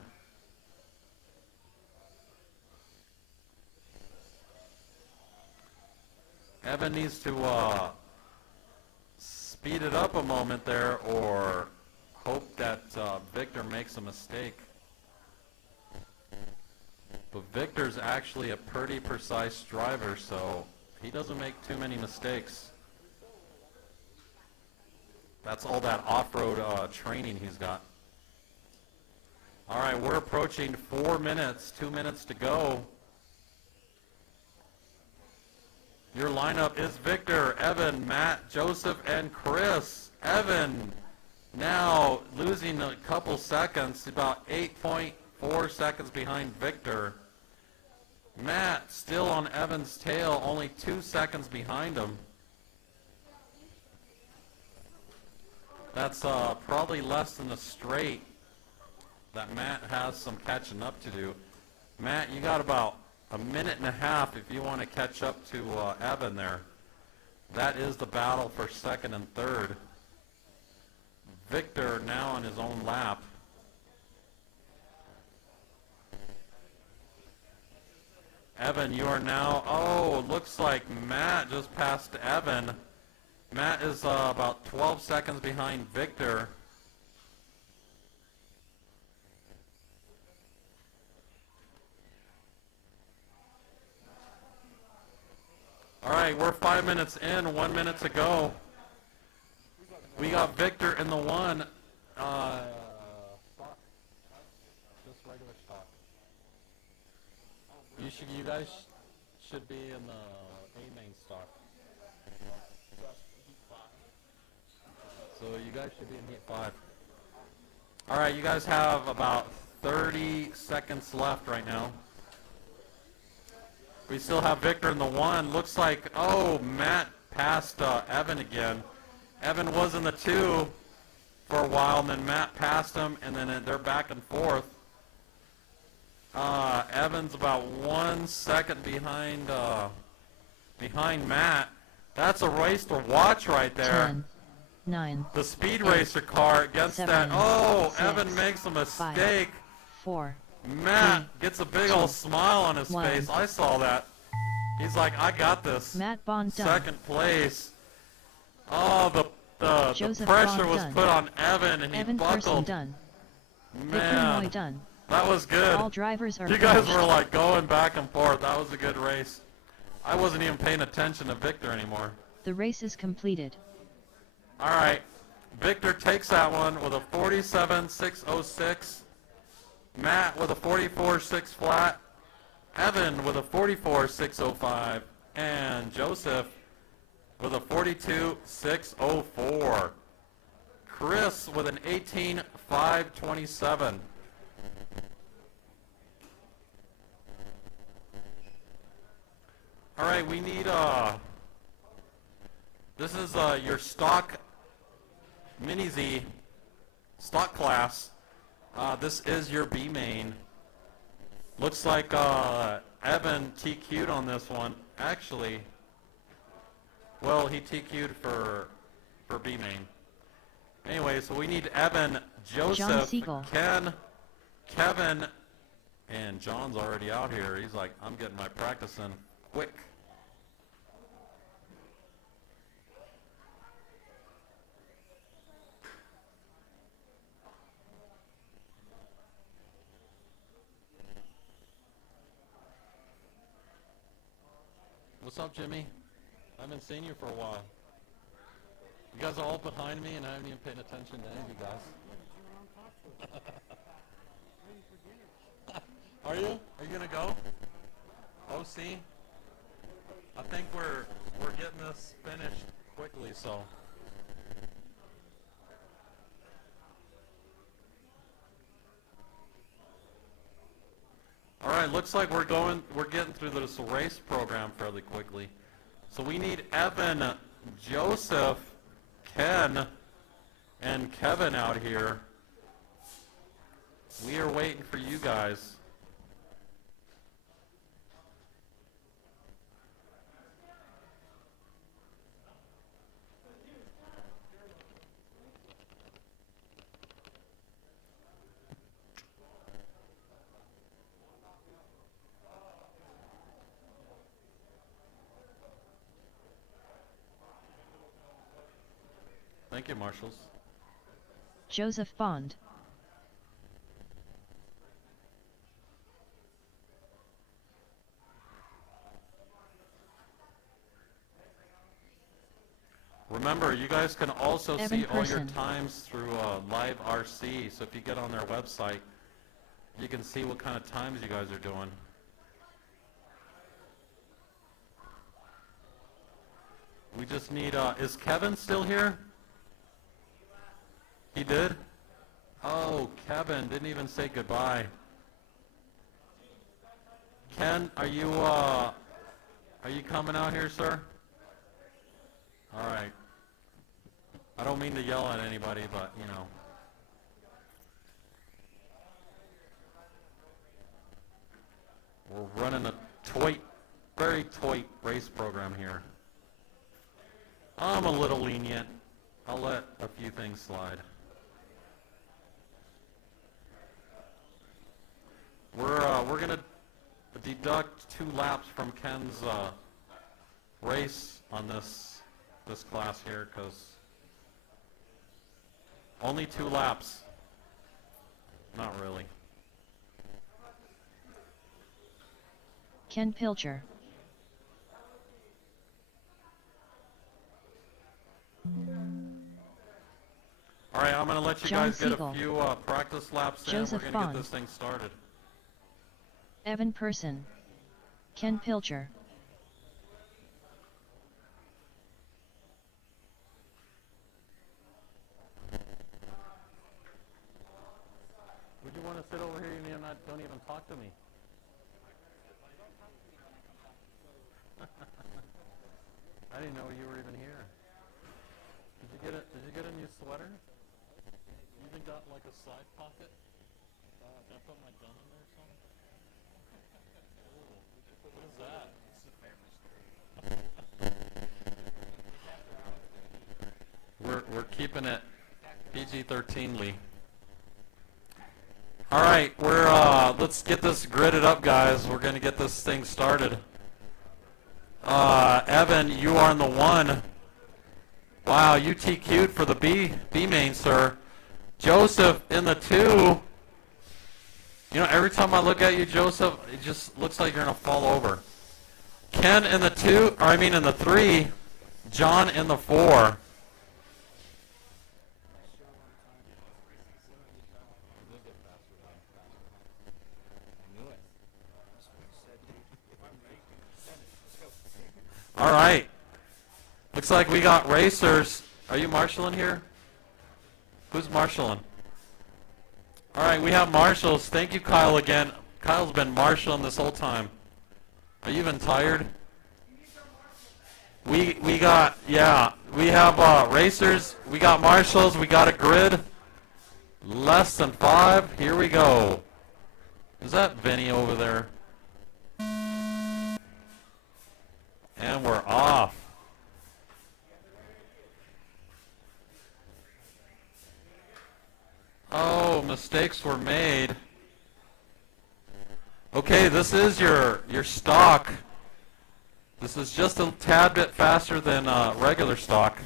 Evan needs to speed it up a moment there or hope that Victor makes a mistake. But Victor's actually a pretty precise driver, so he doesn't make too many mistakes. That's all that off-road training he's got. All right, we're approaching 4 minutes, 2 minutes to go. Your lineup is Victor, Evan, Matt, Joseph, and Chris. Evan now losing a couple seconds, about 8.4 seconds behind Victor. Matt still on Evan's tail, only 2 seconds behind him. That's probably less than a straight. that Matt has some catching up to do. Matt, you got about a minute and a half if you want to catch up to Evan there. That is the battle for second and third. Victor now on his own lap. Evan, you are now, oh, looks like Matt just passed Evan. Matt is about 12 seconds behind Victor. All right, we're 5 minutes in, 1 minute to go. We got Victor in the one. Stock. Just regular stock. You guys should be in the A main stock. So you guys should be in heat 5. All right, you guys have about 30 seconds left right now. We still have Victor in the one. Looks like, oh, Matt passed Evan again. Evan was in the two for a while, and then Matt passed him, and then they're back and forth. Evan's about 1 second behind Matt. That's a race to watch right there. 10, 9, The speed 8, racer car against 7, that. Oh, 6, Evan makes a 5, mistake. 4, Matt gets a big old 2, smile on his 1. face. I saw that. He's like, I got this. Matt Bond done. Second place. Oh, the Joseph pressure Bond was done. put on Evan, and he Evan Person buckled. done. Victor Man, Moy done. that was good. All drivers are You guys finished. were like going back and forth. That was a good race. I wasn't even paying attention to Victor anymore. The race is completed. All right. Victor takes that one with a 47.606. Matt with a 44.6 flat. Evan with a 44.605. And Joseph with a 42.604. Chris with an 18.527. All right, we need this is your stock Mini-Z stock class. This is your B main. Looks like Evan TQ'd on this one. Actually, well, he TQ'd for B main. Anyway, so we need Evan, Joseph, Siegel. Ken, Kevin, and John's already out here. He's like, I'm getting my practice in quick. What's up, Jimmy? I haven't seen you for a while. You guys are all behind me, and I haven't even paid attention to any of you guys. Are you? Are you gonna go? OC? I think we're getting this finished quickly, so. All right, looks like we're getting through this race program fairly quickly. So we need Evan, Joseph, Ken, and Kevin out here. We are waiting for you guys. Thank you, Marshals. Joseph Bond. Remember, you guys can also Evan see all your Person. times through Live RC. So if you get on their website, you can see what kind of times you guys are doing. We just need, is Kevin still here? He did? Oh, Kevin didn't even say goodbye. Ken, are you coming out here, sir? All right. I don't mean to yell at anybody, but, you know. running a very tight race program here. I'm a little lenient. I'll let a few things slide. We're gonna deduct 2 laps from Ken's race on this class here, because only 2 laps. Not really. Ken Pilcher. All right, I'm going to let you John guys get Siegel. a few practice laps in. Joseph We're going to Bond. get this thing started. Evan Person. Ken Pilcher. Would you want to sit over here and don't even talk to me? I didn't know you were even here. Did you get a new sweater? You even got like a side pocket? Can I put my gun in there or something? Ooh, what is that? It's a family story. We're keeping it PG-13-ly. All right, let's get this gridded up, guys. We're going to get this thing started. Evan, you are in the 1. Wow, you TQ'd for the B main, sir. Joseph in the 2. You know, every time I look at you, Joseph, it just looks like you're going to fall over. Ken in the 2, or I mean in the 3. John in the 4. All right. Looks like we got racers. Are you marshalling here? Who's marshalling? All right, we have marshals. Thank you, Kyle, again. Kyle's been marshalling this whole time. Are you even tired? We got, yeah, we have racers. We got marshals. We got a grid. Less than 5. Here we go. Is that Vinny over there? And we're off. Oh, mistakes were made. Okay, this is your stock. This is just a tad bit faster than regular stock,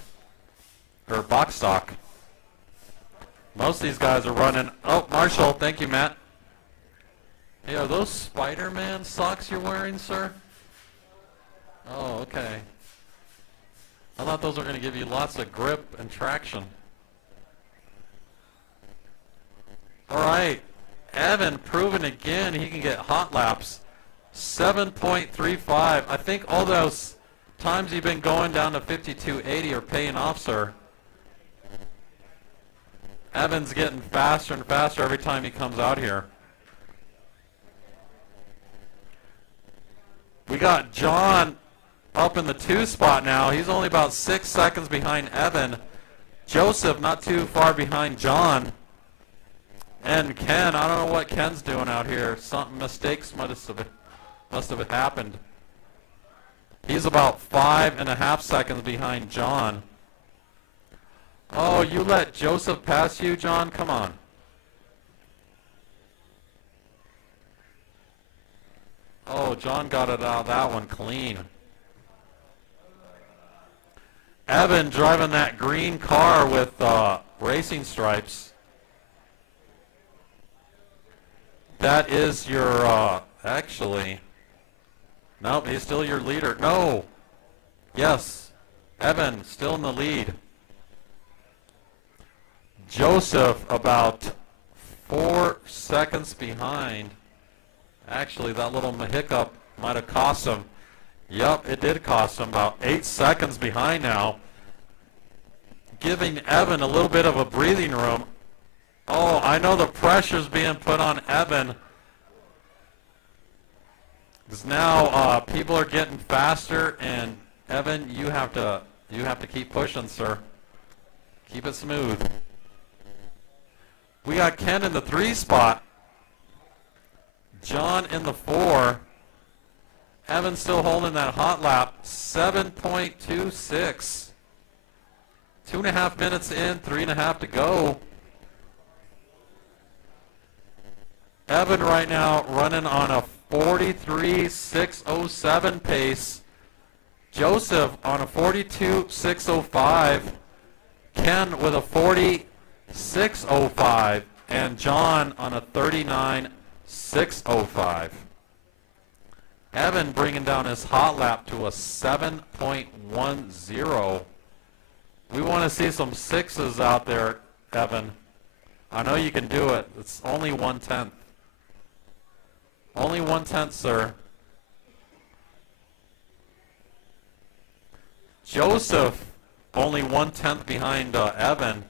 or box stock. Most of these guys are running. Oh, Marshall, thank you, Matt. Hey, are those Spider-Man socks you're wearing, sir? Oh, okay. I thought those were going to give you lots of grip and traction. All right. Evan proving again he can get hot laps. 7.35. I think all those times you've been going down to 52.80 are paying off, sir. Evan's getting faster and faster every time he comes out here. We got John up in the 2 spot now. He's only about 6 seconds behind Evan. Joseph not too far behind John. And Ken, I don't know what Ken's doing out here. Some mistakes must have happened. He's about 5.5 seconds behind John. Oh, you let Joseph pass you, John? Come on. Oh, John got it out of that one clean. Evan driving that green car with racing stripes. That is your, actually, nope, he's still your leader. No. Yes. Evan still in the lead. Joseph about 4 seconds behind. Actually, that little hiccup might have cost him. Yep, it did cost him. About 8 seconds behind now. Giving Evan a little bit of a breathing room. Oh, I know the pressure's being put on Evan. Because now people are getting faster, and Evan, you have to keep pushing, sir. Keep it smooth. We got Ken in the 3 spot. John in the 4. Evan still holding that hot lap, 7.26. 2.5 minutes in, 3.5 to go. Evan right now running on a 43.607 pace. Joseph on a 42.605. Ken with a 40.605. And John on a 39.605. Evan bringing down his hot lap to a 7.10. We want to see some sixes out there, Evan. I know you can do it. It's only 1/10. Only 1/10, sir. Joseph, only 1/10 behind Evan.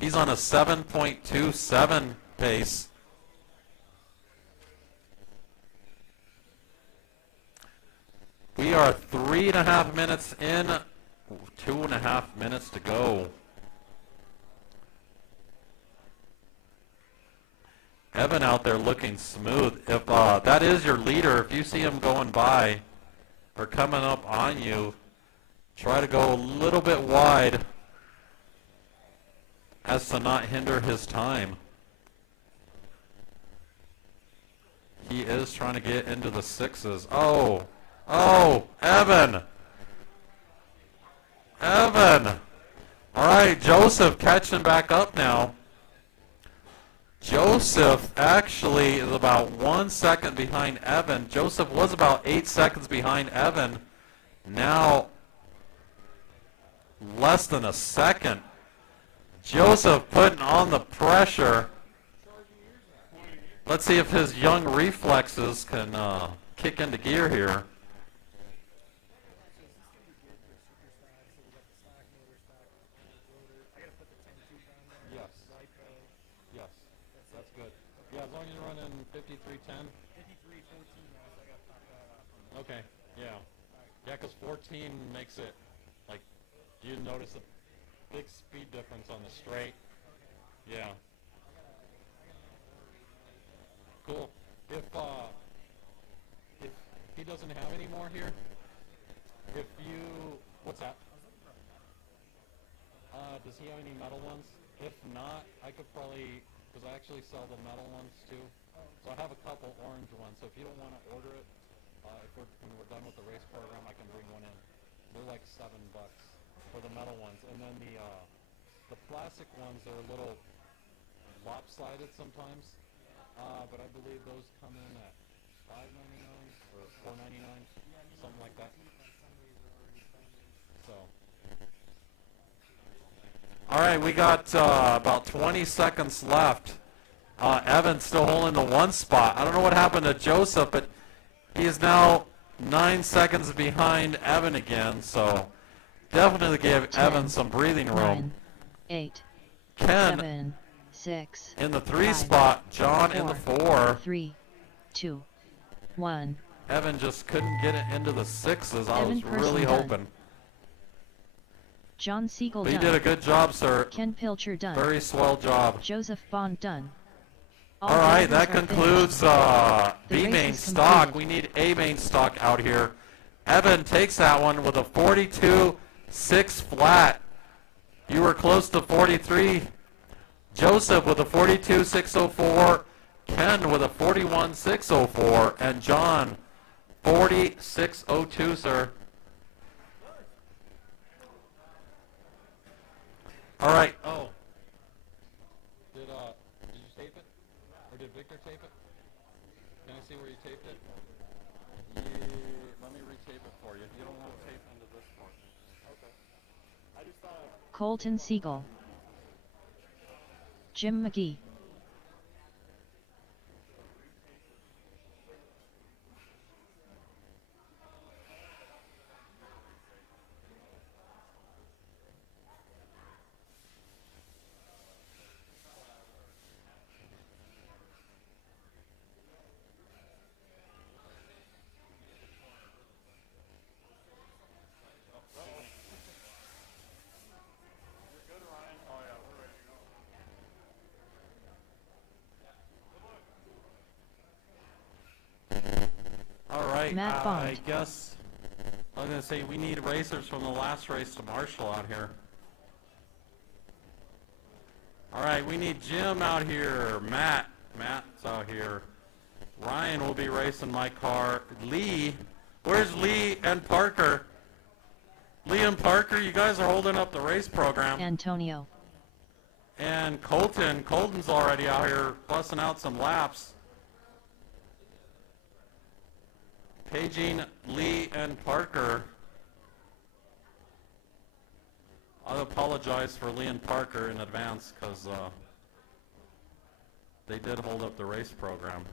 He's on a 7.27 pace. We are 3.5 minutes in, 2.5 minutes to go. Evan out there looking smooth. If that is your leader, if you see him going by or coming up on you, try to go a little bit wide as to not hinder his time. He is trying to get into the sixes. Oh, Evan. Evan. All right, Joseph catching back up now. Joseph actually is about 1 second behind Evan. Joseph was about 8 seconds behind Evan. Now, less than a second. Joseph putting on the pressure. Let's see if his young reflexes can kick into gear here. Yes, that's good. Yeah, as long as you're running 53.10. 53.14, I got to pop that up. Okay, yeah. Yeah, because 14 makes it, like, do you notice a big speed difference on the straight? Yeah. Cool. If he doesn't have any more here, if you, what's that? Does he have any metal ones? If not, I could probably, because I actually sell the metal ones too. So I have a couple orange ones. So if you don't want to order it, when we're done with the race program, I can bring one in. They're like $7 for the metal ones, and then the plastic ones are a little lopsided sometimes. But I believe those come in at $5.99 or $4.99, something like that. So. All right, we got about 20 seconds left. Evan's still holding the one spot. I don't know what happened to Joseph, but he is now 9 seconds behind Evan again. So definitely give 10, Evan some breathing room. 9, 8, Ken 7, 6, in the 3 5, spot, John in the 4. 3, 2, 1. Evan just couldn't get it into the sixes. I was Evan Person really done. hoping. John Siegel But you done. did a good job, sir. Ken Pilcher done. Very swell job. Joseph Bond done. All right, that drivers are concludes finished. The B race main is stock. completed. We need A main stock out here. Evan takes that one with a 42.6 flat. You were close to 43. Joseph with a 42.604. Ken with a 41.604. And John, 40.602, sir. All right. Oh. Did you tape it? Or did Victor tape it? Can I see where you taped it? Yeah, let me retape it for you. You don't want to tape into this portion. Okay. I just thought Colton Siegel. Jim McGee. right, Matt I Bond. guess I was going to say we need racers from the last race to marshal out here. All right, we need Jim out here. Matt's out here. Ryan will be racing my car. Lee, where's Lee and Parker? Lee and Parker, you guys are holding up the race program. Antonio. And Colton's already out here busting out some laps. Paging Lee and Parker. I'll apologize for Lee and Parker in advance because they did hold up the race program.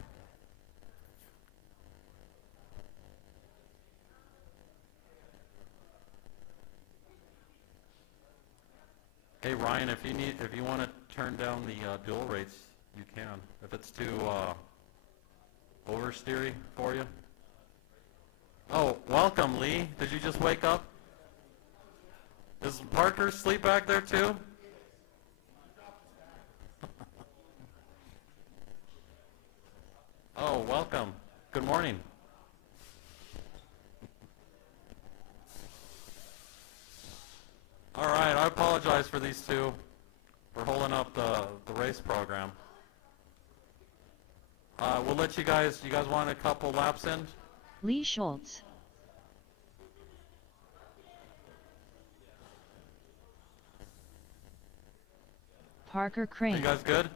Hey Ryan, if you want to turn down the dual rates, you can. If it's too oversteery for you. Oh, welcome Lee. Did you just wake up? Is Parker asleep back there too? Oh, welcome. Good morning. All right, I apologize for these two for holding up the race program. We'll let you guys want a couple laps in? Lee Schultz. Parker Are Crane. you guys good?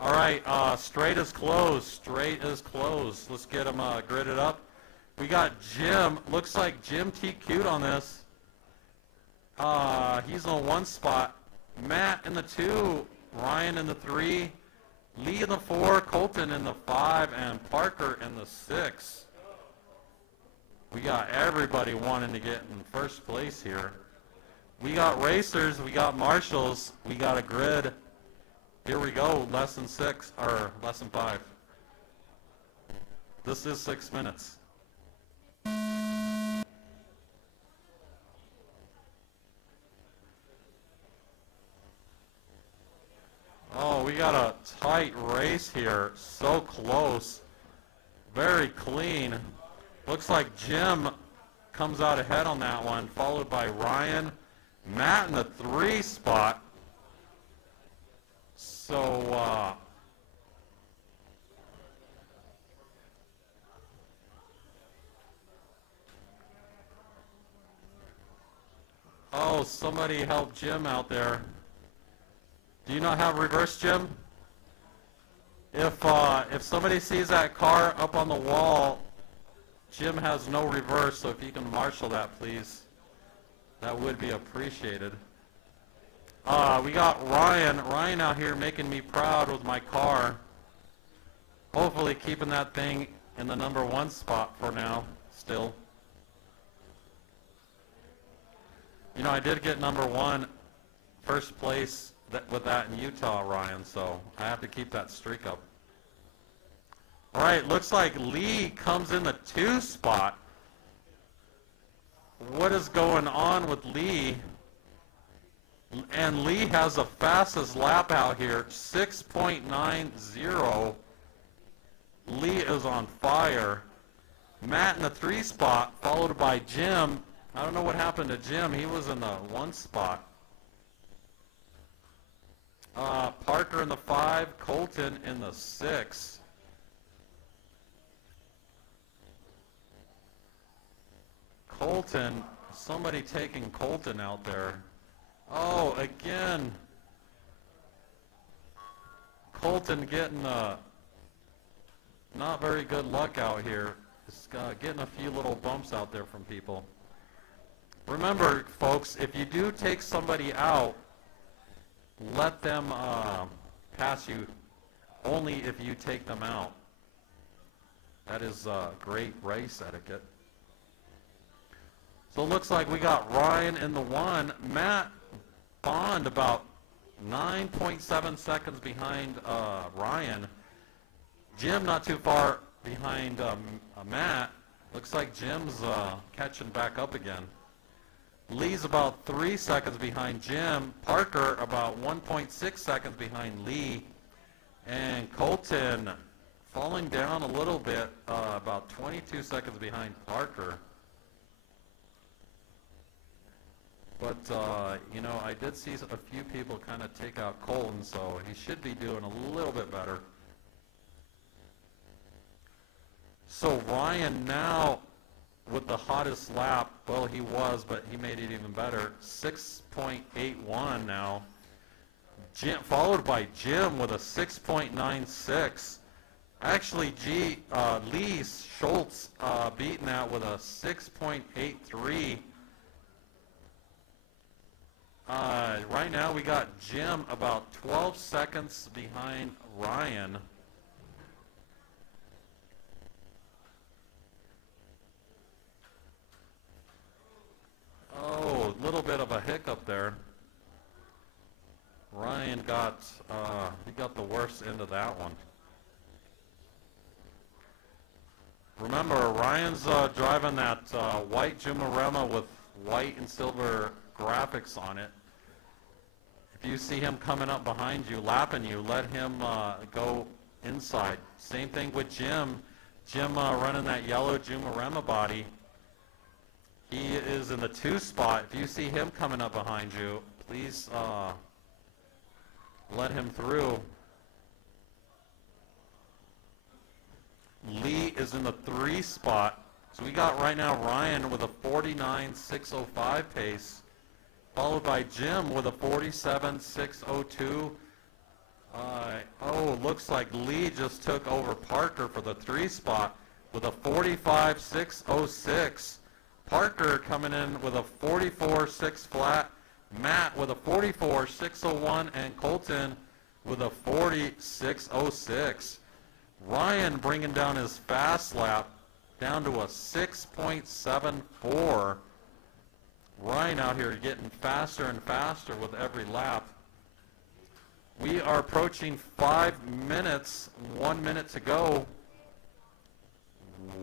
All right, straight is closed. Straight is closed. Let's get them gridded up. We got Jim. Looks like Jim TQ'd on this. He's on one spot. Matt in the 2, Ryan in the 3, Lee in the 4, Colton in the 5, and Parker in the 6. We got everybody wanting to get in first place here. We got racers, we got marshals, we got a grid. Here we go, lesson 6, or lesson 5. This is 6 minutes. Oh, we got a tight race here. So close. Very clean. Looks like Jim comes out ahead on that one, followed by Ryan. Matt in the 3 spot. So, oh, somebody help Jim out there. Do you not have reverse, Jim? If somebody sees that car up on the wall, Jim has no reverse, so if you can marshal that, please, that would be appreciated. We got Ryan out here making me proud with my car. Hopefully keeping that thing in the number 1 spot for now, still. You know, I did get number 1, first place with that in Utah, Ryan, so I have to keep that streak up. All right, looks like Lee comes in the 2 spot. What is going on with Lee? And Lee has the fastest lap out here, 6.90. Lee is on fire. Matt in the 3 spot, followed by Jim. I don't know what happened to Jim. He was in the 1 spot. Parker in the 5, Colton in the 6. Colton, somebody taking Colton out there. Oh, again. Colton getting not very good luck out here. Just getting a few little bumps out there from people. Remember, folks, if you do take somebody out, let them pass you only if you take them out. That is great race etiquette. So it looks like we got Ryan in the 1. Matt Bond about 9.7 seconds behind Ryan. Jim not too far behind Matt. Looks like Jim's catching back up again. Lee's about 3 seconds behind Jim. Parker about 1.6 seconds behind Lee. And Colton falling down a little bit, about 22 seconds behind Parker. But, you know, I did see a few people kind of take out Colton, so he should be doing a little bit better. So Ryan now with the hottest lap, well, he was, but he made it even better, 6.81 now. Followed by Jim with a 6.96. Actually, Lee Schultz beating that with a 6.83. Right now we got Jim about 12 seconds behind Ryan. Oh, a little bit of a hiccup there. Ryan got he got the worst end of that one. Remember, Ryan's driving that white Jumarema with white and silver graphics on it. If you see him coming up behind you, lapping you, let him go inside. Same thing with Jim. Jim running that yellow Jumarema body. He is in the 2 spot. If you see him coming up behind you, please let him through. Lee is in the 3 spot. So we got right now Ryan with a 49.605 pace, followed by Jim with a 47.602. Oh, looks like Lee just took over Parker for the 3 spot with a 45.606. Parker coming in with a 44.6 flat, Matt with a 44.601, and Colton with a 46.06. Ryan bringing down his fast lap down to a 6.74. Ryan out here getting faster and faster with every lap. We are approaching 5 minutes, 1 minute to go.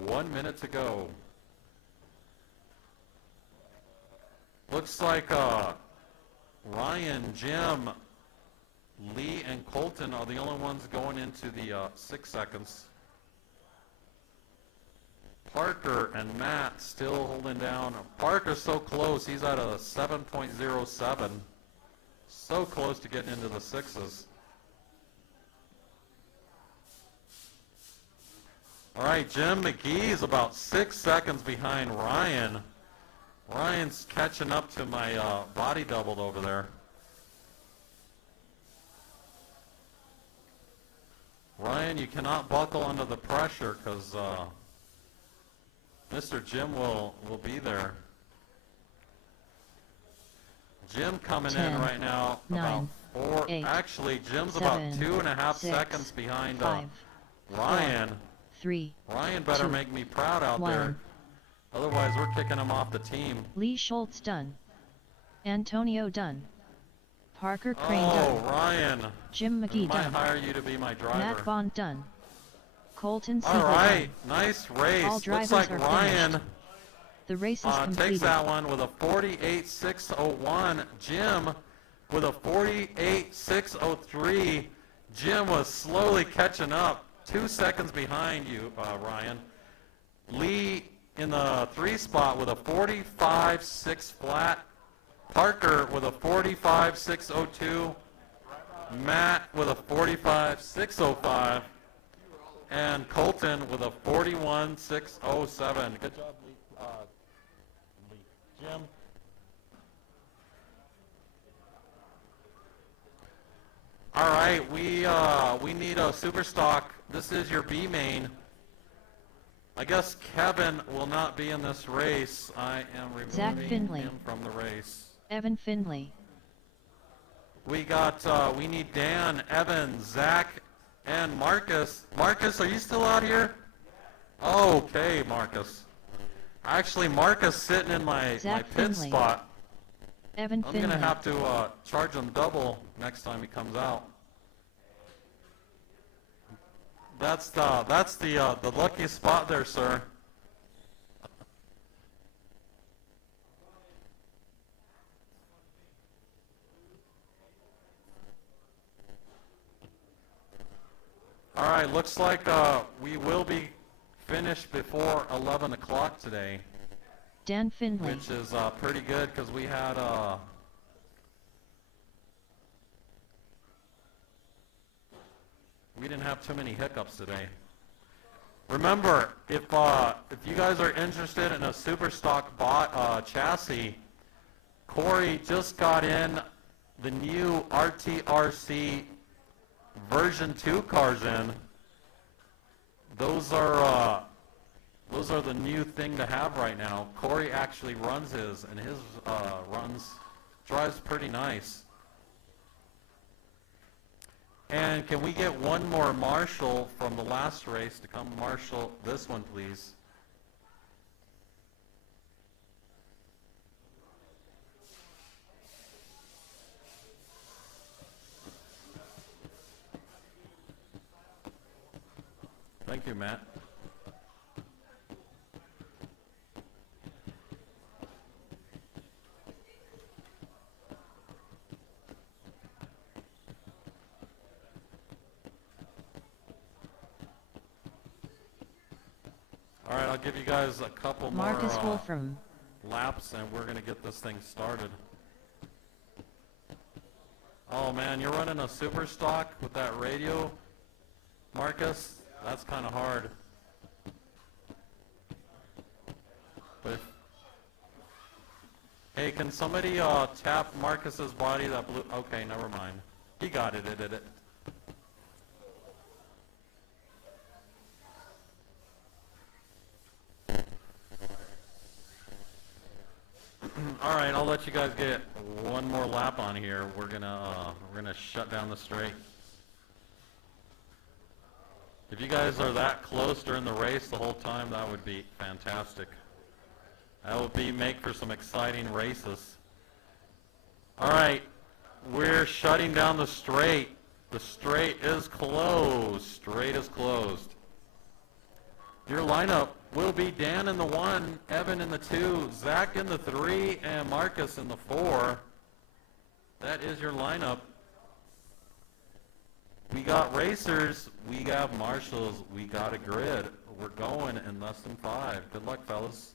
1 minute to go. Looks like Ryan, Jim, Lee, and Colton are the only ones going into the 6 seconds. Parker and Matt still holding down. Parker's so close. He's at a 7.07. So close to getting into the 6s. All right, Jim McGee is about 6 seconds behind Ryan. Ryan's catching up to my body doubled over there. Ryan, you cannot buckle under the pressure because Mr. Jim will be there. Jim coming 10, in right now 9, about 4. 8, Actually, Jim's 7, about 2.5 6, seconds behind 5, Ryan. 3. Ryan better 2, make me proud out 1. there. Otherwise, we're kicking him off the team. Lee Schultz done. Antonio done. Parker Crane Oh, done. Ryan. Jim I McGee might done. hire you to be my driver. Matt Bond done. Colton All Siegel right, done. nice race. All Looks drivers like are Ryan finished. The race is takes completed. that one with a 48.601. Jim with a 48.603. Jim was slowly catching up, 2 seconds behind you, Ryan. Lee in the 3 spot with a 45.6 flat. Parker with a 45.602. Matt with a 45.605. And Colton with a 41.607. Good job, Lee. Jim. All right, we need a super stock. This is your B main. I guess Kevin will not be in this race. I am Zach removing Finley. him from the race. Evan Finley. We need Dan, Evan, Zach, and Marcus. Marcus, are you still out here? Okay, Marcus. Actually, Marcus sitting in my Zach pit Finley. spot. Evan I'm Finley. gonna have to charge him double next time he comes out. That's the lucky spot there, sir. All right, looks like we will be finished before 11 o'clock today, Dan Findlay. which is pretty good because we had we didn't have too many hiccups today. Remember, if you guys are interested in a super stock chassis, Corey just got in the new RTRC version 2 cars in. Those are the new thing to have right now. Corey actually runs his, and his drives pretty nice. And can we get one more marshal from the last race to come marshal this one, please? Thank you, Matt. All right, I'll give you guys a couple Marcus more Wolfram. laps, and we're going to get this thing started. Oh, man, you're running a super stock with that radio, Marcus? That's kind of hard. But hey, can somebody tap Marcus's body? That blue. Okay, never mind. He got it. It did it. All right, I'll let you guys get one more lap on here. We're gonna shut down the straight. If you guys are that close during the race the whole time, that would be fantastic. That would make for some exciting races. All right, we're shutting down the straight. The straight is closed. Straight is closed. Your lineup will be Dan in the 1, Evan in the 2, Zach in the 3, and Marcus in the 4. That is your lineup. We got racers, we got marshals, we got a grid. We're going in less than 5. Good luck, fellas.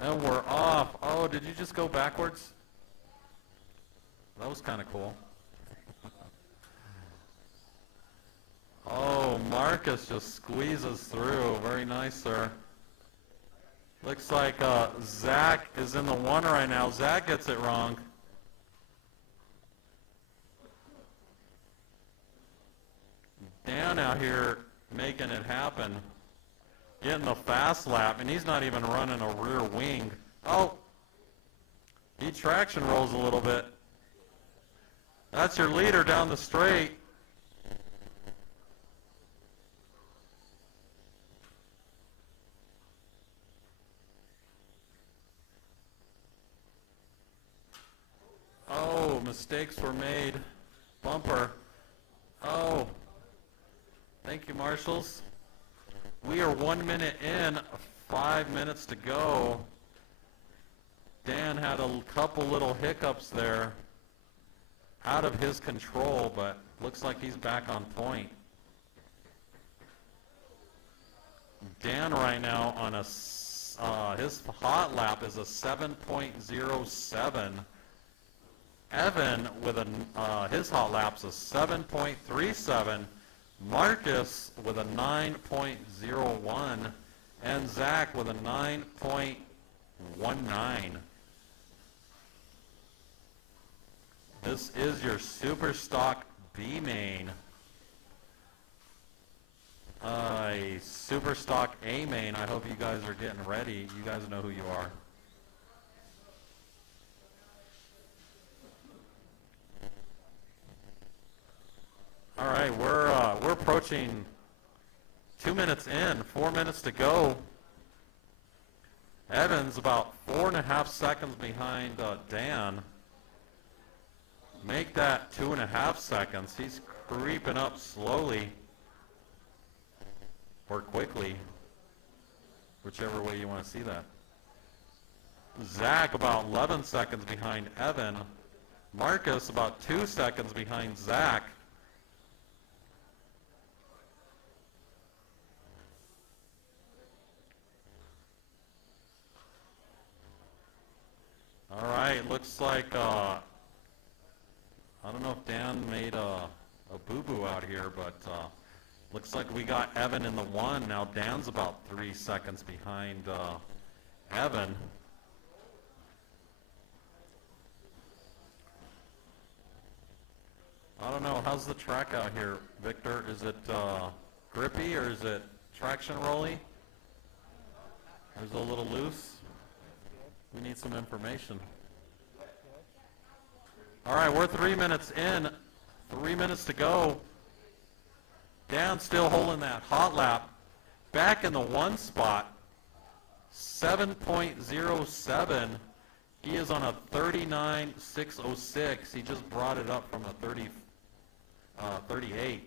And we're off. Oh, did you just go backwards? That was kind of cool. Oh, Marcus just squeezes through. Very nice, sir. Looks like Zach is in the 1 right now. Zach gets it wrong. Dan out here making it happen. Getting the fast lap, and he's not even running a rear wing. Oh, he traction rolls a little bit. That's your leader down the straight. Oh, mistakes were made. Bumper. Oh. Thank you, marshals. We are 1 minute in, 5 minutes to go. Dan had a couple little hiccups there. Out of his control, but looks like he's back on point. Dan right now on his hot lap is a 7.07. Evan with his hot lap's a 7.37. Marcus with a 9.01. And Zach with a 9.19. This is your super stock B main. Super stock A main. I hope you guys are getting ready. You guys know who you are. All right, we're approaching 2 minutes in, 4 minutes to go. Evan's about 4.5 seconds behind Dan. Make that 2.5 seconds. He's creeping up slowly or quickly, whichever way you want to see that. Zach about 11 seconds behind Evan. Marcus about 2 seconds behind Zach. All right, looks like, I don't know if Dan made a boo-boo out here, but looks like we got Evan in the 1. Now Dan's about 3 seconds behind Evan. I don't know, how's the track out here, Victor? Is it grippy or is it traction rolly? Or is it a little loose? We need some information. All right, we're 3 minutes in. 3 minutes to go. Dan still holding that hot lap. Back in the 1 spot. 7.07. He is on a 39.606. He just brought it up from a 38.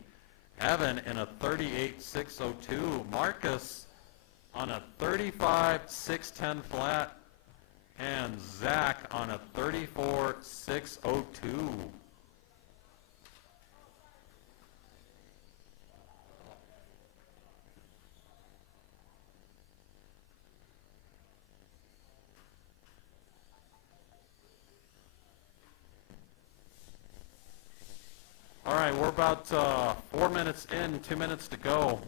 Evan in a 38.602. Marcus on a 35.610 flat. And Zach on a 34.602. All right, we're about 4 minutes in, 2 minutes to go.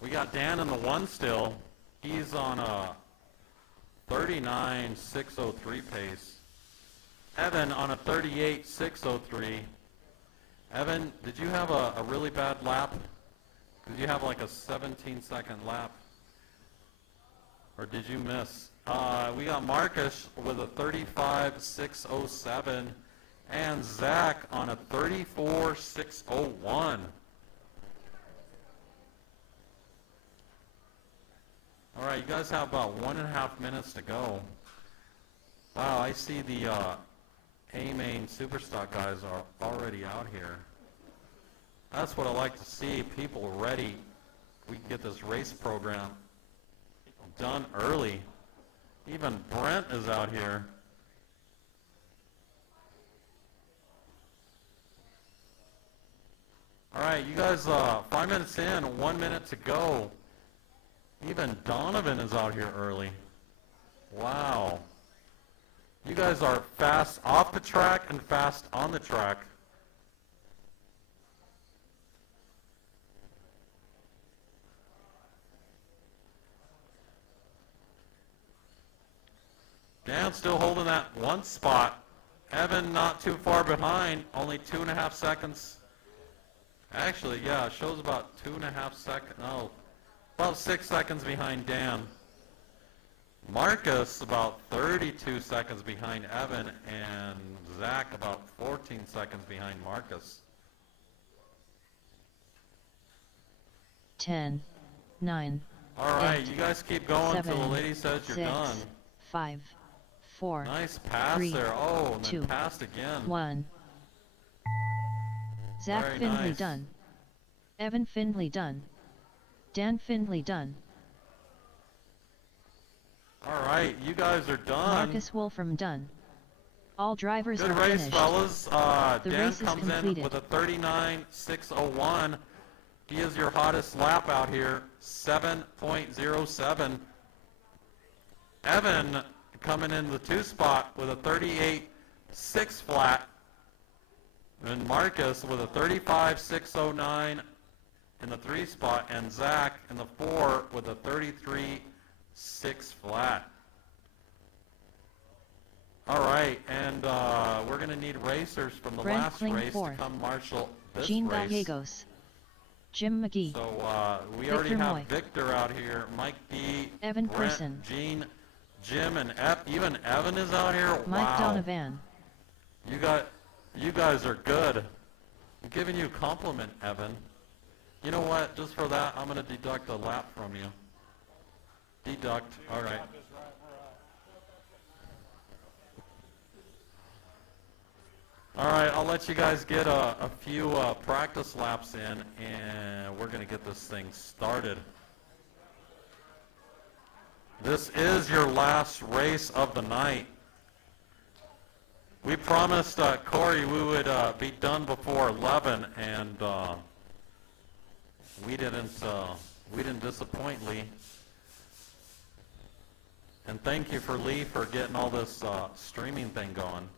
We got Dan in the 1 still. He's on a 39.603 pace. Evan on a 38.603. Evan, did you have a really bad lap? Did you have like a 17-second lap? Or did you miss? We got Marcus with a 35.607 and Zach on a 34.601. All right, you guys have about 1.5 minutes to go. Wow, I see the A-Main Superstock guys are already out here. That's what I like to see, people ready. We can get this race program done early. Even Brent is out here. All right, you guys, 5 minutes in, 1 minute to go. Even Donovan is out here early. Wow. You guys are fast off the track and fast on the track. Dan still holding that 1 spot. Evan not too far behind, only 2.5 seconds. Actually, yeah, it shows about 2.5 seconds. No, about 6 seconds behind Dan. Marcus about 32 seconds behind Evan, and Zach about 14 seconds behind Marcus. 10, 9, All right, 8, you guys keep going until the 7, lady says you're 6, done. 5, 4, Nice pass 3, there. Oh, and 2, then passed again. 1. Zach Very Findlay nice. done. Evan Findlay done. Dan Findlay done. All right, you guys are done. Marcus Wolfram done. All drivers Good are race, finished. fellas. The Dan race is comes in completed. with a 39.601. He is your hottest lap out here, 7.07. Evan coming in the 2 spot with a 38.6 flat. And Marcus with a 35.609 in the 3 spot. And Zach in the 4 with a 33.6 flat. All right, and we're going to need racers from the Brent last Kling race fourth. to come marshal this Gene race. Gallegos. Jim McGee. So we Victor already have Moy. Victor out here, Mike D, Evan Brent, Person. Gene, Jim, and even Evan is out here. Mike Wow. Donovan. You guys are good. I'm giving you a compliment, Evan. You know what? Just for that, I'm going to deduct a lap from you. Deduct. All right. All right, I'll let you guys get a few practice laps in, and we're going to get this thing started. This is your last race of the night. We promised Corey we would be done before 11, and we didn't disappoint Lee. And thank you for Lee for getting all this streaming thing going.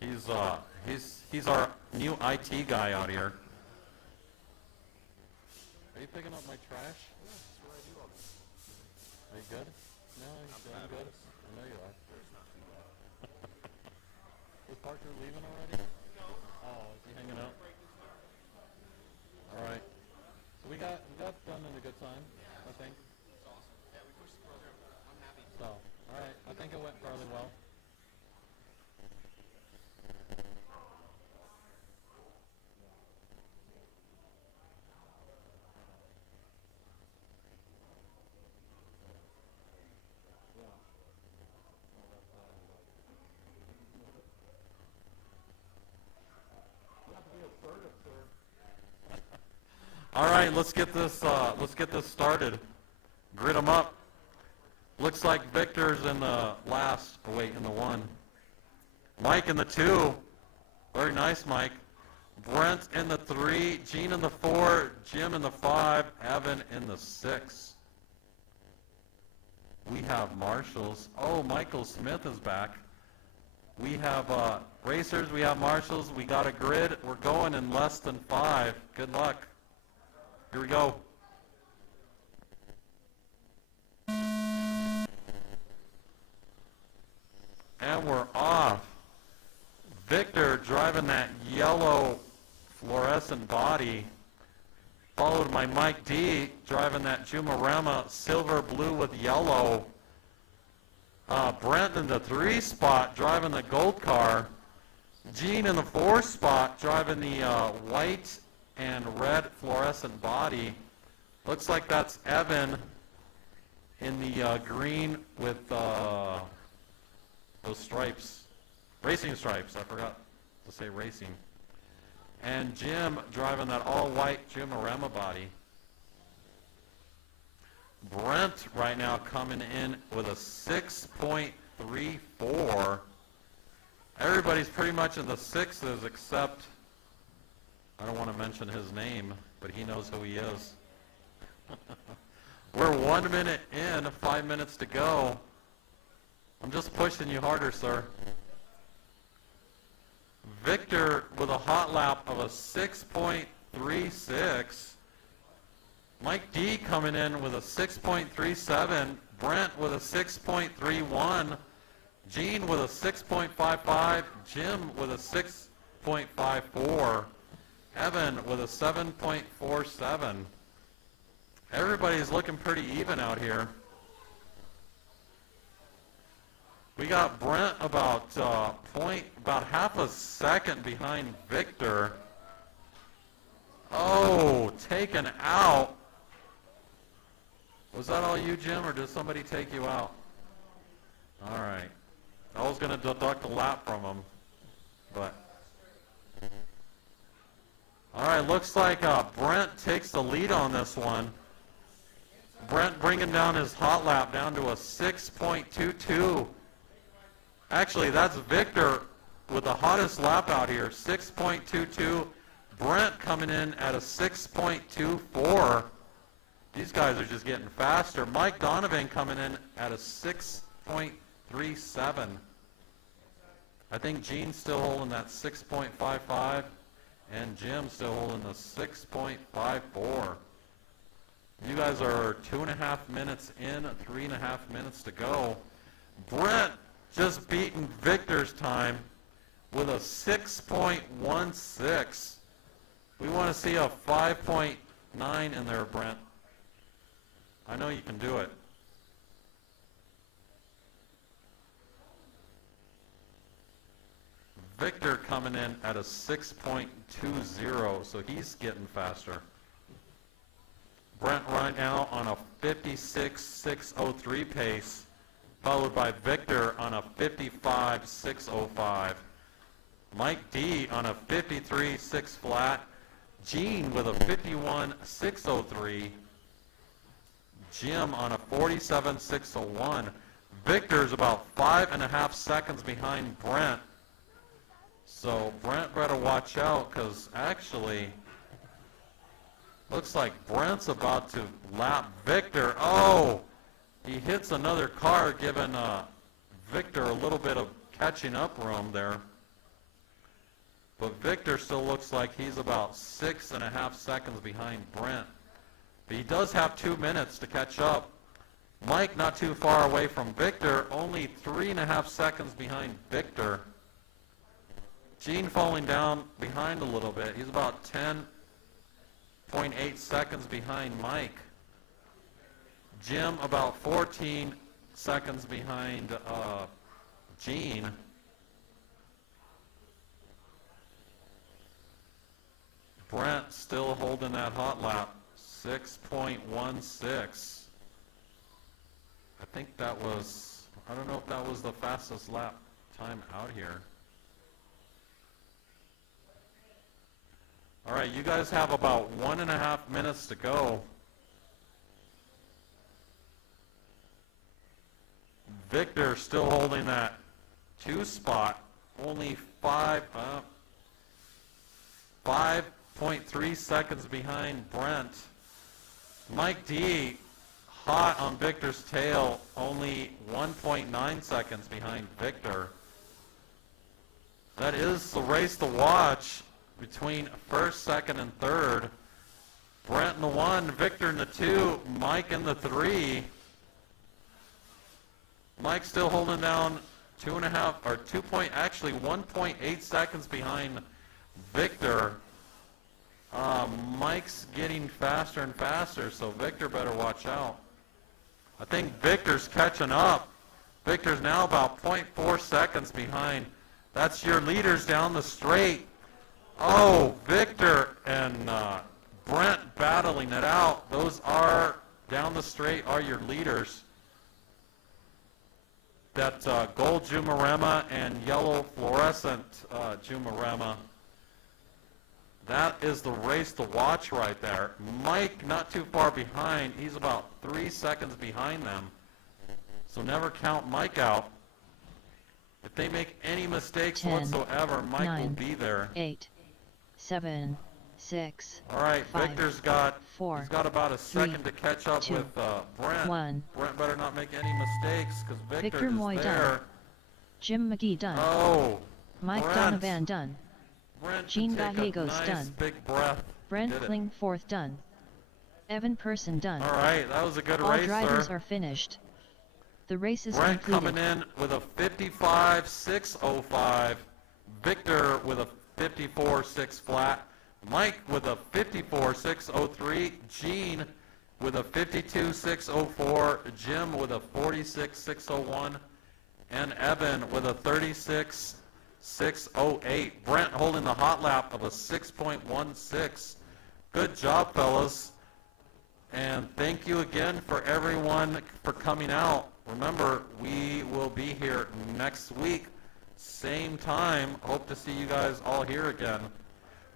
He's our new IT guy out here. Are you picking up my trash? Are you good? No, you're doing good. I know you are. Is Parker leaving already? No. Oh, is he hanging out? All right. So we got done in a good time, I think. Yeah, we pushed the program. I'm happy. So, all right. I think it went fairly well. All right, let's get this started. Grid them up. Looks like Victor's in the last. Oh wait, in the 1. Mike in the 2. Very nice, Mike. Brent in the 3. Gene in the 4. Jim in the 5. Evan in the 6. We have marshals. Oh, Michael Smith is back. We have racers. We have marshals. We got a grid. We're going in less than 5. Good luck. Here we go. And we're off. Victor driving that yellow fluorescent body, followed by Mike D driving that Jumarama silver blue with yellow. Brent in the 3 spot driving the gold car. Gene in the 4 spot driving the white and red fluorescent body. Looks like that's Evan in the green with those stripes, racing stripes. I forgot to say racing. And Jim driving that all-white Jumarama body. Brent right now coming in with a 6.34. Everybody's pretty much in the 6s except, I don't want to mention his name, but he knows who he is. We're 1 minute in, 5 minutes to go. I'm just pushing you harder, sir. Victor with a hot lap of a 6.36. Mike D coming in with a 6.37. Brent with a 6.31. Gene with a 6.55. Jim with a 6.54. Evan with a 7.47. Everybody's looking pretty even out here. We got Brent about half a second behind Victor. Oh, taken out. Was that all you, Jim, or did somebody take you out? All right. I was going to deduct a lap from him, but. All right, looks like Brent takes the lead on this one. Brent bringing down his hot lap down to a 6.22. Actually, that's Victor with the hottest lap out here, 6.22. Brent coming in at a 6.24. These guys are just getting faster. Mike Donovan coming in at a 6.37. I think Gene's still holding that 6.55, and Jim's still holding the 6.54. You guys are 2.5 minutes in, 3.5 minutes to go. Brent just beating Victor's time with a 6.16. We want to see a 5.9 in there, Brent. I know you can do it. Victor coming in at a 6.20, so he's getting faster. Brent right now on a 56.603 pace, followed by Victor on a 55.605. Mike D on a 53.6 flat. Gene with a 51.603. Jim on a 47.601. Victor's about 5.5 seconds behind Brent. So Brent better watch out, because actually looks like Brent's about to lap Victor. Oh, he hits another car, giving Victor a little bit of catching up room there. But Victor still looks like he's about 6.5 seconds behind Brent. But he does have 2 minutes to catch up. Mike not too far away from Victor, only 3.5 seconds behind Victor. Gene falling down behind a little bit. He's about 10.8 seconds behind Mike. Jim about 14 seconds behind Gene. Brent still holding that hot lap, 6.16. I think that was, I don't know if that was the fastest lap time out here. All right, you guys have about 1.5 minutes to go. Victor still holding that 2 spot, only 5.3 seconds behind Brent. Mike D, hot on Victor's tail, only 1.9 seconds behind Victor. That is the race to watch between first, second, and third. Brent in the 1, Victor in the 2, Mike in the 3. Mike still holding down 1.8 seconds behind Victor. Mike's getting faster and faster, so Victor better watch out. I think Victor's catching up. Victor's now about 0.4 seconds behind. That's your leaders down the straight. Oh, Victor and Brent battling it out. Those are, down the straight, are your leaders. That gold Jumarema and yellow fluorescent Jumarema. That is the race to watch right there. Mike not too far behind. He's about 3 seconds behind them. So never count Mike out. If they make any mistakes 10, whatsoever, Mike 9, will be there. 8, 7, 6. All right, 5, Victor's got 4, he's got about a second to catch up 2, with Brent. 1. Brent better not make any mistakes, because Victor Victor is Moy there. done. Jim McGee done. Oh, Mike Brent. Donovan done. Brent Gene can take a Gallegos nice done. big breath. Brent Did it. Kling 4th done. Evan Person done. All right, that was a good All race, drivers sir. are finished. The race is Brent completed. coming in with a 55.605. Victor with a 54.6 flat. Mike with a 54.603. Gene with a 52.604. Jim with a 46.601. And Evan with a 36.608. Brent holding the hot lap of a 6.16. Good job, fellas. And thank you again for everyone for coming out. Remember, we will be here next week, same time. Hope to see you guys all here again.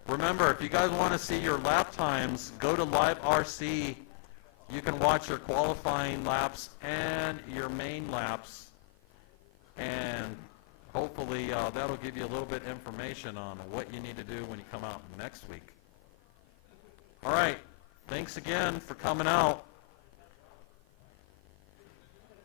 Remember, if you guys want to see your lap times, go to Live RC. You can watch your qualifying laps and your main laps. And hopefully that'll give you a little bit of information on what you need to do when you come out next week. All right. Thanks again for coming out.